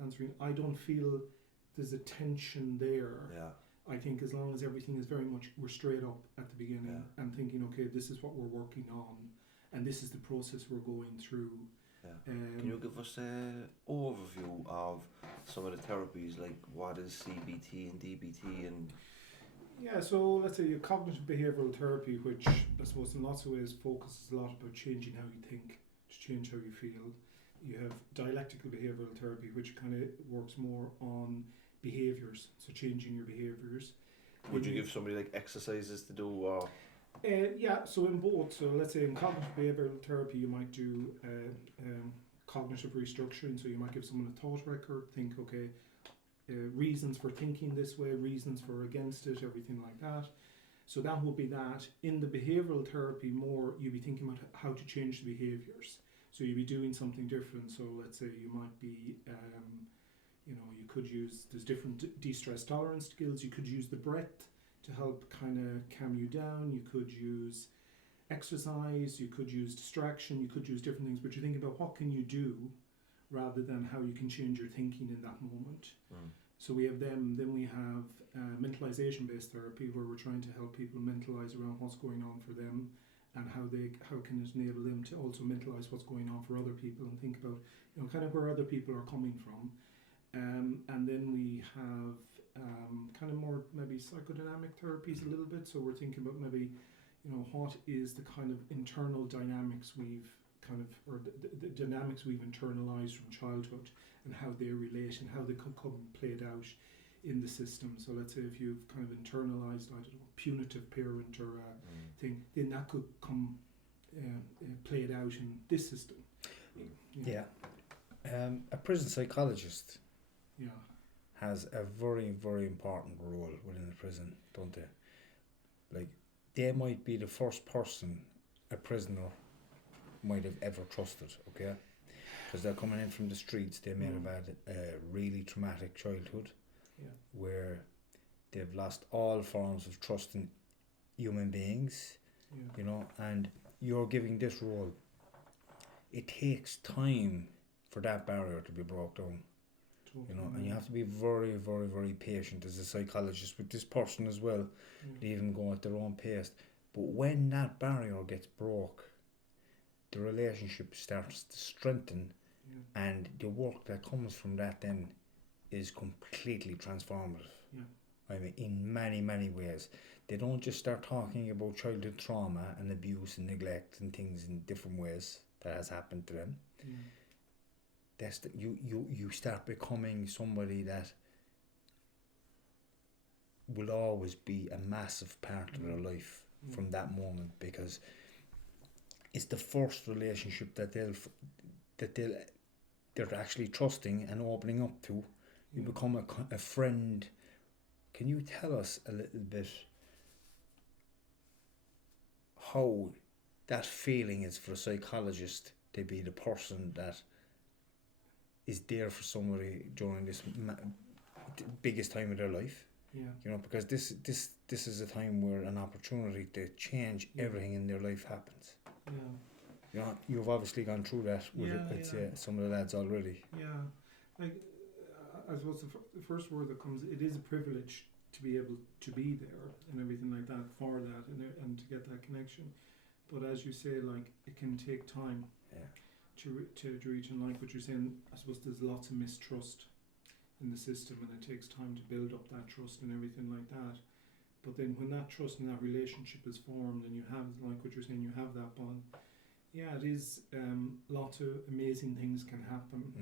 answering. I don't feel there's a tension there. Yeah. I think as long as everything is very much, we're straight up at the beginning and thinking, okay, this is what we're working on, and this is the process we're going through. Yeah. Can you give us an overview of some of the therapies, like what is CBT and DBT and... Yeah, so let's say your cognitive behavioural therapy, which I suppose in lots of ways focuses a lot about changing how you think to change how you feel. You have dialectical behavioural therapy, which kind of works more on behaviours, so changing your behaviours. Would you give somebody like exercises to do? Or Yeah, so in both. So let's say in cognitive behavioural therapy, you might do cognitive restructuring. So you might give someone a thought record, think, okay, reasons for thinking this way, reasons for against it, everything like that. So that would be that. In the behavioural therapy, more you'd be thinking about how to change the behaviours. So you'd be doing something different. So let's say you might be, you could use, there's different de-stress tolerance skills. You could use the breath to help kind of calm you down. You could use exercise. You could use distraction. You could use different things. But you're thinking about what can you do rather than how you can change your thinking in that moment. So we have them. Then we have mentalization-based therapy, where we're trying to help people mentalize around what's going on for them, and how can it enable them to also mentalize what's going on for other people, and think about kind of where other people are coming from. And then we have kind of more maybe psychodynamic therapies a little bit. So we're thinking about maybe what is the kind of internal dynamics we've or the dynamics we've internalized from childhood, and how they relate and how they could come played out in the system. So let's say if you've kind of internalized, I don't know, punitive parent or a thing, then that could come played out in this system. Yeah. A prison psychologist has a very, very important role within the prison, don't they? Like, they might be the first person a prisoner might have ever trusted, okay? Because they're coming in from the streets. They may have had a really traumatic childhood where they've lost all forms of trust in human beings, and you're giving this role. It takes time for that barrier to be brought down, and you have to be very, very, very patient as a psychologist with this person as well. They even go at their own pace. But when that barrier gets broke, the relationship starts to strengthen, and the work that comes from that then is completely transformative. I mean, in many, many ways. They don't just start talking about childhood trauma and abuse and neglect and things in different ways that has happened to them. That's you start becoming somebody that will always be a massive part of their life from that moment, because it's the first relationship that they're actually trusting and opening up to. You become a friend. Can you tell us a little bit how that feeling is for a psychologist to be the person that is there for somebody during this biggest time of their life? Because this is a time where an opportunity to change everything in their life happens. You've obviously gone through that with some of the lads already. Like, I suppose the first word that comes, it is a privilege to be able to be there and everything like that for that, and to get that connection. But as you say, like, it can take time to reach, and like what you're saying, I suppose there's lots of mistrust in the system, and it takes time to build up that trust and everything like that. But then when that trust and that relationship is formed, and you have, like what you're saying, you have that bond, it is, lots of amazing things can happen.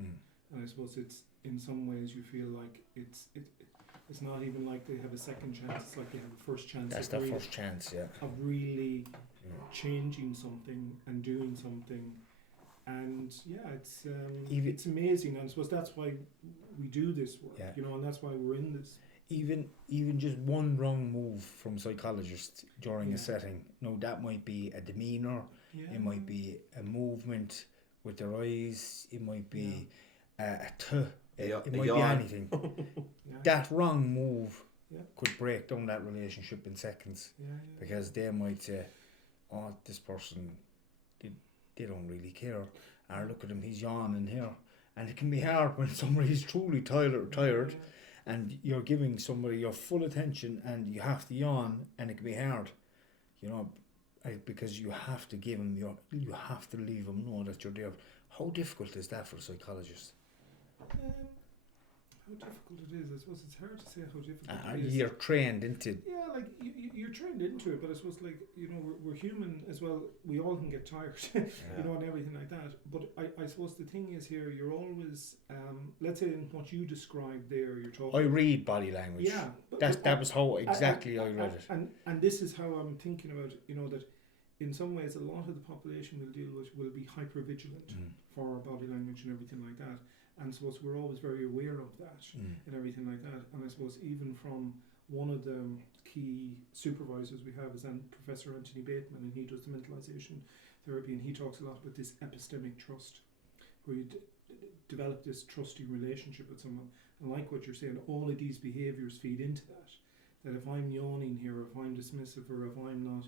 And I suppose it's, in some ways, you feel like it's not even like they have a second chance, it's like they have a first chance. That's their first chance, of really changing something and doing something. And it's amazing, and I suppose that's why we do this work, and that's why we're in this. Even just one wrong move from psychologists during a setting, that might be a demeanour, it might be a movement with their eyes, it might be it might be anything. That wrong move could break down that relationship in seconds, because they might say, oh, this person, they don't really care, or look at him, he's yawning here. And it can be hard when somebody's truly tired and you're giving somebody your full attention and you have to yawn, and it can be hard, because you have to give them you have to leave them know that you're there. How difficult is that for a psychologist? how difficult it is. I suppose it's hard to say how difficult it is. You're trained into. Yeah, like you're trained into it, but I suppose like we're human as well. We all can get tired, and everything like that. But I suppose the thing is here, you're always let's say in what you described there, you're talking. I read body language. Yeah, that was how exactly I read it. And this is how I'm thinking about that. In some ways, a lot of the population will be hyper vigilant for body language and everything like that. And I suppose we're always very aware of that and everything like that. And I suppose even from one of the key supervisors we have is Professor Anthony Bateman, and he does the mentalisation therapy, and he talks a lot about this epistemic trust, where you develop this trusting relationship with someone. And like what you're saying, all of these behaviours feed into that. That if I'm yawning here, or if I'm dismissive, or if I'm not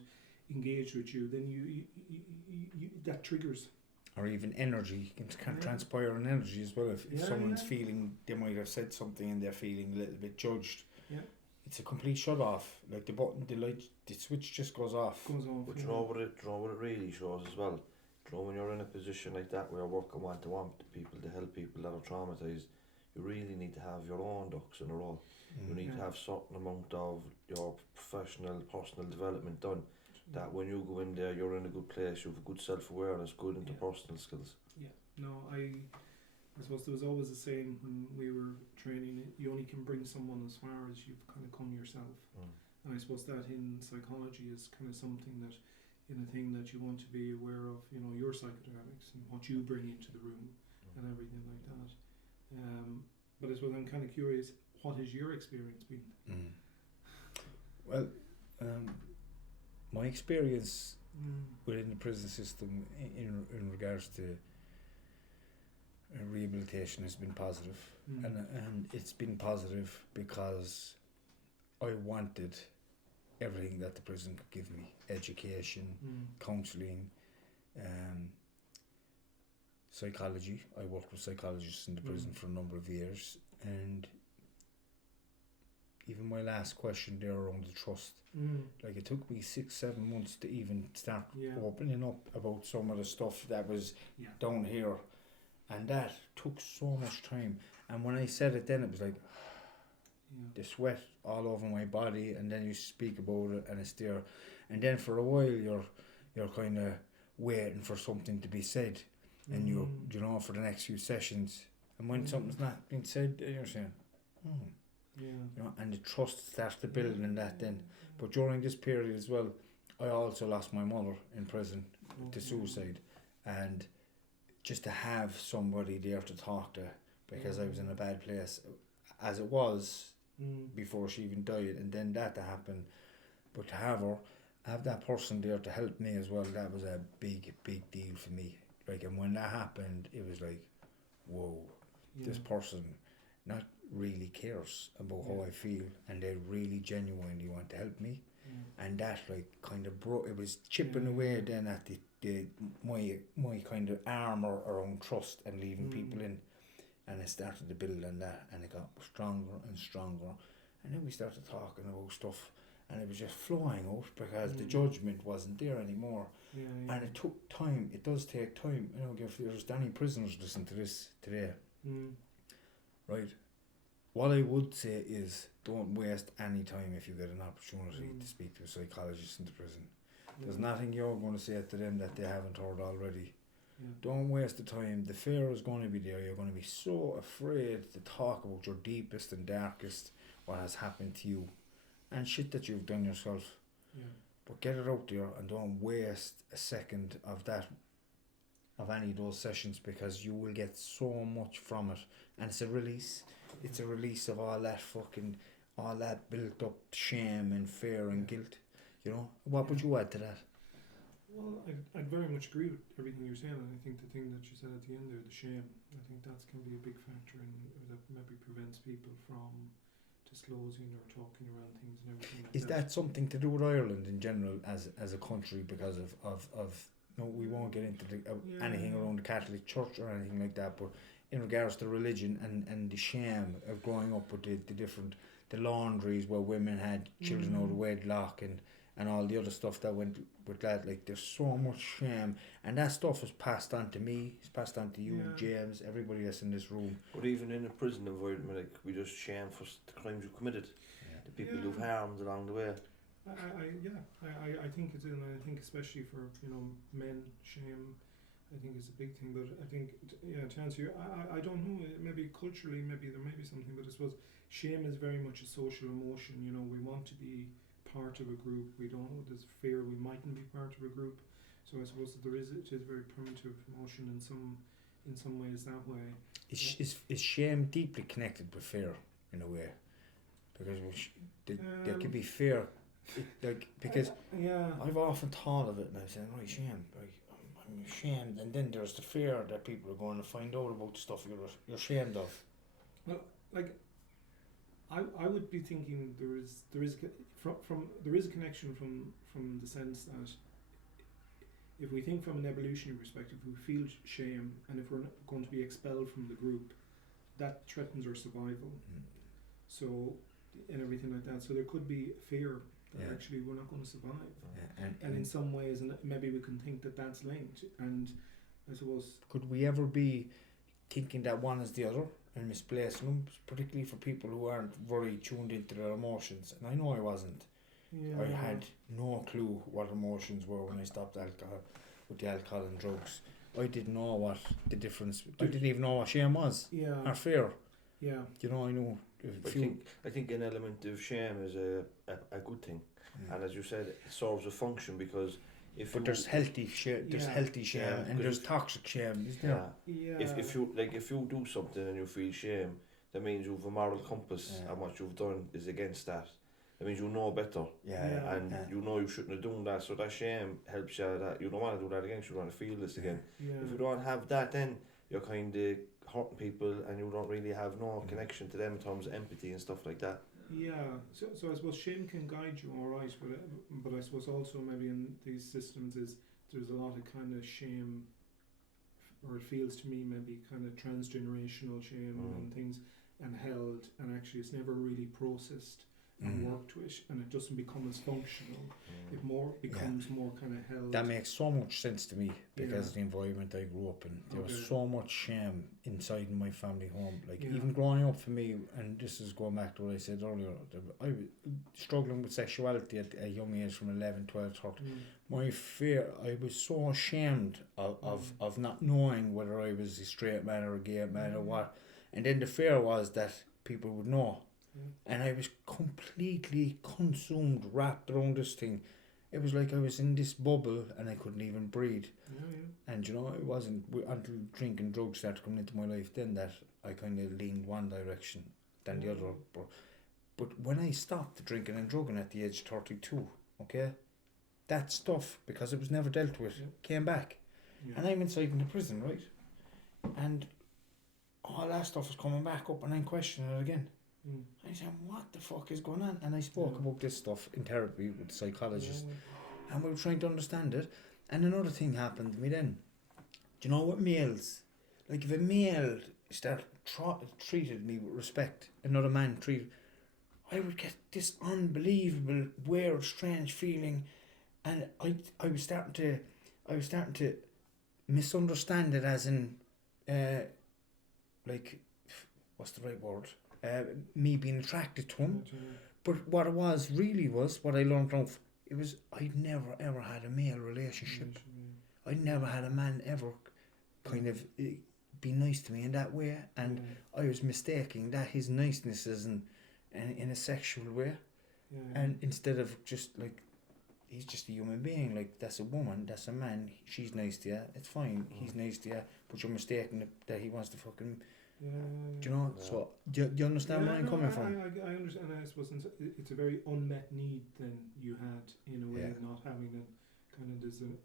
engaged with you, then you that triggers. Or even energy can transpire in energy as well. If someone's feeling, they might have said something and they're feeling a little bit judged. Yeah. It's a complete shut off. Like the button, the light, the switch just goes off. But you know what it really shows as well. You know, when you're in a position like that where you're working one-to-one with people to help people that are traumatised, you really need to have your own ducks in a row. You need to have certain amount of your personal development done. That when you go in there, you're in a good place, you have a good self-awareness, good interpersonal skills. Yeah, no, I suppose there was always a saying when we were training, you only can bring someone as far as you've kind of come yourself. And I suppose that in psychology is kind of something that, in a thing that you want to be aware of, your psychodynamics and what you bring into the room and everything like that. But I suppose I'm kind of curious, what has your experience been? Well, my experience within the prison system in regards to rehabilitation has been positive, and it's been positive because I wanted everything that the prison could give me: education, counselling, psychology. I worked with psychologists in the prison for a number of years, and even my last question there around the trust, like it took me 6-7 months to even start opening up about some of the stuff that was down here, and that took so much time. And when I said it then, it was like the sweat all over my body, and then you speak about it and it's there, and then for a while you're kind of waiting for something to be said, and you're for the next few sessions, and when something's not being said, you're saying and the trust starts to build in that then. But during this period as well, I also lost my mother in prison to suicide, and just to have somebody there to talk to, because I was in a bad place as it was before she even died, and then that to happen, but to have that person there to help me as well, that was a big deal for me. Like, and when that happened, it was like, whoa, this person not really cares about how I feel, and they really genuinely want to help me, and that like kind of it was chipping away then at the my kind of armour around trust and leaving people in, and it started to build on that, and it got stronger and stronger, and then we started talking about stuff, and it was just flowing out because the judgment wasn't there anymore. And it took time. It does take time. If there's any prisoners listening to this today, right, what I would say is, don't waste any time if you get an opportunity to speak to a psychologist in the prison. There's nothing you're going to say to them that they haven't heard already. Don't waste the time. The fear is going to be there. You're going to be so afraid to talk about your deepest and darkest, what has happened to you, and shit that you've done yourself. But get it out there, and don't waste a second of any of those sessions, because you will get so much from it, and it's a release. It's a release of all that built up shame and fear and guilt. What would you add to that? Well, I'd very much agree with everything you're saying, and I think the thing that you said at the end there, the shame, I think that can be a big factor that maybe prevents people from disclosing or talking around things and everything like that. Is that something to do with Ireland in general as a country, because of no, we won't get into anything around the Catholic Church or anything like that, but in regards to religion and the shame of growing up with the different, the laundries where women had children out of wedlock, and all the other stuff that went with that. Like, there's so much shame, and that stuff was passed on to me, it's passed on to you, James, everybody that's in this room. But even in a prison environment, like, we just shame for the crimes you committed, the people you've harmed along the way. I think it's, and I think especially for, you know, men, shame, I think it's a big thing. But I think, to answer you, I don't know, maybe culturally, maybe there may be something, but I suppose shame is very much a social emotion. You know, we want to be part of a group. We don't, there's fear we mightn't be part of a group. So I suppose that it is a very primitive emotion in some ways that way. Is shame deeply connected with fear in a way? Because there could be fear, because I've often thought of it and I'm saying, right, shame, right, I'm ashamed, and then there's the fear that people are going to find out about the stuff you're ashamed of. Well, like, I would be thinking there is a connection from the sense that if we think from an evolutionary perspective, we feel shame, and if we're not going to be expelled from the group, that threatens our survival. So, and everything like that. So there could be fear that actually we're not going to survive. And in some ways, and maybe we can think that that's linked. And I suppose, could we ever be thinking that one is the other and misplacing them, particularly for people who aren't very tuned into their emotions? And I know I wasn't. I had no clue what emotions were when I stopped alcohol, with the alcohol and drugs. I didn't know what the difference. I didn't even know what shame was. Or fear. You know, I know. I think an element of shame is a good thing, and as you said, it serves a function, because there's healthy shame, and there's toxic shame, isn't there? If you do something and you feel shame, that means you've a moral compass, and what you've done is against that. That means you know better, you know you shouldn't have done that. So that shame helps you that you don't want to do that again. You don't want to feel this again. If you don't have that, then you're kind of hurting people, and you don't really have no connection to them in terms of empathy and stuff like that. So I suppose shame can guide you, all right, but I suppose also maybe in these systems there's a lot of kind of shame, or it feels to me maybe kind of transgenerational shame and things, and held, and actually it's never really processed and worked with, and it doesn't become as functional. It becomes more kind of held. That makes so much sense to me, because of the environment I grew up in. There was so much shame inside my family home. Like, even growing up for me, and this is going back to what I said earlier, I was struggling with sexuality at a young age, from 11, 12, 13. My fear, I was so ashamed of not knowing whether I was a straight man or a gay man or what. And then the fear was that people would know. And I was completely consumed, wrapped around this thing. It was like I was in this bubble and I couldn't even breathe. And you know, it wasn't until drinking drugs started coming into my life then that I kind of leaned one direction than the other. But when I stopped drinking and drugging at the age of 32, that stuff, because it was never dealt with, came back. And I'm inside in the prison, right? And all that stuff is coming back up, and I'm questioning it again. I said, what the fuck is going on? And I spoke about this stuff in therapy with the psychologist, and we were trying to understand it. And another thing happened to me then. Do you know what males, like if a male treated me with respect, another man treated, I would get this unbelievable, weird, strange feeling, and I was starting to misunderstand it as in, like, what's the right word? Me being attracted to him. But what it was what I learned from it was, I'd never ever had a male relationship. I'd never had a man ever kind of be nice to me in that way, and I was mistaking that his niceness is in a sexual way, and instead of just like, he's just a human being, like, that's a woman, that's a man, she's nice to you, it's fine, he's nice to you, but you're mistaking that he wants to fucking. Do you know? So do you understand where I'm coming from? I understand. I suppose it's a very unmet need then you had, in a way, of not having a kind of there's an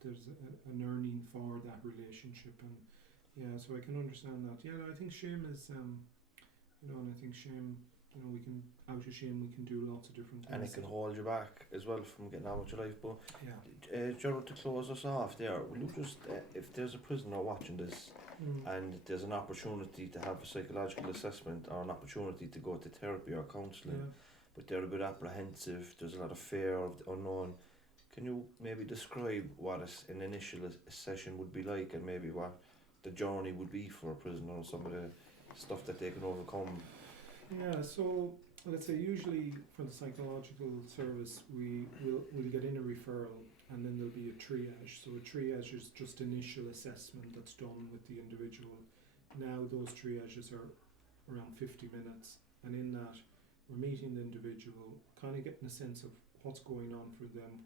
yearning for that relationship, and so I can understand that. I think shame is and I think shame, we can, out of shame we can do lots of different things, and it can hold you back as well from getting on with your life. But Gerald, to close us off there, will you just if there's a prisoner watching this and there's an opportunity to have a psychological assessment, or an opportunity to go to therapy or counselling, but they're a bit apprehensive, there's a lot of fear of the unknown, Can you maybe describe what an initial session would be like, and maybe what the journey would be for a prisoner, and some of the stuff that they can overcome? Yeah, so let's say usually for the psychological service we'll get in a referral, and then there'll be a triage. So a triage is just initial assessment that's done with the individual. Now those triages are around 50 minutes, and in that we're meeting the individual, kind of getting a sense of what's going on for them,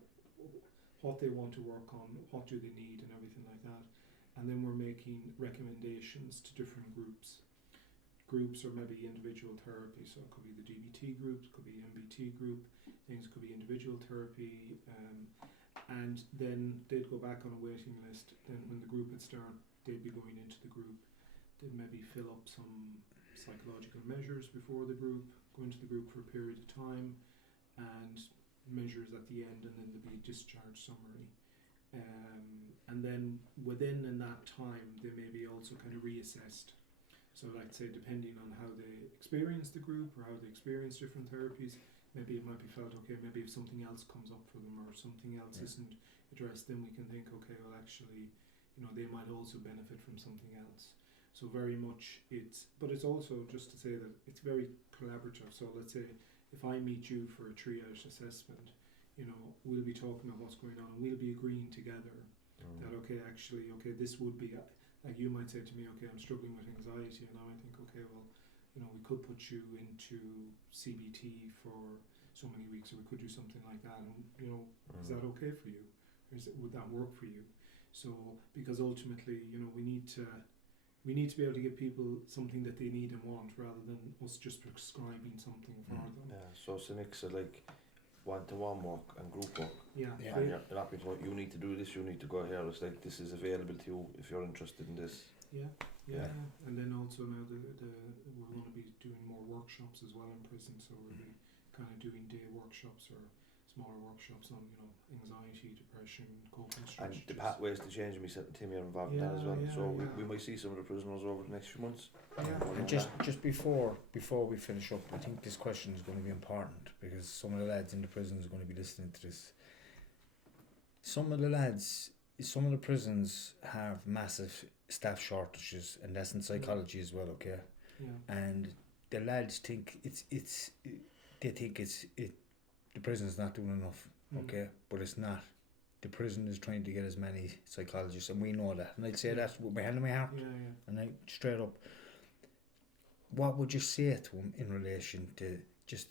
what they want to work on, what do they need, and everything like that. And then we're making recommendations to different groups or maybe individual therapy. So it could be the DBT group, it could be MBT group, things could be individual therapy, and then they'd go back on a waiting list. Then when the group would start, they'd be going into the group. They'd maybe fill up some psychological measures before the group, go into the group for a period of time, and measures at the end, and then there'd be a discharge summary. And then within that time, they may be also kind of reassessed. So I'd say depending on how they experience the group or how they experience different therapies, maybe it might be felt, okay, maybe if something else comes up for them or something else isn't addressed, then we can think, okay, well actually, they might also benefit from something else. So very much but it's also just to say that it's very collaborative. So let's say if I meet you for a triage assessment, we'll be talking about what's going on, and we'll be agreeing together that, okay, this would be, like you might say to me, okay, I'm struggling with anxiety, and I might think, okay, well, we could put you into CBT for so many weeks, or we could do something like that, and, is that okay for you? Would that work for you? So, because ultimately, we need to be able to give people something that they need and want, rather than us just prescribing something for them. Yeah, so it's a mix of like one-to-one work and group work. Yeah. And you're not being told, you need to do this, you need to go here. It's like, this is available to you if you're interested in this. Yeah. And then also now we're going to be doing more workshops as well in prison, so we'll be kind of doing day workshops or smaller workshops on anxiety, depression, coping strategies. And the pathways to change, myself and Timmy are involved in that as well. So we might see some of the prisoners over the next few months. And just before we finish up, I think this question is going to be important, because some of the lads in the prisons are going to be listening to this. Some of the prisons have massive staff shortages, and that's in psychology as well, okay? Yeah. And the lads think the prison's not doing enough, okay? But it's not. The prison is trying to get as many psychologists, and we know that. And I'd say that with my hand on my heart. Yeah. And straight up, what would you say to him in relation to just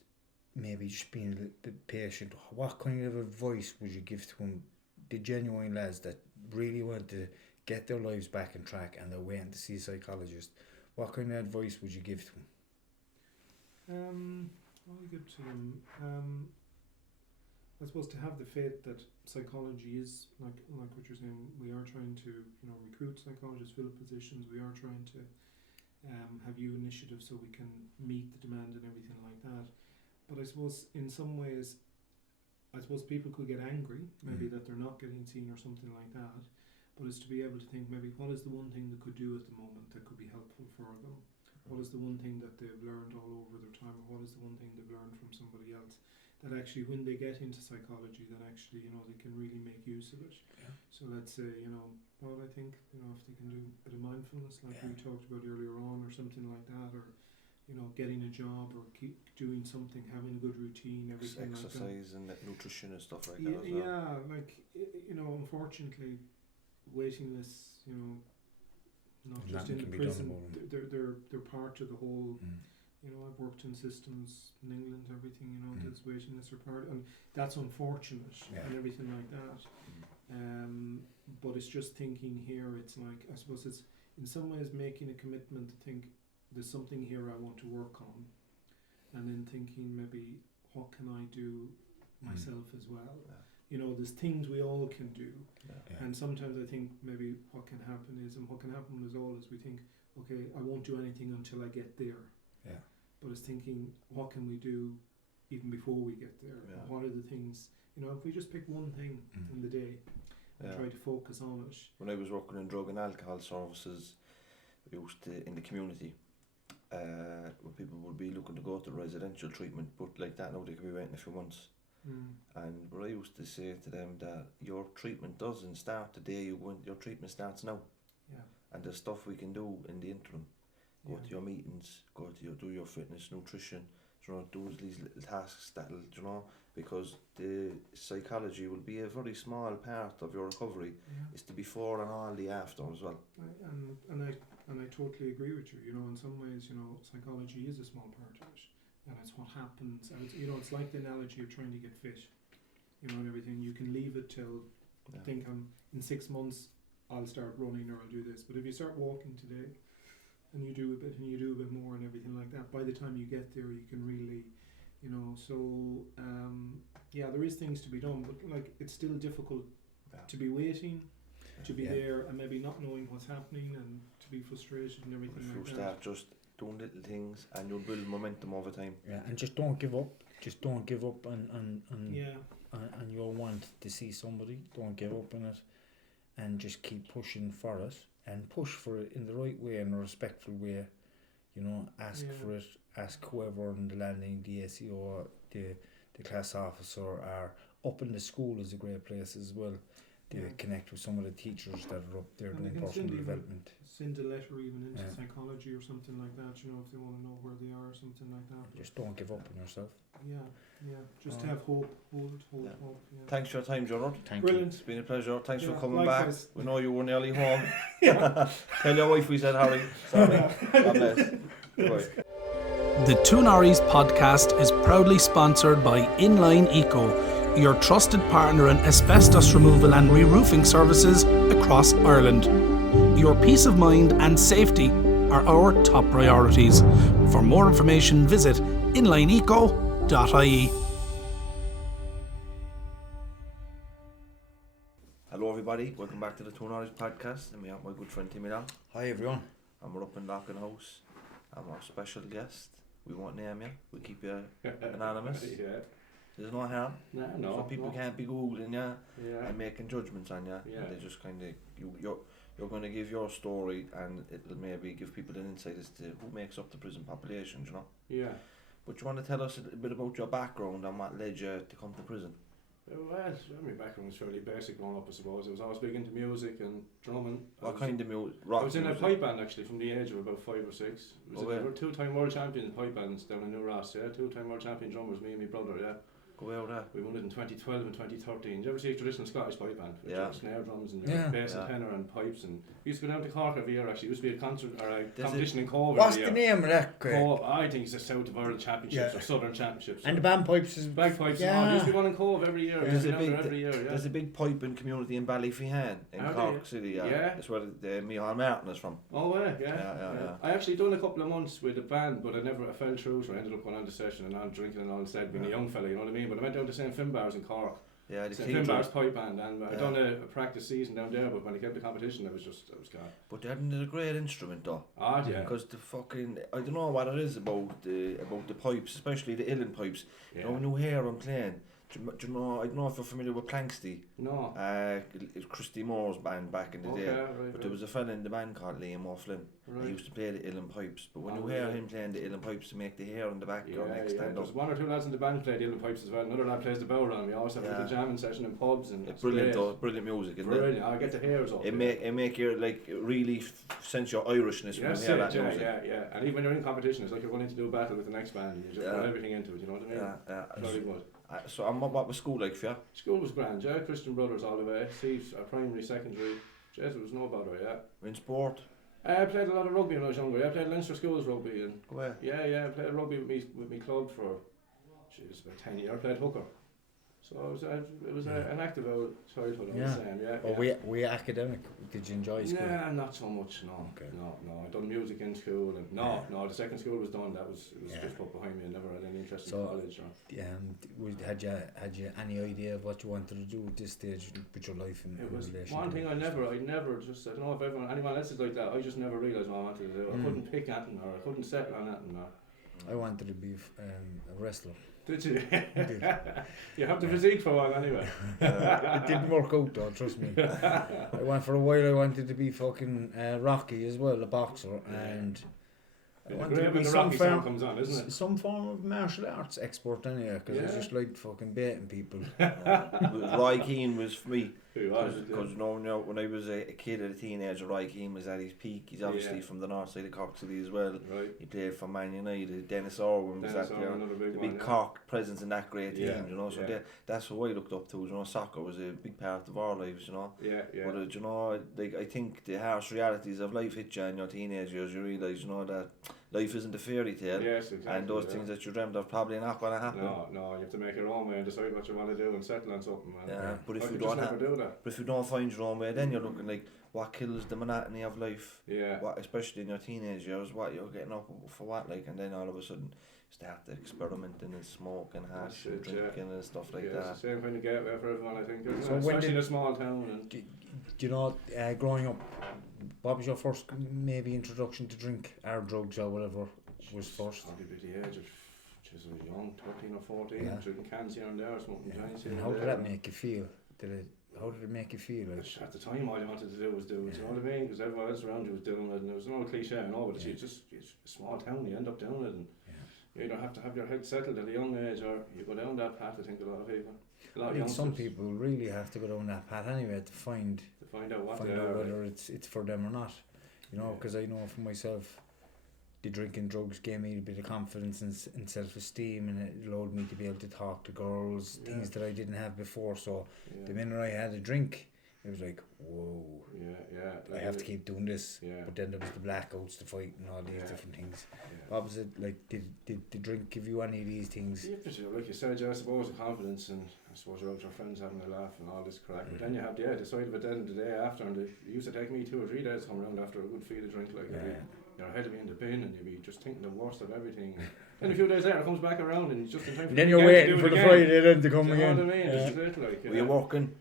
being a bit patient? What kind of advice would you give to him, the genuine lads that really want to get their lives back on track and they're waiting to see a psychologist? What kind of advice would you give to them? What would I give to them? I suppose to have the faith that psychology is, like what you're saying, we are trying to recruit psychologists, fill positions, we are trying to have new initiatives so we can meet the demand and everything like that. But I suppose in some ways, people could get angry, maybe that they're not getting seen or something like that, but it's to be able to think, maybe what is the one thing they could do at the moment that could be helpful for them? What is the one thing that they've learned all over their time, or what is the one thing they've learned from somebody else that actually, when they get into psychology, that actually, they can really make use of it. Yeah. So let's say, what I think, if they can do a bit of mindfulness, like we talked about earlier on, or something like that, or, getting a job, or keep doing something, having a good routine, everything like that. Exercise and nutrition and stuff like that as well. Yeah, like, unfortunately, waiting lists, not just in the prison, they're part of the whole. I've worked in systems in England, everything, there's waiting lists are part, and that's unfortunate and everything like that. But it's just thinking here, it's like, I suppose it's in some ways making a commitment to think there's something here I want to work on, and then thinking maybe what can I do myself as well. There's things we all can do, and sometimes I think maybe what can happen is all is we think, okay, I won't do anything until I get there. Yeah. But it's thinking, what can we do even before we get there? Yeah. What are the things, if we just pick one thing in the day and try to focus on it. When I was working in drug and alcohol services, we used to, in the community, where people would be looking to go to residential treatment, but like that now they could be waiting a few months. And what I used to say to them that your treatment doesn't start the day you went. Your treatment starts now. Yeah. And there's stuff we can do in the interim. Go Yeah. to your meetings, do your fitness, nutrition, do these little tasks that'll, because the psychology will be a very small part of your recovery. Yeah. It's the before and all the after as well. And I totally agree with you. In some ways, psychology is a small part of it, and it's what happens. And it's like the analogy of trying to get fit. And everything. You can leave it till think in 6 months I'll start running or I'll do this. But if you start walking today, and you do a bit more and everything like that, by the time you get there, you can really, there is things to be done, but it's still difficult to be waiting, to be there and maybe not knowing what's happening and to be frustrated and everything If you like that. start just doing little things and you'll build momentum over time. Yeah, and just don't give up. Just don't give up and you'll want to see somebody. Don't give up on it, and just keep pushing for it, and push for it in the right way, in a respectful way. Ask for it. Ask whoever on the landing, the ACO, the class officer, or up in the school is a great place as well. They connect with some of the teachers that are up there And doing they can personal development. Send a letter even into psychology or something like that, if they want to know where they are or something like that. Just don't give up on yourself. Yeah. Just have hope. Hold hope. Yeah. Thanks for your time, Gerard. Brilliant. It's been a pleasure. Thanks for coming likewise. back. We know you were nearly home. Tell your wife we said Harry. Sorry. God bless. Bye. The Two Norries podcast is proudly sponsored by Inline Eco, your trusted partner in asbestos removal and re-roofing services across Ireland. Your peace of mind and safety are our top priorities. For more information, visit inlineeco.ie. Hello everybody, welcome back to the Two Norries podcast. And we have my good friend Timmy Long. Hi everyone. And we're up in Loughan House. I'm our special guest. We won't name you. We keep you anonymous. There's no harm. No. So people can't be googling you and making judgments on you. And they just kind of you're going to give your story, and it'll maybe give people an insight as to who makes up the prison population. Yeah. But you want to tell us a bit about your background and what led you to come to prison? Well, my background was fairly basic growing up, I suppose. I was always big into music and drumming. What kind of music? Rock I was in music? a pipe band actually from the age of about 5 or 6. We were 2-time world champion pipe bands down in New Ross, 2-time world champion drummers, me and my brother, Go out there. We won it in 2012 and 2013. Did you ever see a traditional Scottish pipe band? With snare drums and bass and tenor and pipes, and we used to go down to Cork every year actually. It used to be a concert or a competition in Cavan. What's the name of that? I think it's the South of Ireland Championships or Southern Championships. And the bagpipes is... Bagpipes, there used to be one in Cove every year. There's a big piping community in Ballyfihan in Cork City. That's where Micheál Martin is from. Oh yeah. I actually done a couple of months with a band, but I fell through, so I ended up going on to session and on drinking and all instead, being a young fella, you know what I mean? But I went down to St. Finbarr's in Cork. Yeah, the St. Finbarr's pipe band, and I done a practice season down there, but when it came to competition, I was gone. But they hadn't a great instrument though. Because the fucking, I don't know what it is about the pipes, especially the uilleann pipes. You know, when you hear them playing, do you know, I don't know if you're familiar with Planksty. No. Christy Moore's band back in the day. But there was a fella in the band called Liam O'Flynn. He used to play the uilleann pipes. But when you hear him playing the uilleann pipes, to make the hair on the back of your neck stand up. There's 1 or 2 lads in the band who play the uilleann pipes as well. Another lad plays the bowline. We always have a little jamming session in pubs. And it's brilliant music. Brilliant. I get the hairs off. It make you really sense your Irishness when you hear that music. Yeah. And even when you're in competition, it's like you're going to do a battle with the next band. And you just put everything into it, you know what I mean? Yeah. Very good. So what was school like for you? School was grand, Christian Brothers all the way. Thieves, primary, secondary. It was no bother, In sport? I played a lot of rugby when I was younger. I played Leinster Schools rugby. And I played rugby with me club for about 10 years. I played hooker. So it was an active old childhood, I was saying, Were you academic? Did you enjoy school? Yeah, not so much, no. Okay. No. I done music in school, and the second school was done. It was just put behind me. I never had any interest in college. Had you any idea of what you wanted to do at this stage with your life in relation? One thing I never just, I don't know if anyone else is like that. I just never realised what I wanted to do. I couldn't pick anything, or I couldn't settle on anything. I wanted to be a wrestler. Did you? You have the physique for one anyway. It didn't work out though, trust me. For a while I wanted to be fucking Rocky as well, a boxer, and I The wanted to Graham be and the some Rocky song comes on, isn't it? some form of martial arts expert anyway, because I Yeah. just liked fucking baiting people. Roy Keane was for me. Who was? Because when I was a kid and a teenager, Roy Keane was at his peak. He's obviously from the north side of Cork City as well. Right. He played for Man United. Dennis Irwin was Dennis at Irwin, there. another big The one, big yeah. Cork presence in that great Yeah, team, you know. So yeah. that's what I looked up to. You know, soccer was a big part of our lives, you know. Yeah, yeah. But you know, like I think the harsh realities of life hit you in your teenage years. You realise, you know, that life isn't a fairy tale. Yes, exactly. And those things that you dreamt of probably not going to happen. No, you have to make your own way and decide what you want to do and settle on something. And Yeah, but if I you could don't just never do that. But if you don't find your own way, then you're looking like what kills the monotony of life. Yeah. What, especially in your teenage years, what you're getting up for what, like, and then all of a sudden start experimenting and smoking, hash, and drinking and stuff like that. It's the same kind of gateway for everyone, I think. So Especially in a small town. And Do you know, growing up, what was your first maybe introduction to drink or drugs or whatever was first? Probably by the age of, just was young, 13 or 14, Yeah. drinking cans here and there, smoking joints here And and how there. did that make you feel? How did it make you feel? Like, At the time, all you wanted to do was do it, you know what I mean? Because everyone else around you was doing it, and it was an old cliche, you know, but it's a small town, you end up doing it, and you either have to have your head settled at a young age, or you go down that path. I think a lot of people, I think some people really have to go down that path anyway to find out what find they out are. whether it's for them or not. You know, because I know for myself, the drinking drugs gave me a bit of confidence and self-esteem, and it allowed me to be able to talk to girls, things that I didn't have before. So the minute I had a drink, it was like, whoa, I have to keep doing this. But then there was the blackouts, the fight, and all these different things. What was it like? Did the drink give you any of these things? Yeah, but like you said, I suppose the confidence, and I suppose you're out with your friends having a laugh and all this crack. But then you have the side of it then the day after, and it used to take me 2 or 3 days to come around after a good feed of drink. Like your head would be in the bin, and you'd be just thinking the worst of everything. Then a few days later, it comes back around, and it's just in time for Then the you're weekend waiting to for do the it again. Friday then to come Do again. You know what I mean? This is it, like, Were you working?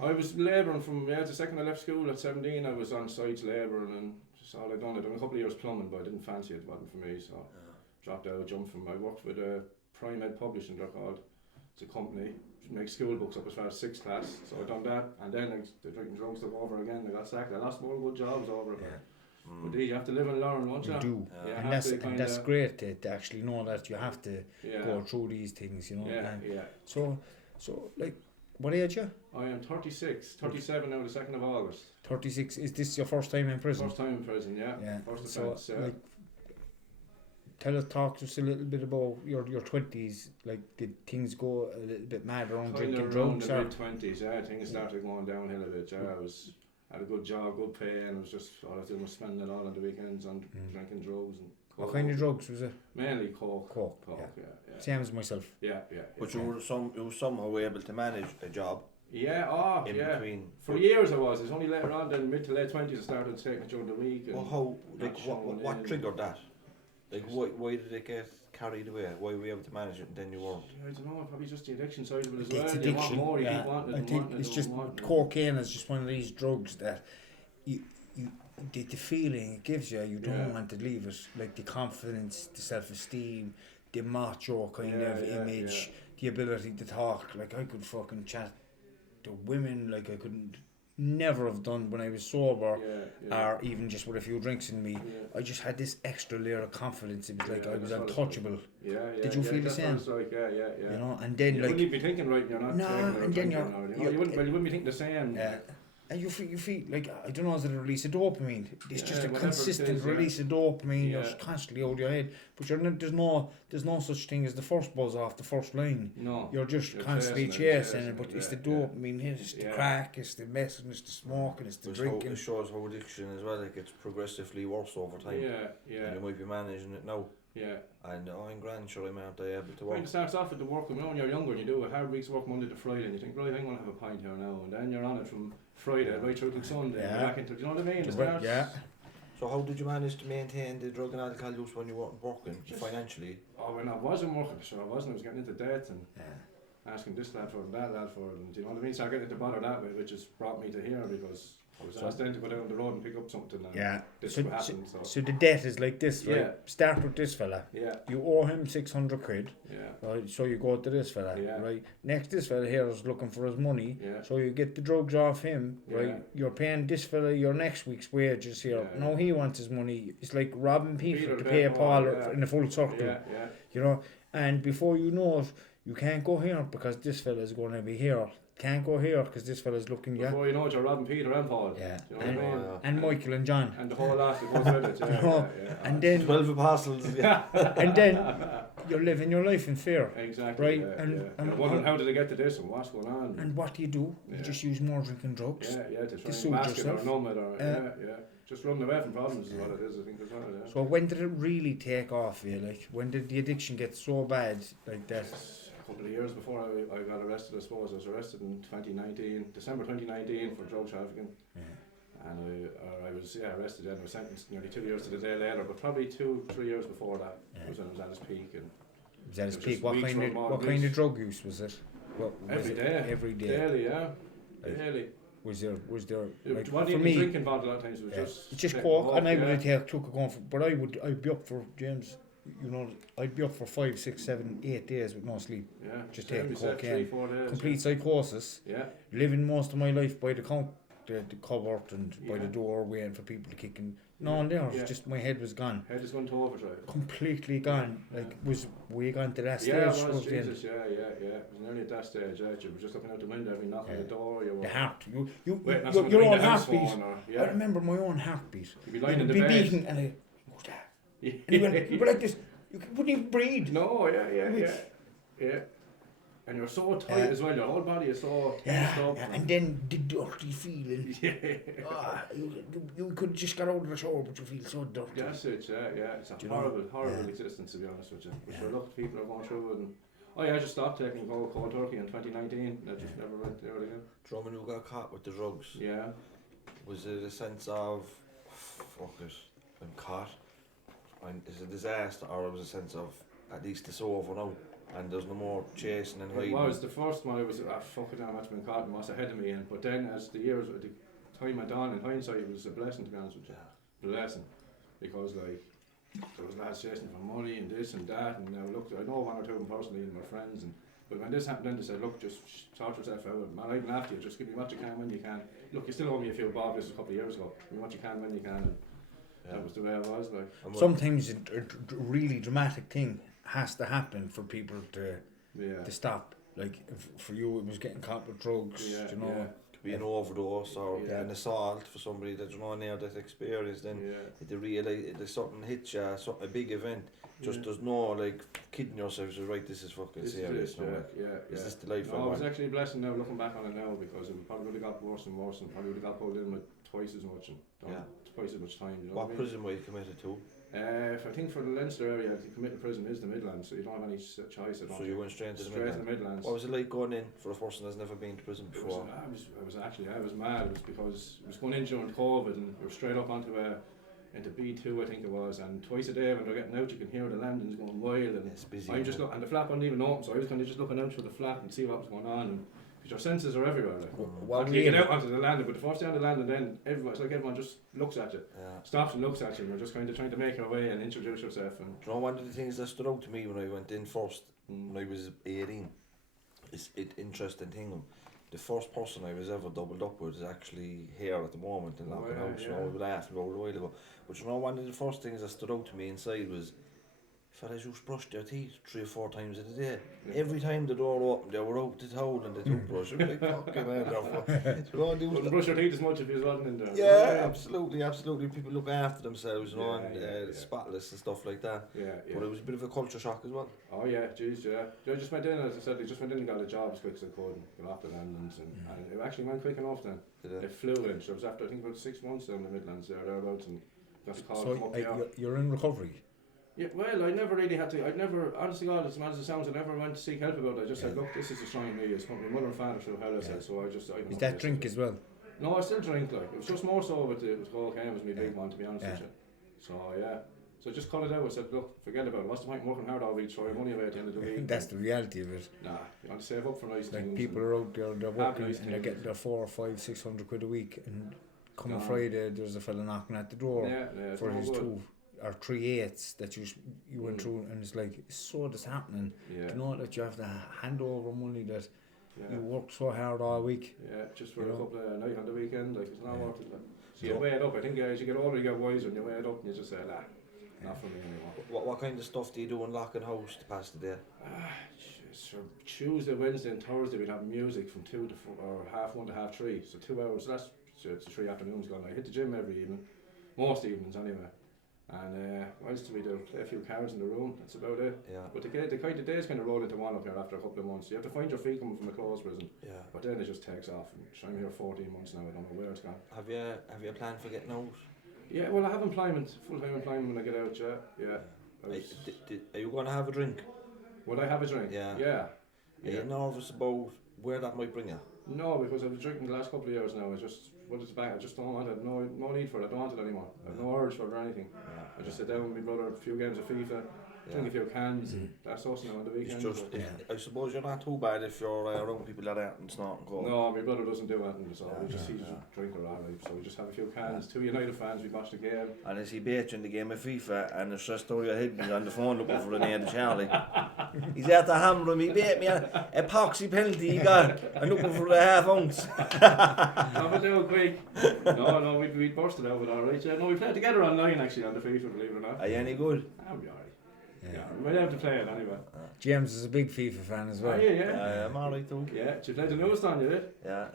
I was labouring from the second I left school at 17. I was on sites labouring, and just all I'd done. I'd done a couple of years plumbing, but I didn't fancy it. It wasn't for me, so dropped out. Jumped from. I worked with Prime Ed Publishing. They're called. It's a company. Makes school books up as far as 6th class. So I done that, and then the drinking drugs took over again. I got sacked. I lost more good jobs over it. But you have to live and learn, won't you? You do, and that's great to actually know that you have to go through these things, you know. So like, what age are you? I am 36, 37 now, the 2nd of August. 36. Is this your first time in prison? First time in prison, yeah. First offence, like, talk to us a little bit about your 20s. Like, did things go a little bit mad around drinking drugs? Around the mid-20s, things started going downhill a bit. I had a good job, good pay, and it was just all I was doing was spending it all on the weekends on drinking drugs and coke. What kind of drugs was it? Mainly coke. Coke, yeah. Same as myself. Yeah. But you were somehow able to manage a job. In between. For years I was. It's only later on, then mid to late 20s, I started taking it during the week. And what triggered that? Like, why did it get carried away? Why were you able to manage it and then you weren't? I don't know, probably just the addiction side of it as well. It's addiction. You want more, you keep wanting it. I think it's just cocaine is just one of these drugs that you the feeling it gives you, you don't want to leave it. Like the confidence, the self-esteem, the macho kind of image, the ability to talk. Like, I could fucking chat to women like I couldn't never have done when I was sober, or even just with a few drinks in me. I just had this extra layer of confidence. It was like I was untouchable. Did you feel the same? Like, You know, and then you like wouldn't be thinking right, you're not. and then you wouldn't be thinking the same. And you feel like, I don't know, is it a release of dopamine? It's just a whatever consistent it is, release of dopamine. You're constantly out of your head, but there's no such thing as the first buzz off the first line. No, you're just constantly chasing it. But it's the dopamine, it's the crack, it's the messing, it's the smoking, it's the drinking. It shows how addiction as well. It gets progressively worse over time. And you might be managing it now. And I'm grand, sure I'm out there able to work. It starts off with the work when you're younger, and you do a hard week's work Monday to Friday, and you think, right, I'm going to have a pint here now, and then you're on it from Friday right through to Sunday, and back into, do you know what I mean? So how did you manage to maintain the drug and alcohol use when you weren't working financially? When I wasn't working, sure I wasn't. I was getting into debt and asking this lad for it and that lad for it, and do you know what I mean? So I got into bother that way, which has brought me to here, because I was asked then to go down the road and pick up something. And this will happen. So the debt is like this, right? Yeah. Start with this fella. Yeah. You owe him 600 quid. Yeah. Right, so you go to this fella, Yeah. right? Next, this fella here is looking for his money, Yeah. so you get the drugs off him, right? Yeah. You're paying this fella your next week's wages here. Yeah, Now yeah. he wants his money. It's like robbing Peter Peter to to pay pay Paul Paul, yeah. in a full circle, Yeah. Yeah. you know. And before you know it, you can't go here because this fella's going to be here. Can't go here because this fella's looking you. Before you know it, you're robbing Peter and Paul. Yeah, Do you know what I mean? and Michael and John. And the whole lot that goes with it. Yeah, No, yeah. and then 12 apostles. Yeah. and then you're living your life in fear. Exactly. Right, Yeah, and- yeah. and- You're wondering how did they get to this and what's going on. And what do? You Yeah. just use more drinking drugs. Yeah, to try soothe and mask it or yourself. numb it or yeah. Just running away from problems is what it is. I think as well. Yeah. So when did it really take off for you? Like, when did the addiction get so bad like that? A couple of years before I got arrested, I suppose. I was arrested in 2019, December 2019 for drug trafficking. Yeah. And I was arrested then. I was sentenced nearly 2 years to the day later, but probably 2-3 years before that was when I was at its peak. And Was that his it was peak? just What weeks kind or of more what weeks. kind of drug use was it? What, was Every it day. Every day. Daily, yeah. Right. Daily. Was there It like wasn't for even me? drinking involved a lot of times. It was Yeah. just It's just taking coke, coke, and I would yeah. took a going for, but I'd be up for James. You know, I'd be up for 5, 6, 7, 8 days with no sleep. Yeah. Just same, taking we said cocaine. 3-4 days. Complete psychosis. Yeah. Living most of my life by the cupboard and by the Yeah. door, waiting for people to kick in. No, and there, Yeah. just my head was gone. Head is going to overdrive. Completely gone. Like, was we gone to that stage? Yeah, it was, towards the end? Jesus, yeah. It was nearly at that stage, yeah. You were just looking out the window, every knock on the door, you were... The heart. You Waiting on your someone to own ring the house heartbeat. phone or, I remember my own heartbeat. You'd be lying in It'd the be bed. beating, and who's that? Yeah. And you'd be like this. You wouldn't even breathe. No, yeah. And you're so tight as well, your whole body is so tensed up. And then the dirty feeling. Yeah. You could just get out of the shower, but you feel so dirty. That's it, yeah. It's a Do you know? horrible existence, to be honest with you. Which look, people are going through it. And, I just stopped taking cold turkey in 2019. I just never went there again. Drummond who got caught with the drugs. Yeah. Was it a sense of, fuck it, I'm caught, it's a disaster, or it was a sense of, at least it's over now, and there's no more chasing and It hiding? was the first one. It was fuck it, how much been caught and what's ahead of me. And but then as the years, the time went on, in hindsight, it was a blessing, to be honest with you. Blessing, because like there was lads chasing for money and this and that. And now look, I know one or two of them personally and my friends. And but when this happened, then they said, look, just sort yourself out. Man, I even after you, just give me what you can when you can. Look, you still owe me a few bob. This was a couple of years ago. Give me what you can when you can. And that was the way it was. Like Sometimes a really dramatic thing has to happen for people to stop. Like for you, it was getting caught with drugs. Yeah, you know. yeah. Could be an overdose or Yeah. an assault for somebody that's not near that experience. Then they realise if there's something hits you, a big event. Just there's no like kidding yourself. So right, this is fucking This serious. is No, like, is this the life I No, it was want? actually a blessing now looking back on it now, because it probably would have got worse and worse, and probably would have got pulled in with twice as much and done twice as much time. You know What what I mean? prison were you committed to? If I think for the Leinster area, the committed prison is the Midlands, so you don't have any choice. I don't So you went straight to the straight to Midlands. the Midlands. What was it like going in for a person that's never been to prison It was, before? I was mad. It was because it was going in during COVID, and we were straight up onto into B2, I think it was, and twice a day when they're getting out, you can hear the landings going wild, and It's busy. I'm just and the flap wasn't even open, so I was kind of just looking out through the flap and see what was going on, and because your senses are everywhere. Like. Until you get out onto the landing, but the first day on the landing, then it's like everyone just looks at you, stops and looks at you, and you're just kind of trying to make your way and introduce yourself. And Do you know one of the things that stood out to me when I went in first, when I was 18, is it interesting thing. The first person I was ever doubled up with is actually here at the moment in Loughan House. You know, we laughed about it a while ago. But you know, one of the first things that stood out to me inside was, fellas just brushed their teeth 3 or 4 times a day. Every time the door opened, they were out the towel and the toothbrush. It was like, fucking hell, you wouldn't brush your teeth as much if you wasn't in there. yeah, absolutely. People look after themselves, you know, and spotless and stuff like that. But it was a bit of a culture shock as well. Oh yeah, jeez, yeah. I just went in, as I said, I just went in and got a job as quick as I could, and got off the landings, and it actually went quick enough then. It flew in, so it was after I think about 6 months down the Midlands thereabouts, and got a call to come up here. You're in recovery. Yeah, well, I never really had to. Honestly, God, as mad as it sounds, I never went to seek help about it. I just said, look, this is destroying me. It's my mother and father through hell, I said, so I just. Is that drink as well? No, I still drink, like. It was just more so with the cocaine was my big one, to be honest with you. So, yeah. So I just cut it out. I said, look, forget about it. What's the point in working hard all week, throw your money away at the end of the week? That's the reality of it. Nah, you want to save up for nice things. Like people are out there, they're working nice and they're getting their 400 or 500, 600 quid a week, and come on Gone. Friday, there's a fella knocking at the door It's for no his good. 2 or 3 eighths that you went through, and it's like, it's so disheartening. Yeah. You know that you have to hand over money that Yeah. you worked so hard all week. Yeah, just for You a know? couple of nights on the weekend, like, it's not Yeah. worth it. Like. So you weigh it up. I think as you get older, you get wiser, and you weigh it up, and you just say, nah, not for me anymore. What kind of stuff do you do in Loughan House to pass the day? So Tuesday, Wednesday, and Thursday we'd have music from 2 to 4, or 1:30 to 3:30. So 2 hours. So it's 3 afternoons gone. I hit the gym every evening, most evenings anyway. And what else do we do? Play a few cards in the room. That's about it. Yeah. But the days kind of roll into one up here after a couple of months. You have to find your feet coming from a closed prison. Yeah. But then it just takes off. And I'm here 14 months now. I don't know where it's gone. Have you a plan for getting out? Yeah, well, I have employment, full-time employment when I get out. Yeah. Are you going to have a drink? Would I have a drink? Yeah. Yeah. Are you nervous about where that might bring you? No, because I've been drinking the last couple of years now. It's back. I just don't want it. No need for it. I don't want it anymore. I have no urge for it or anything. I just sit down with my brother, a few games of FIFA, drink a few cans. That's us now on the weekend. I suppose you're not too bad if you're around people that aren't snorting coke. No, my brother doesn't do anything, so he just drink a lot. So we just have a few cans. 2 United fans, we watch the game. And is he betting the game of FIFA and the stress story I hid me on the phone looking for the name of Charlie? He's out to hammer him, he bet me an epoxy penalty he got and looking for the half ounce. Have a do quick. No, we bursted out with alright. Yeah, no, we played together online actually on the FIFA, believe it or not. Are you any good? I'll be alright. Yeah, we might have to play it anyway. James is a big FIFA fan as well. Yeah. I'm alright too. Yeah, did you play the newest on, you did? Yeah.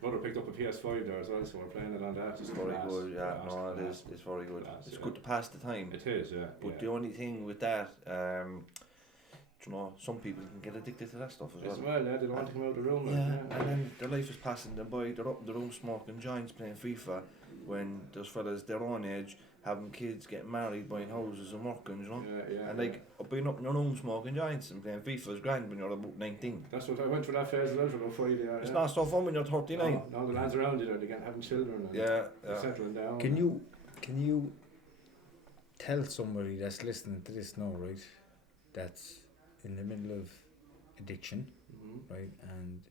Brother picked up a PS5 there as well, so we're playing it on that. It's very good, yeah. No, it is. It's very good. It's good to pass the time. It is, yeah. But the only thing with that, you know, some people can get addicted to that stuff as well. Yeah, they don't want to come out of the room. Yeah, and then their life is passing them by. They're up in the room smoking joints, playing FIFA, when there's fellas their own age having kids, getting married, buying houses and working, you know. Yeah. And like being up in your room smoking joints and playing FIFA is grand when you're about 19. That's what I went through that phase as well for about 5 years. It's not so fun when you're 39. No, the lads around you there, they get having children and Yeah. settling down. Can you tell somebody that's listening to this now, right, that's in the middle of addiction, right, and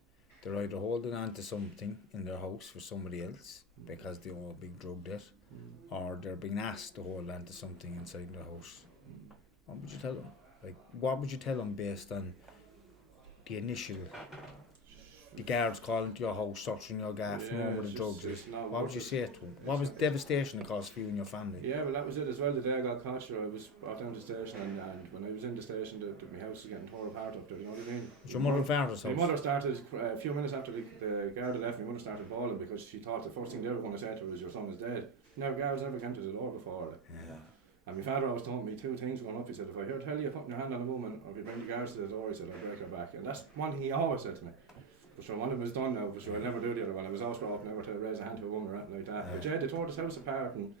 they're either holding on to something in their house for somebody else because they owe a big drug debt, or they're being asked to hold on to something inside their house? What would you tell them? Like, what would you tell them based on the initial, the guards calling to your house, searching your gaff, knowing where the drugs is? What would you say to them? What was the devastation it caused for you and your family? Yeah, well, that was it as well. The day I got caught, sure, I was brought down to the station, and when I was in the station, my house was getting torn apart up there, you know what I mean? It's your mother and father's house? My mother started, a few minutes after the guard had left, my mother started bawling because she thought the first thing they were going to say to her was, your son is dead. Now, guards never came to the door before. Yeah. And my father always told me 2 things going up. He said, if I tell you putting your hand on a woman, or if you bring the guards to the door, he said, I'll break her back. And that's one thing he always said to me. But sure, one of them was done now, but sure, I'll never do the other one. I was always brought up never to raise a hand to a woman or anything like that. But yeah, they tore this house apart, and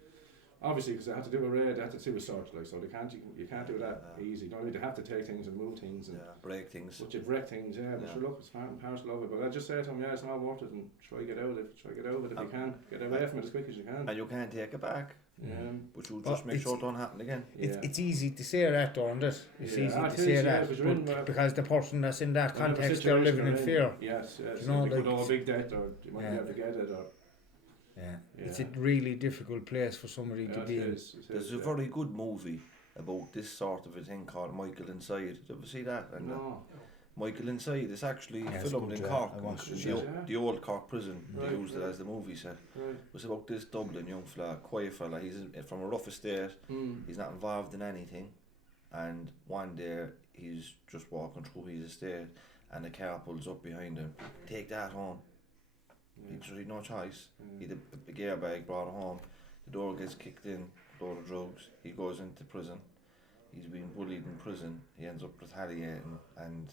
obviously, because they had to do a raid, they had to do a search, like, so you can't do that easy. You know, they have to take things and move things and break things. But you break things, but sure, look, it's part and parcel of it. But I just say to him, it's not worth it, and try get out of it if you can. Get away from it as quick as you can. And you can't take it back. But you just make it's- sure it don't happen again. It's easy to say that, don't it? It's easy to it say is, that, but you're in, because the person that's in that whatever context, they're living in situation you're fear. Yes, You know, you could like, owe a big debt, or you might be able to get it, or... It's a really difficult place for somebody to be in. There's a very good movie about this sort of a thing called Michael Inside. Did you ever see that? And No. Michael Inside is actually it's filmed good, in yeah. Cork, I watched it, the old Cork prison. Right, They used it as the movie set. Right. It's about this Dublin young fella, quiet fella. He's from a rough estate. He's not involved in anything. And one day he's just walking through his estate, and the car pulls up behind him. Take that home. He's really no choice. He had a big airbag, brought it home. The door gets kicked in, load of drugs. He goes into prison. He's being bullied in prison. He ends up retaliating, and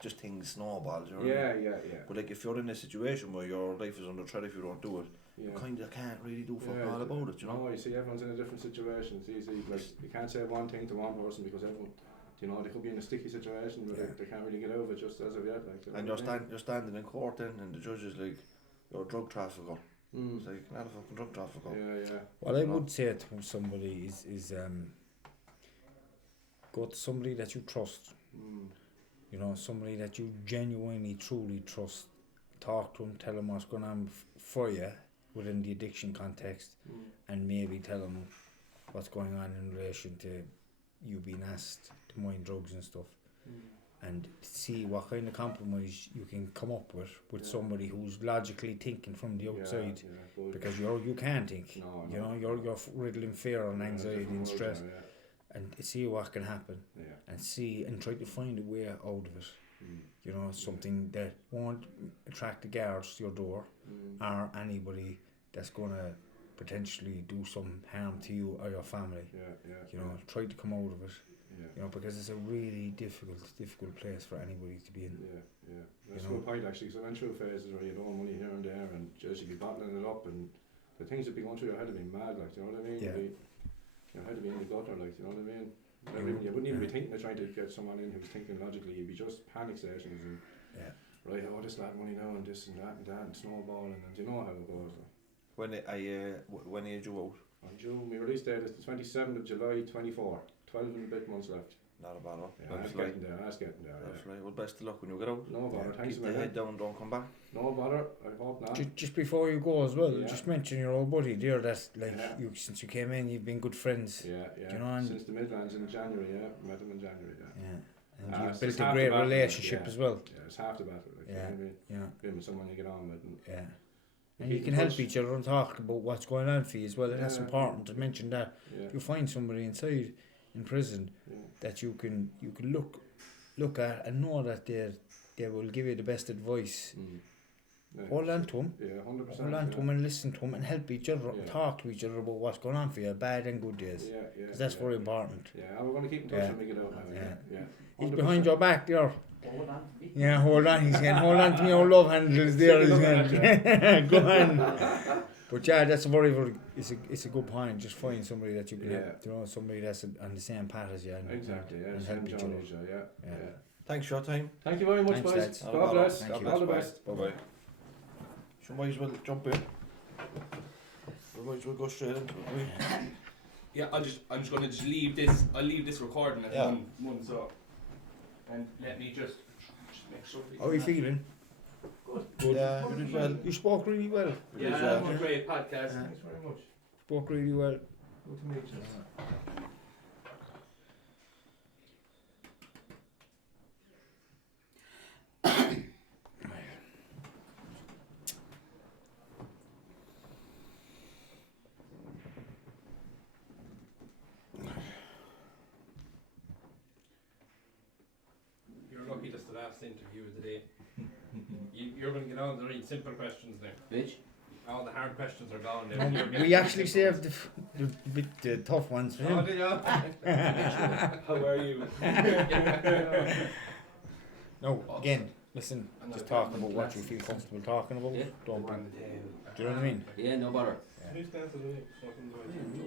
just things snowball. You know what I mean? Yeah. But like, if you're in a situation where your life is under threat if you don't do it, you kind of can't really do fuck all about it. You know? No, you see, everyone's in a different situation. It's easy. Like, you can't say one thing to one person because everyone, they could be in a sticky situation, but they can't really get over it just as of yet. Like, And you're standing in court then, and the judge is like, you're a drug trafficker. It's like, not a fucking drug trafficker. Yeah. What I would say to somebody is go to somebody that you trust. You know, somebody that you genuinely, truly trust talk to them, tell them what's going on for you within the addiction context, and maybe tell them what's going on in relation to you being asked to mind drugs and stuff, and see what kind of compromise you can come up with somebody who's logically thinking from the outside, because you can't think. You know, you're riddled in fear and anxiety and stress, and see what can happen, and see and try to find a way out of it. You know, something that won't attract the guards to your door, or anybody that's gonna potentially do some harm to you or your family. You know, try to come out of it. You know, because it's a really difficult place for anybody to be in. That's a good point actually, because I went through phases where you owe money here and there, and just you'd be bottling it up, and the things that be going through your head would be mad, like, you know what I mean? Your head would be in the gutter, like, you know what I mean? You wouldn't even be thinking of trying to get someone in who's thinking logically. You'd be just panic stations and right, oh, this lad money now and this and that and snowballing, and you know how it goes. When are you due out? On June, my release date is the 27th of July 24. 12 and a bit months left. Not a bad one. Yeah, that's getting there. That's right. Well, best of luck when you get out. No bother. Thanks Keep the head down, don't come back. No bother. I hope not. Just before you go as well, just mention your old buddy there. That you since you came in, you've been good friends. Yeah. You know, and since the Midlands in January. Met him in January. And you've built a great relationship as well. Yeah, it's half the battle. Like, you know what I mean? Being with someone you get on with. And you can help each other and talk about what's going on for you as well. That's important to mention that. If you find somebody inside in prison that you can look at and know that they will give you the best advice. Hold on to them. 100%. Hold on to them and listen to them and help each other, talk to each other about what's going on for you, bad and good days. Because that's very important. We're going to keep in touch when we get out now. He's behind your back there. Hold on to me. Yeah, hold on. He's saying, hold on to me. Our love handle is there. He's going, go on. But that's a very it's a good point. Just find somebody that you can help, you know, somebody that's on the same path as you, and help each other. Thanks for your time. Thank you very much, boys. God bless. All the best. Bye bye. So might as well jump in. We might as well go straight into it. Yeah, I'm just going to leave this. I'll leave this recording at one so. And let me just make sure. How are you feeling? Good. Yeah, you did well. You spoke really well. Yeah, that was a great podcast. Thanks very much. Spoke really well. Good to meet you. That's the last interview of the day. You're going to get on to read simple questions now. Bitch. All the hard questions are gone now. We actually saved the tough ones for him. Oh, did you? How are you? No, again, listen, just talking about what you feel comfortable talking about. Don't be. Do you know what I mean? Yeah, no bother.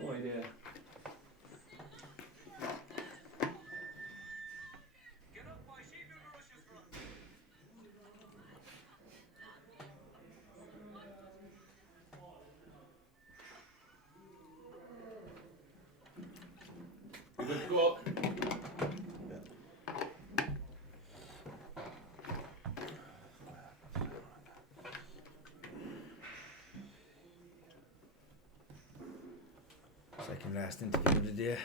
No idea. Good to go. Second last interview of the day.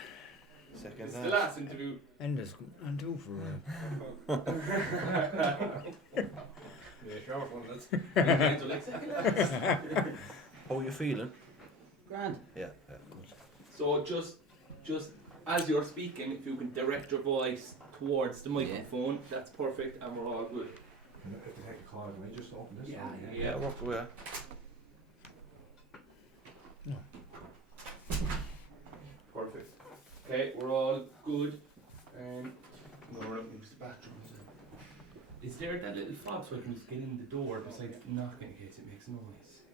It's the last interview. And two for Yeah, sure, one that's How are you feeling? grand. Yeah, good. So just as you're speaking, if you can direct your voice towards the microphone, that's perfect, and we're all good. If you take a call, can I just open this? Yeah. Walk away. No. Perfect. Okay, we're all good. No, we're up into the bathroom. Is there that little fob so I can just get in the door besides knocking in case it makes noise?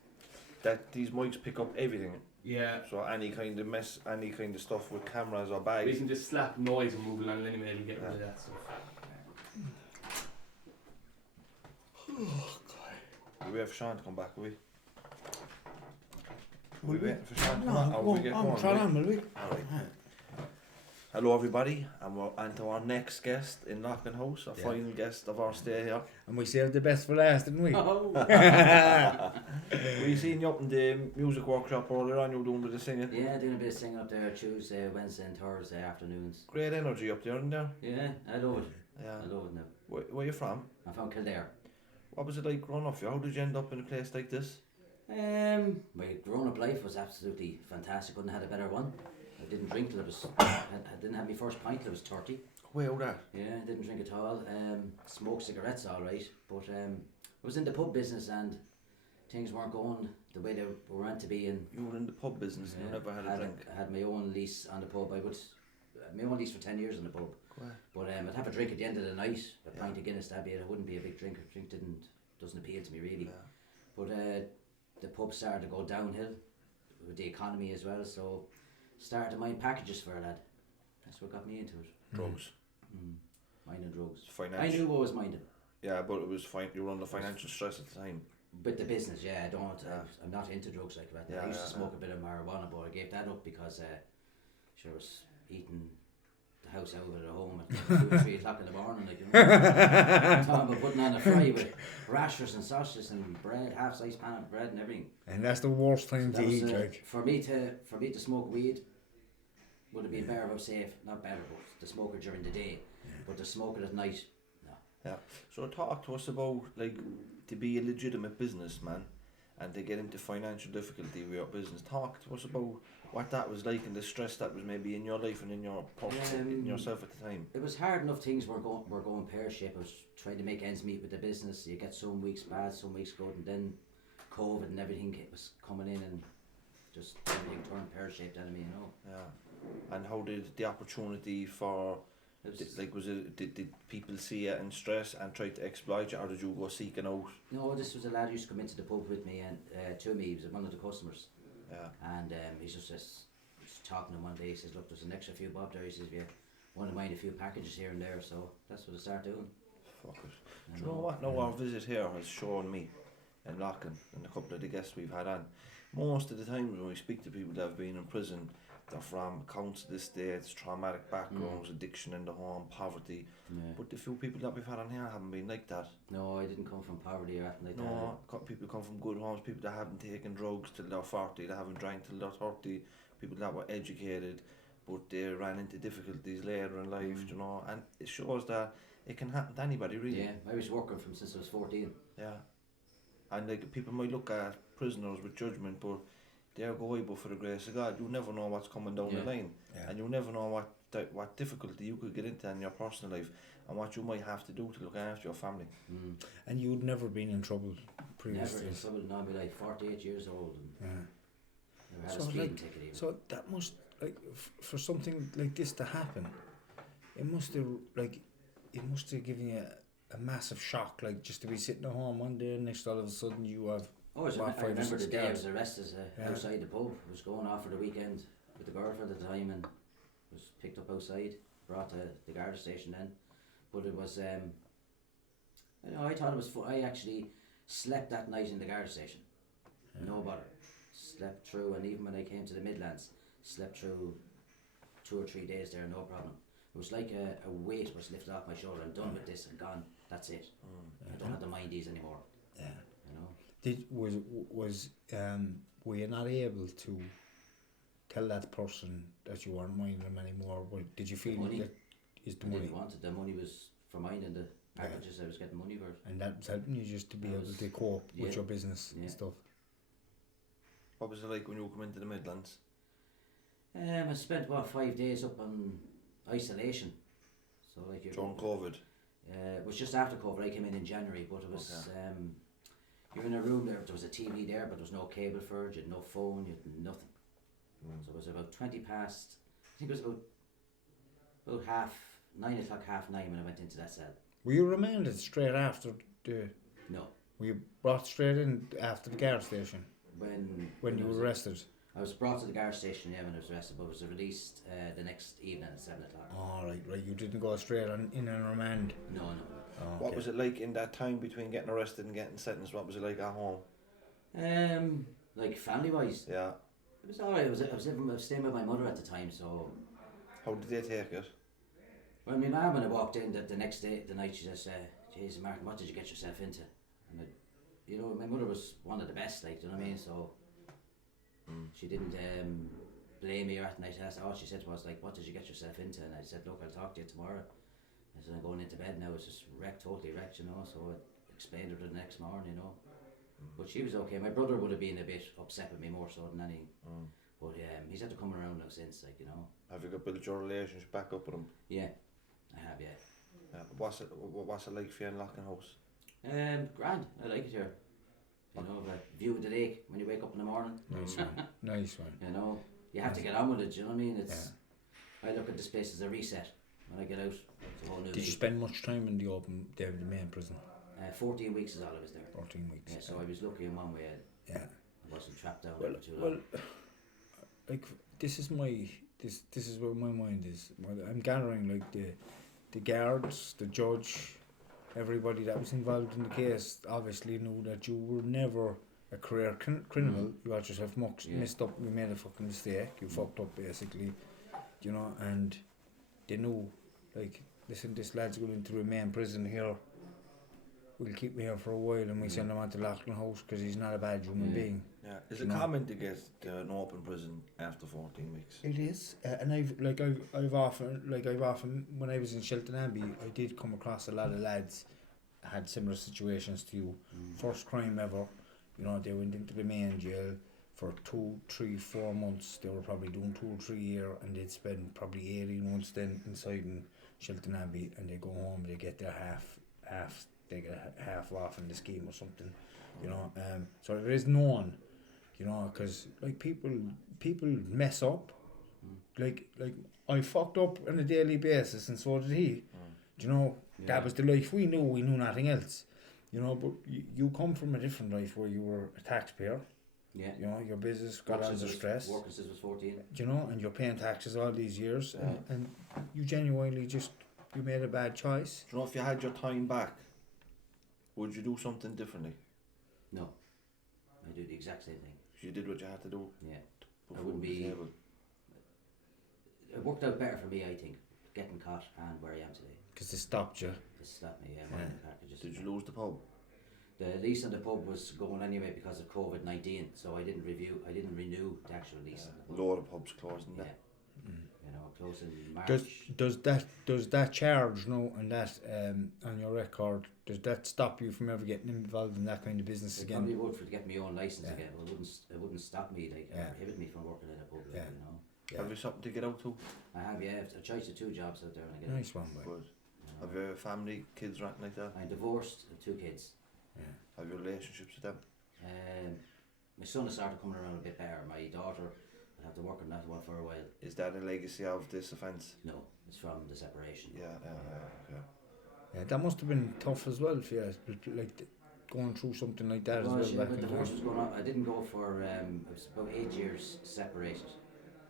That these mics pick up everything. Yeah. So any kind of mess, any kind of stuff with cameras or bags. We can just slap noise and move along anyway and get rid of that stuff. We wait for Sean to come back, will we? We waiting for Sean to come back? I'm trying on, will we? Alright. Hello everybody, and we're on to our next guest in Loughan House, our final guest of our stay here. And we saved the best for last, didn't we? Oh. We seen you up in the music workshop earlier on, you were doing a bit of singing. Yeah, doing a bit of singing up there Tuesday, Wednesday and Thursday afternoons. Great energy up there, isn't there? Yeah, I love it. Yeah. I love it now. Where are you from? I'm from Kildare. What was it like growing up here? How did you end up in a place like this? My grown up life was absolutely fantastic. Couldn't have had a better one. I didn't drink till I didn't have my first pint till I was 30. Well, that. Yeah, I didn't drink at all. Smoked cigarettes all right, but I was in the pub business and things weren't going the way they were meant to be. And you were in the pub business and you never had a drink. I had my own lease on the pub. I would my own lease for 10 years in the pub. But I'd have a drink at the end of the night. A pint of Guinness, that'd be it. I wouldn't be a big drinker. Drink doesn't appeal to me really. But the pub started to go downhill with the economy as well. So started to mind packages for a lad. That's what got me into it. Drugs. Minding drugs. Financial. I knew what was minding. Yeah, but it was fine. You were under financial stress at the time. With the business, yeah, I'm not into drugs like that. I used to smoke a bit of marijuana, but I gave that up because I was eating the house out of it at home at 2 or 3 o'clock in the morning. Like, you know, talking about putting on a fry with rashers and sausages and bread, half-size pan of bread and everything. And that's the worst time So to that eat, was, like. For me to smoke weed would have been better, I would say, not better, but to smoke it during the day, but to smoke it at night, no. Yeah. So talk to us about, like, to be a legitimate businessman and to get into financial difficulty with your business. Talk to us about what that was like and the stress that was maybe in your life and in your in yourself at the time. It was hard enough. Things were going pear-shaped. I was trying to make ends meet with the business. You get some weeks bad, some weeks good, and then COVID and everything was coming in and just everything turned pear-shaped enemy, you know. Yeah. And how did the opportunity for did people see it in stress and try to exploit you, or did you go seeking out? No, this was a lad who used to come into the pub with me and to me. He was one of the customers. Yeah. And he's just talking to him one day. He says, "Look, there's an extra few bob there." He says, "If you want to mind a few packages here and there," so that's what I started doing. Fuck it. Do you know what? Now our visit here has shown me in Loughan and a couple of the guests we've had on. Most of the time when we speak to people that have been in prison, they're from accounts of the states, traumatic backgrounds, addiction in the home, poverty. Yeah. But the few people that we've had on here haven't been like that. No, I didn't come from poverty or anything like that. No, people come from good homes, people that haven't taken drugs till they're 40, that haven't drank till they're 30, people that were educated, but they ran into difficulties later in life, you know, and it shows that it can happen to anybody, really. Yeah, I was working from since I was 14. Yeah. And like people might look at prisoners with judgment, but they're going but for the grace of God. You never know what's coming down the line, and you never know what difficulty you could get into in your personal life, and what you might have to do to look after your family. And you'd never been in trouble previously. Never in trouble. Now I'm like 48 years old. And never had a speeding ticket even. So that must, like, for something like this to happen, it must have given you a massive shock, like just to be sitting at home one day and next all of a sudden you have. I remember the day I was arrested outside the pub. I was going off for the weekend with the girlfriend at the time and was picked up outside, brought to the guard station then. But it was, I thought it was fun. I actually slept that night in the guard station. No bother. Slept through, and even when I came to the Midlands, slept through 2 or 3 days there, no problem. It was like a weight was lifted off my shoulder. I'm done with this and gone. That's it. I don't have to mind these anymore. Yeah. You know. Were you not able to tell that person that you weren't minding them anymore? Did you feel that is the money? I didn't want it. The money was for minding the packages. I was getting money for it. And that was helping you just to be able to cope with your business and stuff. What was it like when you come into the Midlands? I spent about 5 days up on isolation. So like during COVID? It was just after COVID. I came in January, but it was you're in a room there was a TV there, but there was no cable for it, you had no phone, you had nothing. So it was about 20 past, I think it was about 9 o'clock, 9:30 when I went into that cell. Were you remanded straight after the... No. Were you brought straight in after the guard station? When you were arrested? I was brought to the guard station, when I was arrested, but I was released the next evening at 7 o'clock. Oh, right. You didn't go straight in and remand? No. Oh, okay. What was it like in that time between getting arrested and getting sentenced? What was it like at home? Like family-wise? Yeah. It was alright. I was staying with my mother at the time, so How did they take it? Well, my mum, when I walked in the next day, the night, she just "Jeez, Martin, what did you get yourself into?" And you know, my mother was one of the best, like, do you know what I mean? So she didn't blame me or anything like that. All she said was like, "What did you get yourself into?" And I said, "Look, I'll talk to you tomorrow." I said, "I'm going into bed now. It's just wrecked, totally wrecked, you know." So I explained to her the next morning, you know. But she was okay. My brother would have been a bit upset with me more so than anything. But he's had to come around now since, like, you know. Have you got built your relationship back up with him? Yeah, I have, yeah. What's it like for you in Loughan House? Grand. I like it here. You know, the view of the lake when you wake up in the morning. Nice one. Nice one. You know, you have to get on with it. Do you know what I mean? It's. I look at this place as a reset. When I get out, it's a whole new. Did you spend much time in the main prison? 14 weeks is all I was there. 14 weeks. Yeah, so I was lucky in one way. Yeah. I wasn't trapped down for too long. Well, like this is where my mind is. I'm gathering like the guards, the judge, everybody that was involved in the case obviously knew that you were never a career criminal. You got yourself messed up. You made a fucking mistake. You fucked up basically, you know, and they knew, like, listen, this lad's going to remain prison here. We'll keep him here for a while and we send him on to Loughan House because he's not a bad human being. Yeah, is it common to get an open prison after 14 weeks? It is, and I've often when I was in Shelton Abbey, I did come across a lot of lads had similar situations to you. First crime ever, you know, they went into the main jail for 2, 3, 4 months. They were probably doing 2 or 3 years, and they'd spend probably 18 months then inside in Shelton Abbey, and they go home, they get their half. They get half off in the scheme or something, you know. So there is no one, you know, because like people mess up. Like I fucked up on a daily basis, and so did he. Do you know, that was the life we knew. We knew nothing else, you know. But you come from a different life where you were a taxpayer. Yeah. You know, your business got under stress. Working since I was 14. You know, and you're paying taxes all these years, and you genuinely you made a bad choice. Do you know, if you had your time back, would you do something differently? No, I do the exact same thing. You did what you had to do. Yeah, I wouldn't be. It worked out better for me, I think, getting caught and where I am today. Because it stopped you. It stopped me. Did you lose the pub? The lease on the pub was going anyway because of COVID-19, so I didn't renew the actual lease. A lot of pubs closing. Yeah. You know, close in March. Does that charge, no, and that on your record, does that stop you from ever getting involved in that kind of business again? Probably would, for to get my own license again, but it wouldn't stop me, like, prohibit me from working in a pub, like, you know. Yeah. Have you something to get out to? I have, yeah. I've choice of 2 jobs out there and I get nice one, boy. Have you a family, kids, or anything like that? I'm divorced, 2 kids. Yeah. Have you relationships with them? My son has started coming around a bit better. My daughter, I have to work on that one for a while. Is that a legacy of this offence? No, it's from the separation. Yeah. That must have been tough as well for you, like going through something like that as well. Yeah, but divorce was going on. I didn't go for, it was about 8 years separated,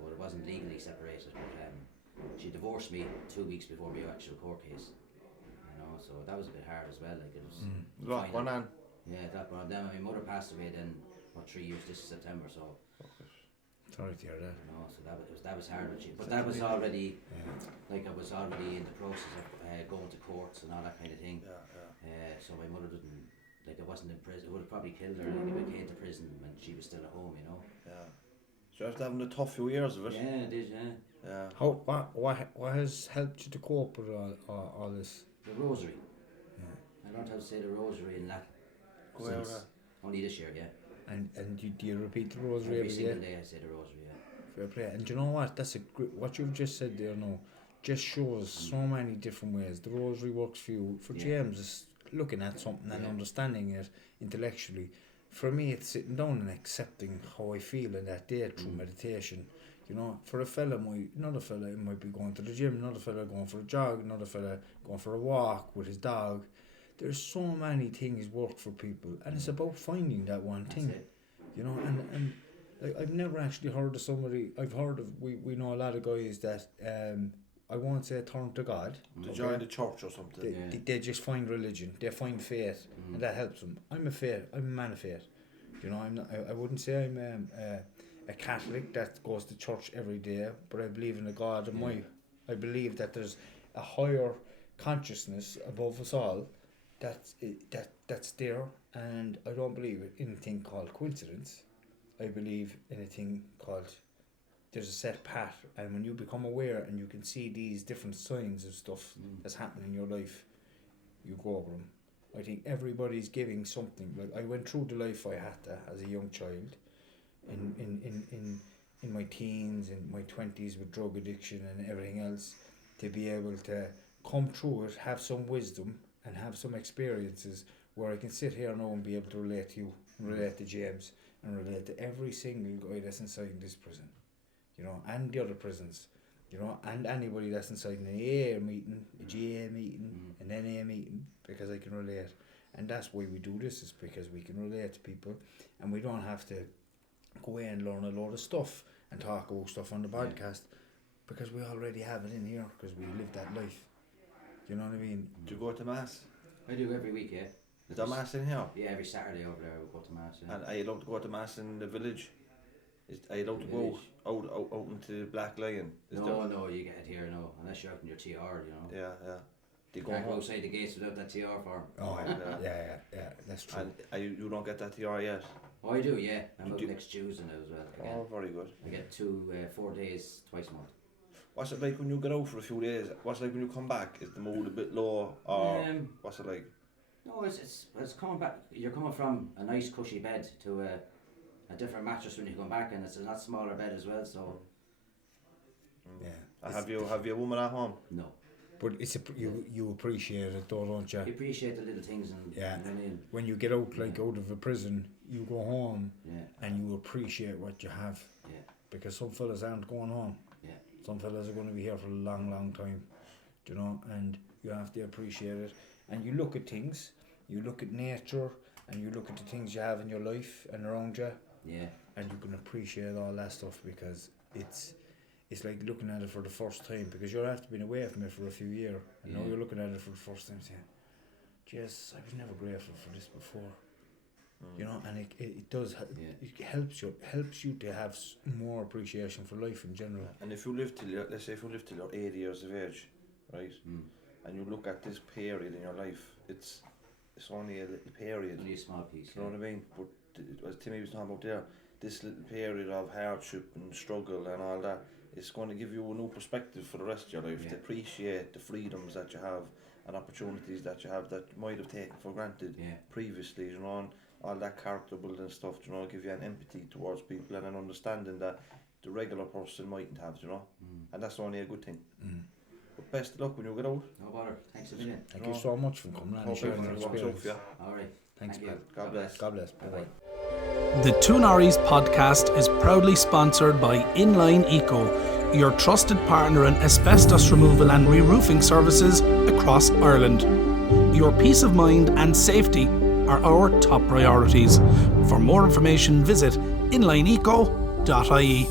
but it wasn't legally separated. But she divorced me 2 weeks before my actual court case. You know, so that was a bit hard as well. Like, it was. Lot going on. Yeah, that one. Then my mother passed away then, 3 years this September. So. Sorry to hear that. No, so that was hard, but that was already, like, I was already in the process of going to courts and all that kind of thing. So my mother didn't, like, I wasn't in prison. It would have probably killed her, like, if I came to prison when she was still at home, you know. Yeah. So after having a tough few years of it. Yeah, I did. Yeah. What has helped you to cope with all this? The rosary. Yeah. I learned how to say the rosary in Latin. Only this year, yeah. And do you repeat the rosary every single day? I say the rosary, yeah. Fair play. And do you know what? That's what you've just said there now just shows so many different ways. The rosary works for you. For James, it's looking at something and understanding it intellectually. For me, it's sitting down and accepting how I feel in that day through meditation. You know, for another fella might be going to the gym, another fella going for a jog, another fella going for a walk with his dog. There's so many things work for people, and it's about finding that one thing, you know. And like, I've never actually heard of somebody. I've heard of we know a lot of guys that I won't say turn to God. To join the church or something. They just find religion. They find faith, and that helps them. I'm a man of faith. You know, I wouldn't say I'm a Catholic that goes to church every day, but I believe in a God of I believe that there's a higher consciousness above us all that's there, and I don't believe in anything called coincidence. I believe in a thing called there's a set path, and when you become aware and you can see these different signs of stuff that's happening in your life, you go over them. I think everybody's giving something. Like I went through the life I had to as a young child, in my teens, in my 20s with drug addiction and everything else, to be able to come through it, have some wisdom and have some experiences where I can sit here now and be able to relate to you, relate to James, and relate to every single guy that's inside this prison, you know, and the other prisons, you know, and anybody that's inside an AA meeting, a GA meeting, an NA meeting, because I can relate. And that's why we do this, is because we can relate to people, and we don't have to go away and learn a load of stuff and talk about stuff on the podcast, because we already have it in here, because we live that life. You know what I mean? Do you go to mass? I do every week, yeah. Is there mass in here? Yeah, every Saturday over there we go to mass. Yeah. And are you allowed to go to mass in the village? Are you allowed to go out into Blacklion? No, you get it here, no, unless you're out in your TR, you know. Yeah. You can't go outside the gates without that TR form. Oh, yeah, that's true. And you don't get that TR yet? Oh, I do, yeah. I'm out next Tuesday now as well. Very good. I get 4 days twice a month. What's it like when you get out for a few days? What's it like when you come back? Is the mood a bit low, or what's it like? No, it's coming back. You're coming from a nice cushy bed to a different mattress when you come back, and it's a lot smaller bed as well. So yeah. Have you a woman at home? No. But it's you appreciate it though, don't you? You appreciate the little things, and when you get out out of a prison, you go home and you appreciate what you have. Yeah. Because some fellas aren't going home. Yeah. Some fellas are going to be here for a long, long time. You know, and you have to appreciate it. And you look at things, you look at nature, and you look at the things you have in your life and around you. Yeah. And you can appreciate all that stuff, because it's like looking at it for the first time, because you're after being away from it for a few years, and now you're looking at it for the first time saying, "Jeez, I was never grateful for this before." You know, and it does it helps you to have more appreciation for life in general. And if you live till let's say if you live till you're 80 years of age, right, and you look at this period in your life, it's only a little period. Only a small piece. You know what I mean? But as Timmy was talking about there, this little period of hardship and struggle and all that, it's going to give you a new perspective for the rest of your life, to appreciate the freedoms that you have and opportunities that you have that you might have taken for granted previously, you know, and all that character building stuff, you know, give you an empathy towards people and an understanding that the regular person mightn't have, you know, and that's only a good thing. But best of luck when you get out. No bother. Thanks a million. Thank you so much for coming and sharing your experience. Alright. Thanks, Thank you. God bless. God bless. Bye-bye. The Two Norries podcast is proudly sponsored by Inline Eco, your trusted partner in asbestos removal and re-roofing services across Ireland. Your peace of mind and safety are our top priorities. For more information, visit inlineeco.ie.